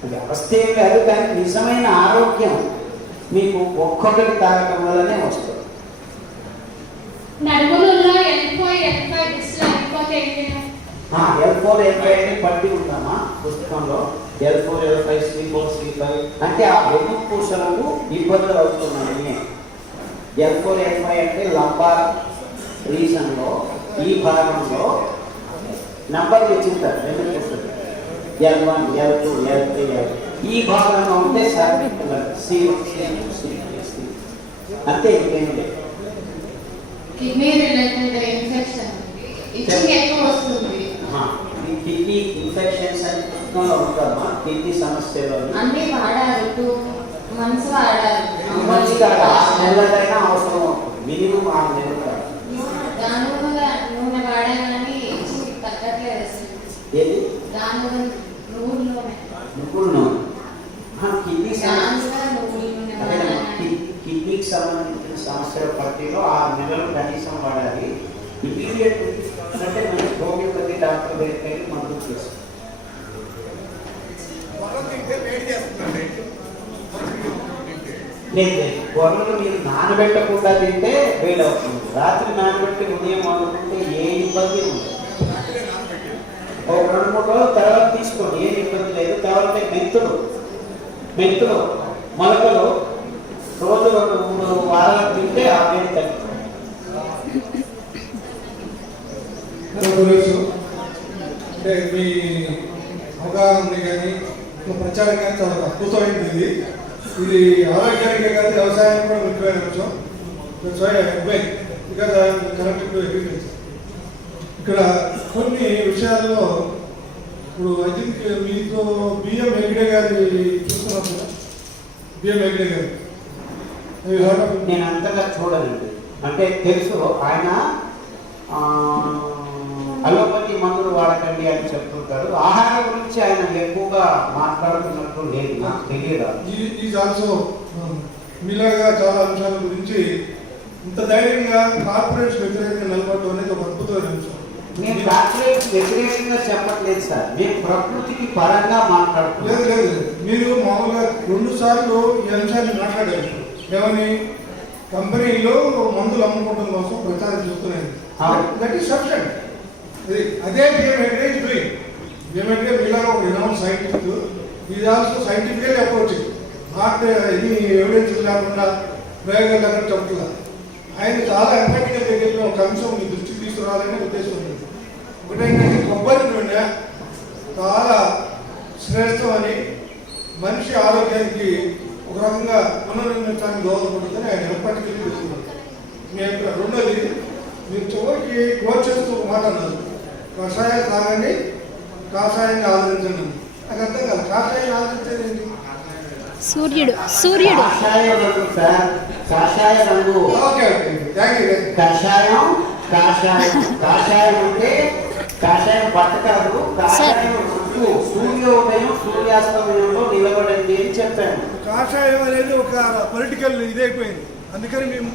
అది అవస్థ ఏం కాదు, కానీ నిజమైన ఆరోగ్యం మీకు ఒక్కొక్కటి తాగడం వల్లనే వస్తుంది. నడుములలో వెళ్ళిపోయి డిస్లో వెళ్ళిపోతే L4 L5 అని పట్టి ఉందమ్మా పుస్తకంలో. L4 L5 C4 C5 అంటే ఆ వెన్నుపూసలకు ఇబ్బందులు అవుతున్నాయి. L4 L5 అంటే లంబార్ రీజన్ లో ఈ భాగంలో నంబర్లు ఇచ్చింటారు వెన్నుపూసలు L1 L2 L3 L. ఈ భాగంలో ఉంటే సర్వికల్ C1 C2 C3 అంతే, ఇంకేం లేదు. కిడ్నీ రిలేటెడ్ ఇన్ఫెక్షన్ ఇచ్చింగ్ ఎక్కువ వస్తుంది. ఈ కిడ్నీ ఇన్ఫెక్షన్స్ అని పుస్తకంలో ఉంటామా? కిడ్నీ సమస్యలు అన్ని వాడారు, 2 months వాడారు. మంచిగా 6 నెలలైనా అవసరం అవుతుంది, మినిమం 6 నెలలు. దానివల్ల నూనె వాడా కానీ ఇచ్చింగ్ తగ్గట్లేదు అసలు. ఏది? దానివల్ల నువ్వుల నూనె, నువ్వుల నూనె. కిడ్నీ నువ్వుల కిడ్నీకి సంబంధించిన సమస్యల పట్టిలో 6 నెలలు కనీసం వాడాలి. ఇమీడియట్ అంటే మనకి హోమియోపతి డాక్టర్ దగ్గరికి వెళ్ళి మందులు చేసుకోవాలి. లేదు, గొర్రెలు మీరు నానబెట్టకుండా తింటే వేడవుతుంది. రాత్రి నానబెట్టి ఉదయం వండుకుంటే ఏ ఇబ్బంది ఉండదు. ఒక 2-3 రోజుల తర్వాత తీసుకోండి, ఏం ఇబ్బంది లేదు. తర్వాత మెంతులు మొలకలు రోజు 2-3 వారాలు తింటే ఆ వేడి తగ్గుతుంది. అంటే మీ అవగాహన ఉంది కానీ ప్రచారం కానీ చాలా అద్భుతమైనది. ఇది ఆరోగ్యానికే కాదు, వ్యవసాయం కూడా ముఖ్యమైన అంశం. Because I'm connected to agriculture. ఇక్కడ కొన్ని విషయాల్లో ఇప్పుడు ఐ థింక్ మీతో బిఎం హెగ్డే గారి చూస్తున్నప్పుడు, బిఎం హెగ్డే గారు నేను అంతగా చూడనండి, అంటే తెలుసు ఆయన అలోపతి మందులు వాడకండి అని చెప్తుంటారు. ఆహారం గురించి ఆయన ఎక్కువగా మాట్లాడుతున్నట్టు లేదు, నాకు తెలియదు. ఈజ్ ఆల్సో మీలాగా చాలా అంశాల గురించి ఇంత ధైర్యంగా కార్పొరేట్స్ వ్యతిరేకంగా నిలబడటం అనేది ఒక అద్భుతమైన అంశం. మేము కార్పొరేట్స్ వ్యతిరేకంగా చెప్పట్లేదు సార్, మేము ప్రకృతికి పరంగా మాట్లాడుతున్నాం. లేదు, మీరు మామూలుగా 2 సార్లు ఈ అంశాన్ని మాట్లాడారు. ఏమని? కంపెనీలో మందులు అమ్ముకోవడం కోసం ప్రచారం చేస్తున్నాయి. That is substance. అదే BM Hegde is doing. BM Hegde మీలాగా ఒక రినౌండ్ సైంటిస్ట్. ఇది ఆల్సో సైంటిఫికల్ అప్రోచ్, నాట్ ఇది ఎవిడెన్స్ లేకుండా ప్రయోగాలు లేకుండా చెప్తున్నారు. ఆయన చాలా ఎంపాటికల్ దగ్గర ఒక అంశం మీ దృష్టికి తీసుకురావాలనే ఉద్దేశం ఉంది. ఒకటేంటంటే కొబ్బరి నూనె చాలా శ్రేష్టం అని, మనిషి ఆరోగ్యానికి ఒక రకంగా పునర్నిర్మించడానికి దోహదపడుతుందని ఆయన ఎంపాటికల్ చేస్తున్నారు. మీ యొక్క రెండోది, మీరు చివరికి క్లోజ్ చేస్తూ ఒక మాట అన్నారు, కషాయాలు తాగండి, కాషాయాన్ని ఆదరించండి. నాకు అర్థం కాదు, కాషాయాన్ని ఆదరించేది ఏంటి? సూర్యుడు కాషాయ రంగు. కాషాయం అంటే కాషాయం బట్ట కాదు, కాషాయం రంగు. సూర్యోదయం సూర్యాస్తమయంలో నిలబడండి అని చెప్పాను. కాషాయం అనేది ఒక పొలిటికల్ ఇదైపోయింది, అందుకని మేము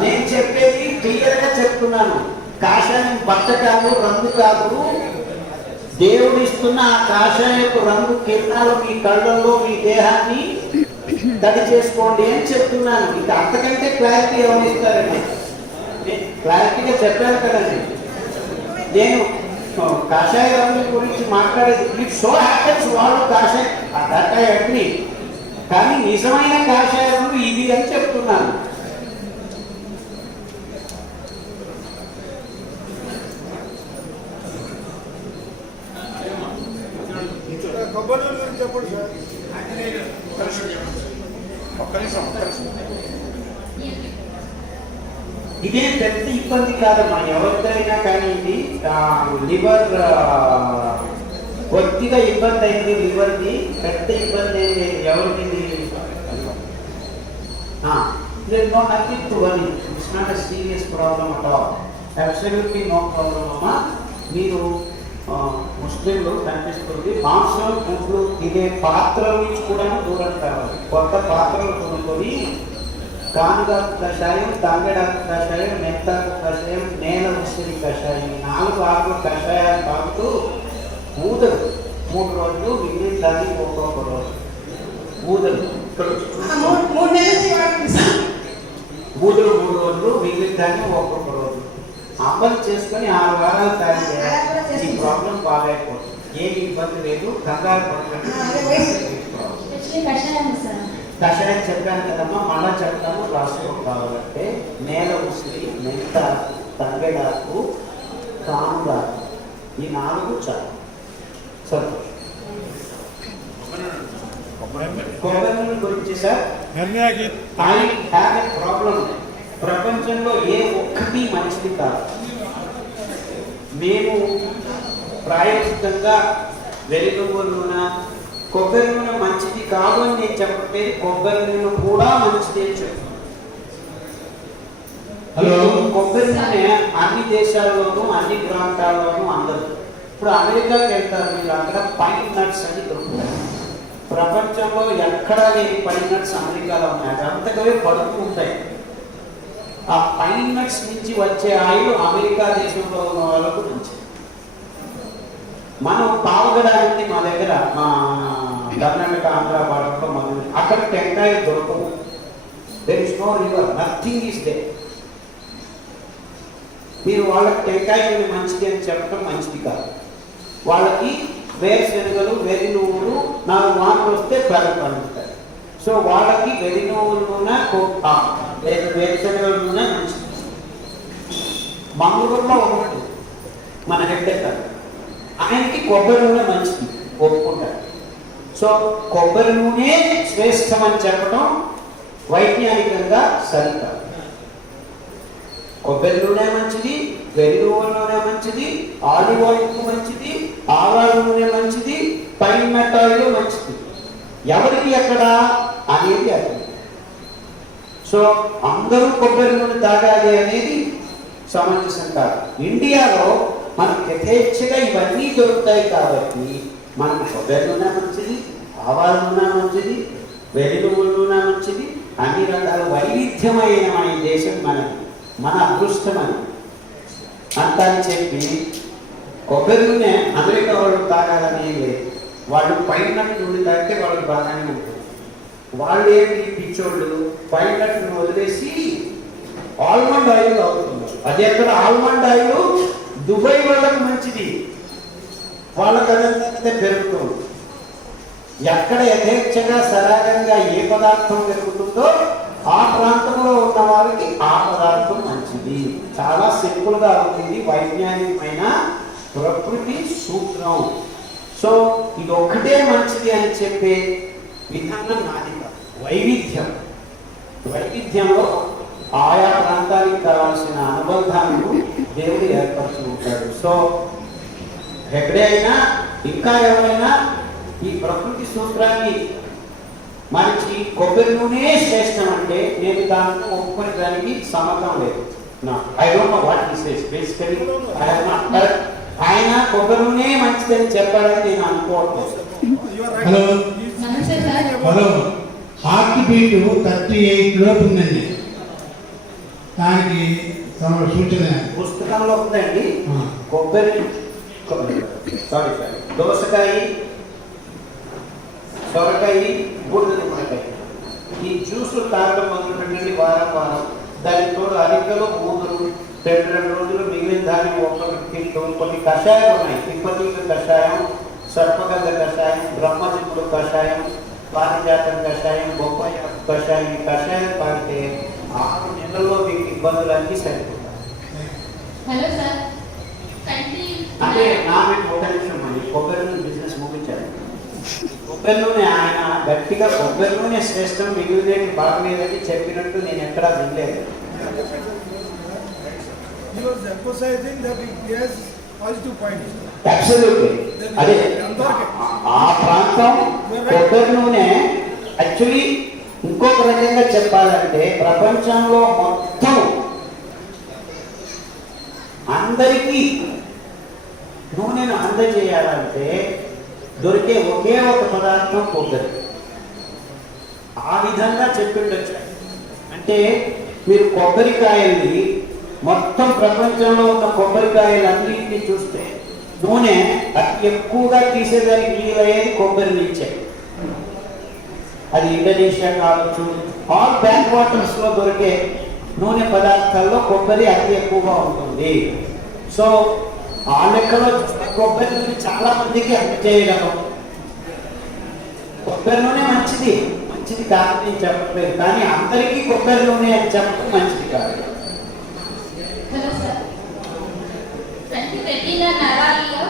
నేను చెప్పేది క్లియర్ గా చెప్తున్నాను. కాషాయం బట్ట కాదు, రంగు కాదు. దేవుడు ఇస్తున్న ఆ కాషాయపు రంగు కిరణాలు మీ కళ్ళల్లో మీ దేహాన్ని తడి చేసుకోండి అని చెప్తున్నాను. ఇంకా అంతకంటే క్లారిటీ ఏమనిస్తారండి? క్లారిటీగా చెప్పాను కదండి. నేను కాషాయ రంగు గురించి మాట్లాడేది, ఇట్ సో హ్యాపెన్స్ వాళ్ళు కాషాయ అగ్ని, కానీ నిజమైన కాషాయ రంగు ఇది అని చెప్తున్నాను. చెప్పండి సార్. ఇదేం పెద్ద ఇబ్బంది కాదమ్మా, ఎవరికైనా కానీ. ఇది లివర్ కొద్దిగా ఇబ్బంది అయింది, లివర్ది పెద్ద ఇబ్బంది అయింది. ఎవరికి no nothing to worry, it's not a serious problem at all, absolutely no problem అమ్మా. మీరు ముస్లింలు కనిపిస్తుంది, మాంసం గుడ్లు తినే పాత్రల నుంచి కూడా దూరం కావాలి. కొత్త పాత్రలు కొనుక్కొని కానుగాకు కషాయం, తంగడాకు కషాయం, మెంతాకు కషాయం, నేల ఉసిరి కషాయం, 4 ఆకుల కషాయాలు తాగుతూ ఊదలు 3 రోజులు, మిగిలిన దాన్ని ఒక్కొక్క రోజు ఊదలు 3 రోజులు రోజులు, మిగిలిన దాన్ని ఒక్కొక్క రోజు అమలు చేసుకొని 6 వారాలు తాగితే ఈ ప్రాబ్లం బాగైపోతుంది. ఏ ఇబ్బంది లేదు, కంగారు పడకండి. కషాయం సార్. కషాయం చెప్పాను కదమ్మా, మళ్ళా చెప్తాను. రాసుకో కావాలంటే నేల ఉసిరి, మెంత, తంగేడాకు, తాంబా, ఈ 4 చాలు. సంతోషం. కొబ్బరి నూనె గురించి sir, I have a problem. ప్రపంచంలో ఏ ఒక్కటి మంచిది కాదు. మేము ప్రాయచితంగా వెలుగుల నూనె, కొబ్బరి నూనె మంచిది కాదు అని నేను చెప్పట్టే, కొబ్బరి నూనె కూడా మంచిది అని చెప్తాను. హలో. కొబ్బరి నూనె అన్ని దేశాల్లోనూ అన్ని ప్రాంతాల్లోనూ అందదు. ఇప్పుడు అమెరికాకి వెళ్తారు మీరు, అక్కడ పైన్ నట్స్ అని దొరుకుతాయి. ప్రపంచంలో ఎక్కడా లేని పైన్ నట్స్ అమెరికాలో ఉన్నాయి. అంతకవే పడుతూ ఉంటాయి. ఆ పైన్ నట్స్ నుంచి వచ్చే ఆయిల్ అమెరికా దేశంలో ఉన్న వాళ్ళకు మంచిది. మనం పావగడానికి మా దగ్గర, మా కర్ణాటక ఆంధ్ర భారత్లో మనం అక్కడ టెంకాయలు దొరకవు. There is no river, nothing is there. మీరు వాళ్ళకి టెంకాయ మంచిది అని చెప్పడం మంచిది కాదు. వాళ్ళకి వేరుశనగలు, వెర్రి నువ్వులు 4 వారాలు వస్తే పండుతాయి. సో వాళ్ళకి వెర్రి నువ్వుల నూనె, వేరుశనగల నూనె మంచిది. మంగళూరులో ఒకటి మన హెడ్ ఎక్కడ, ఆయనకి కొబ్బరి నూనె మంచిది ఒప్పుకుంటారు. సో కొబ్బరి నూనె శ్రేష్టం అని చెప్పడం వైజ్ఞానికంగా సరికాదు. కొబ్బరి నూనె మంచిది, వెర్రి నువ్వుల నూనె మంచిది, ఆలివ్ ఆయిల్ మంచిది, ఆవాల నూనె మంచిది, పైన్ నట్ ఆయిల్ మంచిది. ఎవరికి ఎక్కడ అనేది అది. సో అందరూ కొబ్బరి నూనె తాగాలి అనేది సమంజసం కాదు. ఇండియాలో మనకు యథేచ్ఛగా ఇవన్నీ దొరుకుతాయి కాబట్టి మనకు కొబ్బరి నూనె మంచిది, ఆవాల నూనె మంచిది, వెర్రి నువ్వుల నూనె మంచిది. అన్ని రకాల వైవిధ్యమైన మన ఈ దేశం మన అదృష్టమని అంతా చెప్పి కొబ్బరి నూనె అమెరికా వాళ్ళు తాగాలని లేదు. వాళ్ళు పైన నూనె తాగితే వాళ్ళకి బాగానే ఉంటుంది. వాళ్ళు ఏమి పిచ్చోళ్ళు పైన వదిలేసి ఆల్మండ్ ఆయిల్ అవుతున్నారు. అది ఎక్కడ ఆల్మండ్ ఆయిల్ దుబాయ్ వాళ్ళకి మంచిది, వాళ్ళకి అదంతా పెరుగుతుంది. ఎక్కడ యథేచ్ఛగా సరాగంగా ఏ పదార్థం పెరుగుతుందో ఆ ప్రాంతంలో ఉన్న వారికి ఆ పదార్థం మంచిది. చాలా సింపుల్ గా ఉంటుంది, వైజ్ఞానికమైన ప్రకృతి సూత్రం. సో ఇది ఒక్కటే మంచిది అని చెప్పే విధానం నాది కాదు. వైవిధ్యంలో ఆయా ప్రాంతానికి కావాల్సిన అనుబంధాలను దేవుడు ఏర్పరచి ఉంటాడు. సో ఎక్కడైనా ఇంకా ఎవరైనా ఈ ప్రకృతి సూత్రాన్ని మంచి కొబ్బరి నూనె శ్రేష్టం అంటే నేను దాంట్లో ఒప్పుకునే దానికి సమ్మతం లేదు. I don't know what he says. Basically I have not heard. ఆయన కొబ్బరి నూనె మంచిదని చెప్పాడని నేను అనుకోవట్లేదు. హలో నమస్తే సార్. హలో, హార్ట్ బీట్ 38 లోపు ఉందండి. దానికి సూచన పుస్తకంలో ఉందండి. కొబ్బరి దోసకాయ, సొరకాయ, బూడిద గుమ్మడికాయ ఈ జ్యూసులు తాగడం మొదలు పెట్టండి. వారం దానికి తోడు అరికలు, మూదులు 2 రోజులు మిగిలిన దాన్ని ఒక్కొక్కటి కొన్ని కషాయాలు ఉన్నాయి. తిప్పతీగ కషాయం, సర్పగంధ కషాయం, బ్రహ్మజింపుడు కషాయం, పారిజాతం కషాయం, బొప్పాయి కషాయం. ఈ కషాయం తాగితే 6 నెలల్లో మీకు ఇబ్బందులన్నీ సరిపోతాయి. Hello sir. అంటే నా మీకు ఒక నిమిషం అండి, కొబ్బరి నూనె బిజినెస్ ముగించాలి. కొబ్బరి నూనె ఆయన గట్టిగా కొబ్బరి నూనె శ్రేష్టం, మిగిలిదేమి బాగలేదని చెప్పినట్టు నేను ఎక్కడా వినలేదు. అదే ఆ ప్రాంతం కొబ్బరి నూనె యాక్చువల్లీ ఇంకొక రకంగా చెప్పాలంటే ప్రపంచంలో మొత్తం అందరికీ నూనెను అందజేయాలంటే దొరికే ఒకే ఒక పదార్థం కొబ్బరి. ఆ విధంగా చెప్పిండొచ్చు. అంటే మీరు కొబ్బరికాయల్ని మొత్తం ప్రపంచంలో ఉన్న కొబ్బరికాయలన్నింటినీ చూస్తే నూనె అతి ఎక్కువగా తీసేదానికి వీలయ్యేది కొబ్బరి నుంచే. అది ఇండోనేషియా కావచ్చు, ఆల్ బ్యాక్ వాటర్స్ లో దొరికే నూనె పదార్థాల్లో కొబ్బరి అతి ఎక్కువగా ఉంటుంది. సో ఆ లెక్కలో చూస్తే కొబ్బరి నూనె చాలా మందికి అందజేయగలం. కొబ్బరి నూనె మంచిది కాదు నేను చెప్పట్లేదు, కానీ అందరికీ కొబ్బరి నూనె అని చెప్పడం మంచిది కాదు. హలో సార్, అంటే రెటీనా నరాల్లో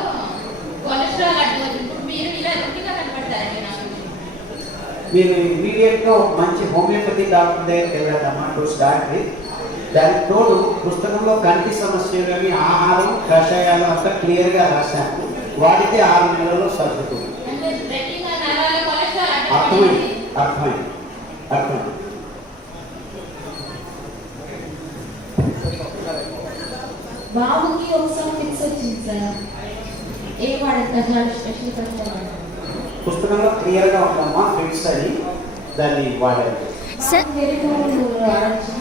కొలెస్ట్రాల్ అడ్డుకోవచ్చు. ఇప్పుడు మీరు ఇలా రొట్టిగా కనపడతారండి నాకు. మీరు ఇమీడియట్గా ఒక మంచి హోమియోపతి డాక్టర్ దగ్గరికి వెళ్ళారమ్మా, టు స్టార్ట్ విత్. దానికి తోడు పుస్తకంలో కంటి సమస్యలని ఆహారం కషాయాలు అంతా క్లియర్గా రాశాను. వాడితే 6 నెలల్లో సర్దుతుంది. అంటే రెటీనా నరాల కొలెస్ట్రాల్ అర్థమైంది. బాబుకి ఒకసారి ఫిక్స్ వచ్చింది సార్, ఏ వాడతారు స్పెషల్ కష్టాలు? పుస్తకంలో క్లియర్గా ఉందమ్మా ఫిట్స్ అని, దాన్ని వాడాలి. సార్ వేరే వాడచ్చు.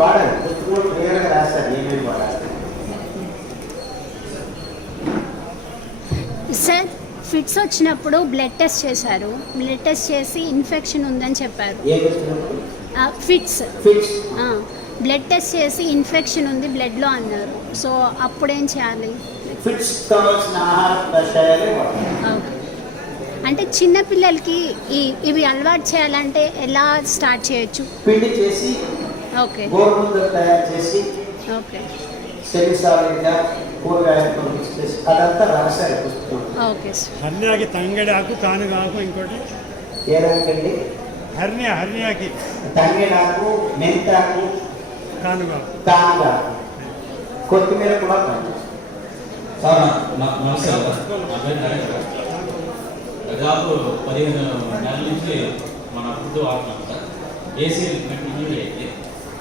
వాడాలి, పుస్తకంలో క్లియర్గా రాశారు ఏమేమి వాడాలి. సార్ ఫిట్స్ వచ్చినప్పుడు బ్లడ్ టెస్ట్ చేశారు. బ్లడ్ టెస్ట్ చేసి ఇన్ఫెక్షన్ ఉందని చెప్పారు. ఏ పుస్తకం? ఫిట్స్ ఫిట్స్ బ్లడ్ టెస్ట్ చేసి ఇన్ఫెక్షన్ ఉంది బ్లడ్లో అన్నారు. సో అప్పుడేం చేయాలి? ఫిట్స్ కావాల్సిన ఆహార కషాయాలే వాడాలి. ఓకే. అంటే చిన్నపిల్లలకి ఇవి అలవాటు చేయాలంటే ఎలా స్టార్ట్ చేయొచ్చు? పిండి చేసి ఓకే గోరుముద్దలు తయారు చేసి ఓకే సెమీ సాలిడ్గా కూరగాయలతో మిక్స్ చేసి అదంతా రాశారు పుస్తకం. Okay sir. హర్నియాకి తంగడి ఆకు కానుగ ఆకు ఇంకోటి ఏ రకండి? హర్నియాకి తంగేడాకు, మెంతాకు, కానుగ తాంగాకు, కొత్తిమీర కూడా పని. సార్ నమస్తే. నా పేరు నరేంద్ర. దాదాపు 15 నెలల నుంచి మన ఫుడ్ వాడుతున్నాం సార్. ఏసీ కంటిన్యూ అయితే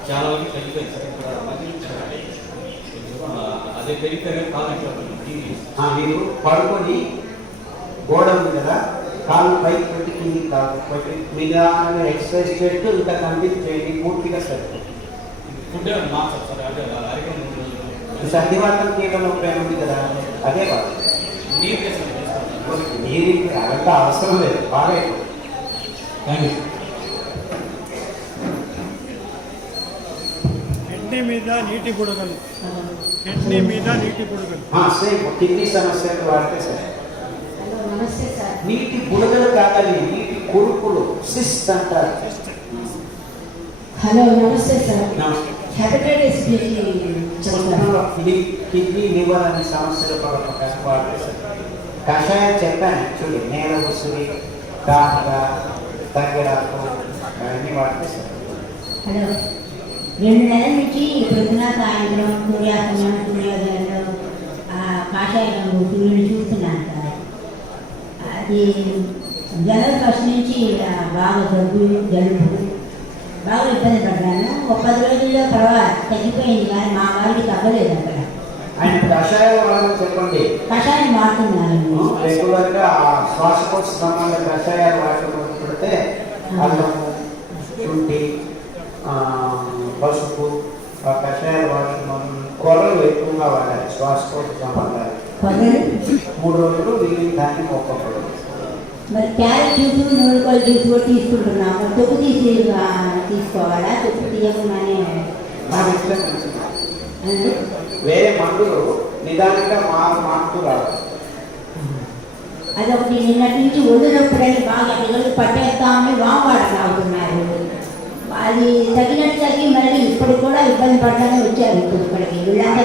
చాలా వరకు తగ్గిపోయింది సార్. ఇక్కడ అదే పెరిగితే కాలంలో మీరు పడుకొని గోడ ఉంది కదా, కాళ్ళు పైకి పెట్టి కిందికి కాదు పెట్టి నిదానంగా ఎక్సర్సైజ్ చేస్తూ ఇంత కంటిన్యూ చేయండి, పూర్తిగా సరిపోతుంది. ఫుడ్ మార్చాలి సార్. అదే అరికం సంధివాతం తీయడం ఉపయోగం ఉంది కదా, అదే కాదు. నీరు చేస్తాను. నీరు అదంతా అవసరం లేదు, బాగా అయిపోతుంది. Thank you. కిడ్నీ మీద నీటి బుడగలు, కిడ్నీ మీద నీటి బుడగలు. సేమ్ కిడ్నీ సమస్యలు వాడితే సరే. హలో నమస్తే సార్. నీటి బుడగలు కాదని నీటి కురుపులు, సిస్ట్ అంటారు. హలో నమస్తే సార్. నమస్తే. హెపటైటిస్ బి పుస్తకంలో కిడ్నీ లివర్ అనే సమస్యలు వాడితే సరే. కషాయం చెప్పాను యాక్చువల్లీ, నేల ఉసిరి, కానుగ, తంగేడాకు అవన్నీ వాడితే సరే. హలో, 2 నెలల నుంచి పొద్దున సాయంత్రం సూర్యోదయంలో కాషాయం సూర్యుని చూస్తున్నాను సార్. అది జనవరి 1 నుంచి బాగా జలుబు బాగా ఇబ్బంది పడ్డాను. ఒక 10 రోజుల్లో తర్వాత తగ్గిపోయింది, కానీ మా వారికి తగ్గలేదు. అక్కడ ఆయన కషాయం వాడమని చెప్పండి. కషాయం వాడుతున్నాను. రెగ్యులర్గా శ్వాసకోశ సంబంధ కషాయాలు వాడటం పెడితే అల్లము, శుంఠి, పసుపు, ఆ కషాయాలు వాడటం, కొరలు ఎక్కువగా వాడాలి. శ్వాసకోశ సంబంధాలు 3 రోజులు మిగిలిన దాన్ని ఒక్కొక్కడు. మరి క్యారెట్ జ్యూస్, నూనెకోల జ్యూస్ కూడా తీసుకుంటున్నాము. తొక్కు తీసుకోవాలా? తొక్కు తీయకుండానే నాకు ఇష్టం మంచిది. వేరే మందులు నిదానంగా మారుతూ రావాలి. అదొకటి. నిన్నటి నుంచి ఒళ్ళునొప్పుడని బాగా పిల్లలు పట్టేస్తామని వామవాడ తాగుతున్నారు. అది తగ్గి మళ్ళీ ఇప్పుడు కూడా ఇబ్బంది పడ్డానే వచ్చారు. ఇప్పుడు ఇక్కడికి వీళ్ళంతా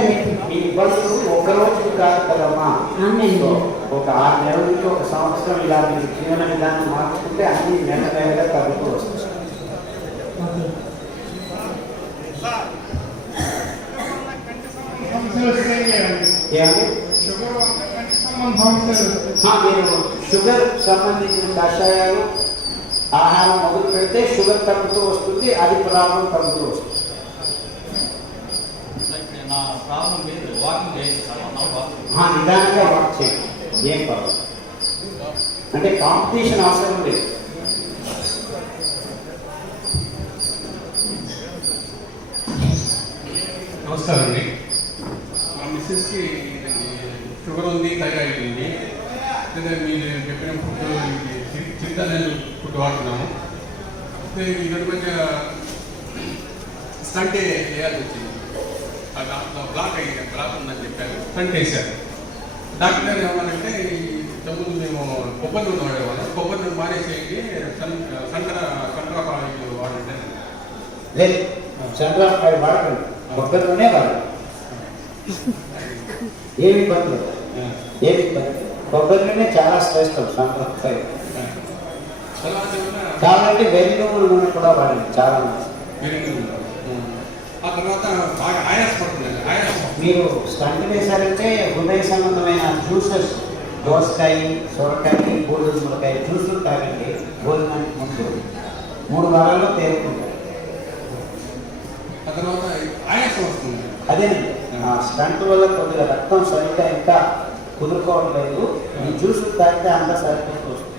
ఈ ఇబ్బందులు ఒక్క రోజు కాదు కదమ్మా. అవునండి. ఒక 6 నెలల నుంచి 1 సంవత్సరం ఇలా మీరు జీవన విధానం మార్చుకుంటే అన్ని నెలగా తగ్గుతూ వస్తుంది. ఓకే. ఏమండి? మీరు షుగర్ సంబంధించిన కషాయాలు ఆహారం మొదలు పెడితే షుగర్ తగ్గుతూ వస్తుంది, అది ప్రాబ్లం తగ్గుతూ వస్తుంది. నా ప్రాబ్లం లేదు, వాకింగ్ చేస్తాను. నిదానంగా వాక్ చేయండి, ఏం పర్వాలేదు. అంటే కాంపిటీషన్ అవసరం లేదు. నమస్కారం అండి. మా మిస్సెస్కి షుగర్ ఉంది, థైరాయిడ్ ఉంది. మీరు చెప్పిన ఫుడ్ చిరుధాన్యాలు ఫుడ్ వాడుతున్నాము. ఈ రోజు మధ్య స్టంట్ వేయాల్సి వచ్చింది. ఆ దాంట్లో బ్లాక్ ఉందని చెప్పారు, స్టంట్ వేశారు. డాక్టర్ గారు ఏమన్నారంటే ఈ జబ్బులు మేము కొబ్బరి నూనె వాడేవాళ్ళం, కొబ్బరి నూనె మానేసేయండి, సంక్రాంతి వాడంటే లేదు, చంద్రబాబు వాడకండి, కొబ్బరిలోనే వాడండి. ఏమి ఇబ్బంది లేదు, ఏమి ఇబ్బంది లేదు. కొబ్బరిలోనే చాలా శ్రేష్టం సంక్రాంతి. కాబట్టి వెర్రి నువ్వుల నూనె కూడా వాడండి, చాలా మంచిది. ఆ తర్వాత బాగా ఆయాసపడుతుంది. మీరు స్టంట్ వేశారంటే హృదయ సంబంధమైన జ్యూసెస్, దోసకాయ, సొరకాయ, బూడిదములకాయ జ్యూసులు తాగండి భోజనానికి ముందు. 3 వారాల్లో తేరుకుంటారు. ఆ తర్వాత ఆయాసం వస్తుంది. అదేనండి, స్టంట్ వల్ల కొద్దిగా రక్తం సరిగ్గా ఇంకా కుదురుకోవట్లేదు. ఈ జ్యూసులు తాగితే అంతా సరిపోతూ వస్తుంది.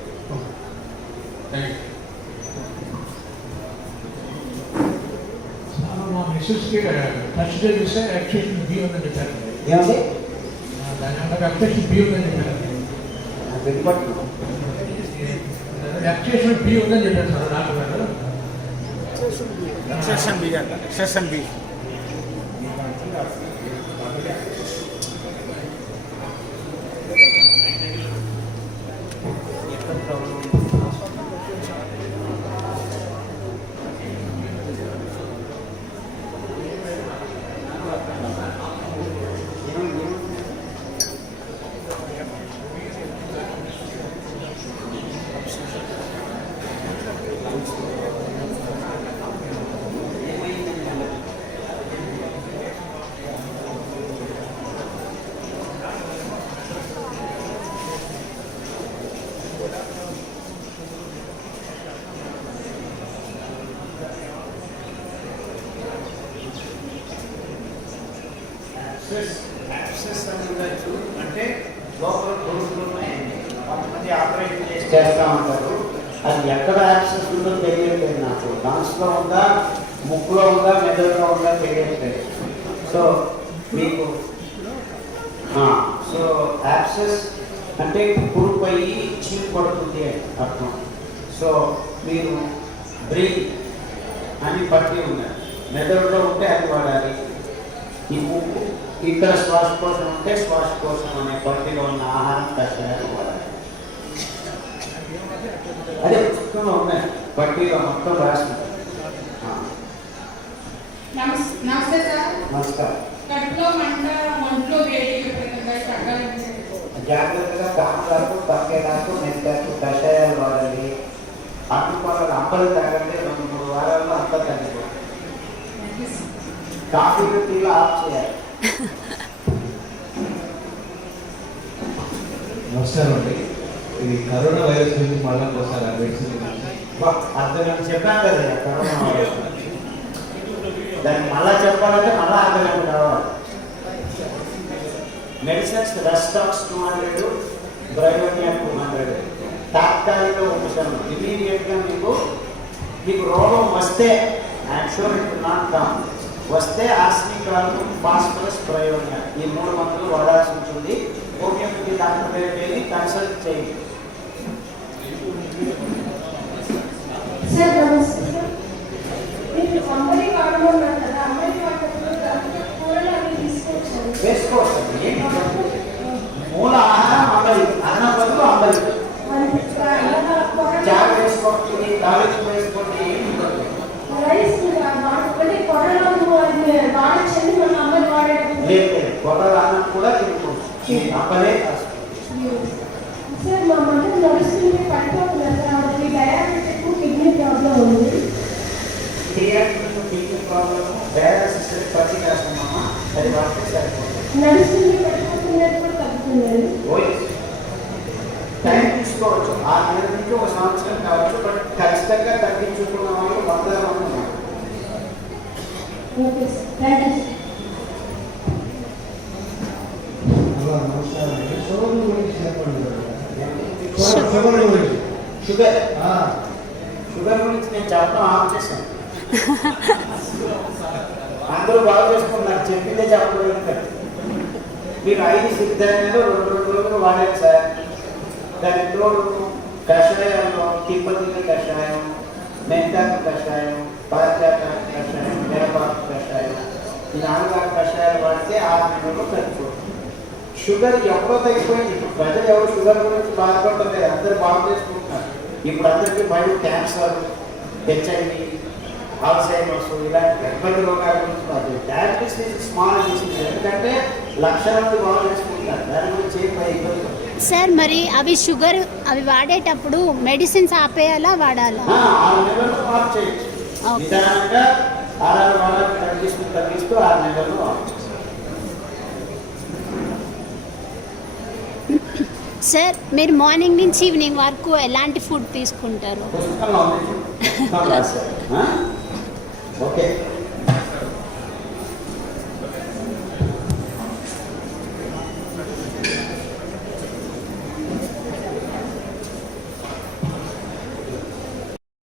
మా మిస్సెస్కి ఫస్ట్ డే చూస్తే యాక్చుయేషన్ బి ఉందని చెప్పారు. ఏమండి దాని అంతా యాక్చుయేషన్ బి ఉందని చెప్పారు. యాక్చుయేషన్ బి ఉందని చెప్పారు సార్ డాక్టర్ గారు. ఎక్సెషన్ బి అంట, ఎక్సెషన్ బి. అంటే లోపల పురుగులు కొంతమంది ఆపరేషన్ చేస్తూ ఉంటారు. అది ఎక్కడ యాక్సెస్ ఉందో తెలియట్లేదు నాకు. లంగ్స్లో ఉందా, ముక్కులో ఉందా, మెదడులో ఉందా తెలియట్లేదు. సో మీకు సో యాక్సెస్ అంటే పురుగుపై చీము పడుతుంది అని అర్థం. సో మీరు బ్రెయిన్ అని పట్టి ఉన్నారు, మెదడులో ఉంటే అది వాడాలి. ఈ ముక్కు ఇక్కడ శ్వాసకోశం ఉంటే శ్వాసకోశం అనే పట్టిలో ఉన్న ఆహారం కషాయాలు వాడాలి. అదే పుస్తకంలో ఉన్నాయి, పట్టిలో మొత్తం రాసి. నమస్తే సార్. నమస్కారం. కడుపులో మంట, ఒంట్లో వేడి జాగ్రత్తగా కామలాకు, పక్కేలాకు, మెంతాకు కషాయాలు వాడాలి. అటుపక్కల అంబలి తాగంటే 2-3 వారాల్లో అంతా తగ్గిపోతుంది. కాఫీలు టీలు ఆఫ్ చేయాలి. నమస్కారం అండి. ఇది కరోనా వైరస్ గురించి మళ్ళీ ఒకసారి అర్థం చెప్పాను కదా కరోనా వైరస్. దాన్ని మళ్ళా చెప్పాలంటే మళ్ళా అర్థం కావాలి. మెడిసిన్స్ రెస్టాక్స్ 200, బ్రైవోనియా 200 తాత్కాలిక ఉపశమనం. ఇమీడియట్గా మీకు రోగం వస్తే I'm sure it will not come. వస్తే ఆర్సెనిక్ ఆల్బమ్, ఫాస్ఫరస్, బ్రైవోనియా ఈ 3 మందులు వాడాల్సి ఉంటుంది. హోమియోపతి డాక్టర్ దగ్గరికి వెళ్ళి కన్సల్ట్ చేయండి. సార్ నమస్తే. మీరు అమ్మాయి వాడమన్నారు కదా, అమ్మాయి వాడేటప్పుడు కూరలు అవి తీసుకోవచ్చు. వేసుకోవచ్చు. మూల ఆహారం అంబలి, అన్నం బదులు అంబలి. చారు వేసుకోండి, తాలింపు వేసుకోండి, ఏమి ఉండదు. రైస్ వాడుకుంటే కొరలో వాడచ్చండి మనం అమ్మాయి వాడేటప్పుడు. లేదు, కొబ్బరి అన్నం కూడా తినుకోవచ్చు. అంబలే సార్ మా మంట నడుస్తుంటే పడిపోతున్నారు సార్. ఆవిడకి డయాబెటిక్, కిడ్నీ ప్రాబ్లం ఉంది. కిడ్నీ ప్రాబ్లమ్, డయాలసిస్ పచ్చి కాస్తామమ్మా, అది వాడితే సరిపోతుంది. నడుస్తుంటే పడిపోతున్నట్టు కూడా తగ్గుతున్నారు. టైం తీసుకోవచ్చు, 6 నెలల నుంచి 1 సంవత్సరం కావచ్చు. బట్ ఖచ్చితంగా తగ్గించుకున్న వాళ్ళు 100 మంది ఉన్నారు. Okay sir, thank you. నమస్కారం అండి. షుగర్ గురించి చెప్పండి. షుగర్ గురించి నేను చెప్పడం ఆఫ్ చేశాను. అందరూ బాగా చేసుకున్నారు, చెప్పిందే చెప్పలేదు కదా. మీరు 5 సిద్ధాంతాలు 2 రోజులు వాడారు సార్. దానికి తోడు కషాయాల్లో తిప్పతిల్లి కషాయం, మెంతాకు కషాయం, పారిజాత కషాయం, వేపాకు కషాయం, ఈ 4 కషాయాలు వాడితే 6 నెలల్లో తగ్గిపోతుంది. షుగర్ ఎప్పుడో తగ్గిపోయింది. ఇప్పుడు ప్రజలు ఎవరు షుగర్ గురించి బాధపడలేదు, అందరూ బాగు చేసుకుంటున్నారు. ఇప్పుడు అందరికీ భయం క్యాన్సర్, హెచ్ఐవి, ఆల్సైమర్స్ ఇలాంటి గర్భంగ రోగాల గురించి బాధ. డయాబెటీస్ ఈజ్ స్మాల్ డిసీజ్, ఎందుకంటే లక్షల మంది బాగు చేసుకుంటున్నారు, దాని గురించి ఏం ఇబ్బంది. సార్ మరి అవి షుగర్ అవి వాడేటప్పుడు మెడిసిన్స్ ఆపేయాలా వాడాలా? 6 నెలల్లో మార్పు చేయొచ్చు. నిదానంగా 6 వారాలు తగ్గిస్తూ 6 నెలల్లో మార్పు. సార్ మీరు మార్నింగ్ నుంచి ఈవినింగ్ వరకు ఎలాంటి ఫుడ్ తీసుకుంటారు? పుస్తకంలో ఉంది, పుస్తకం రాశారు. ఓకే.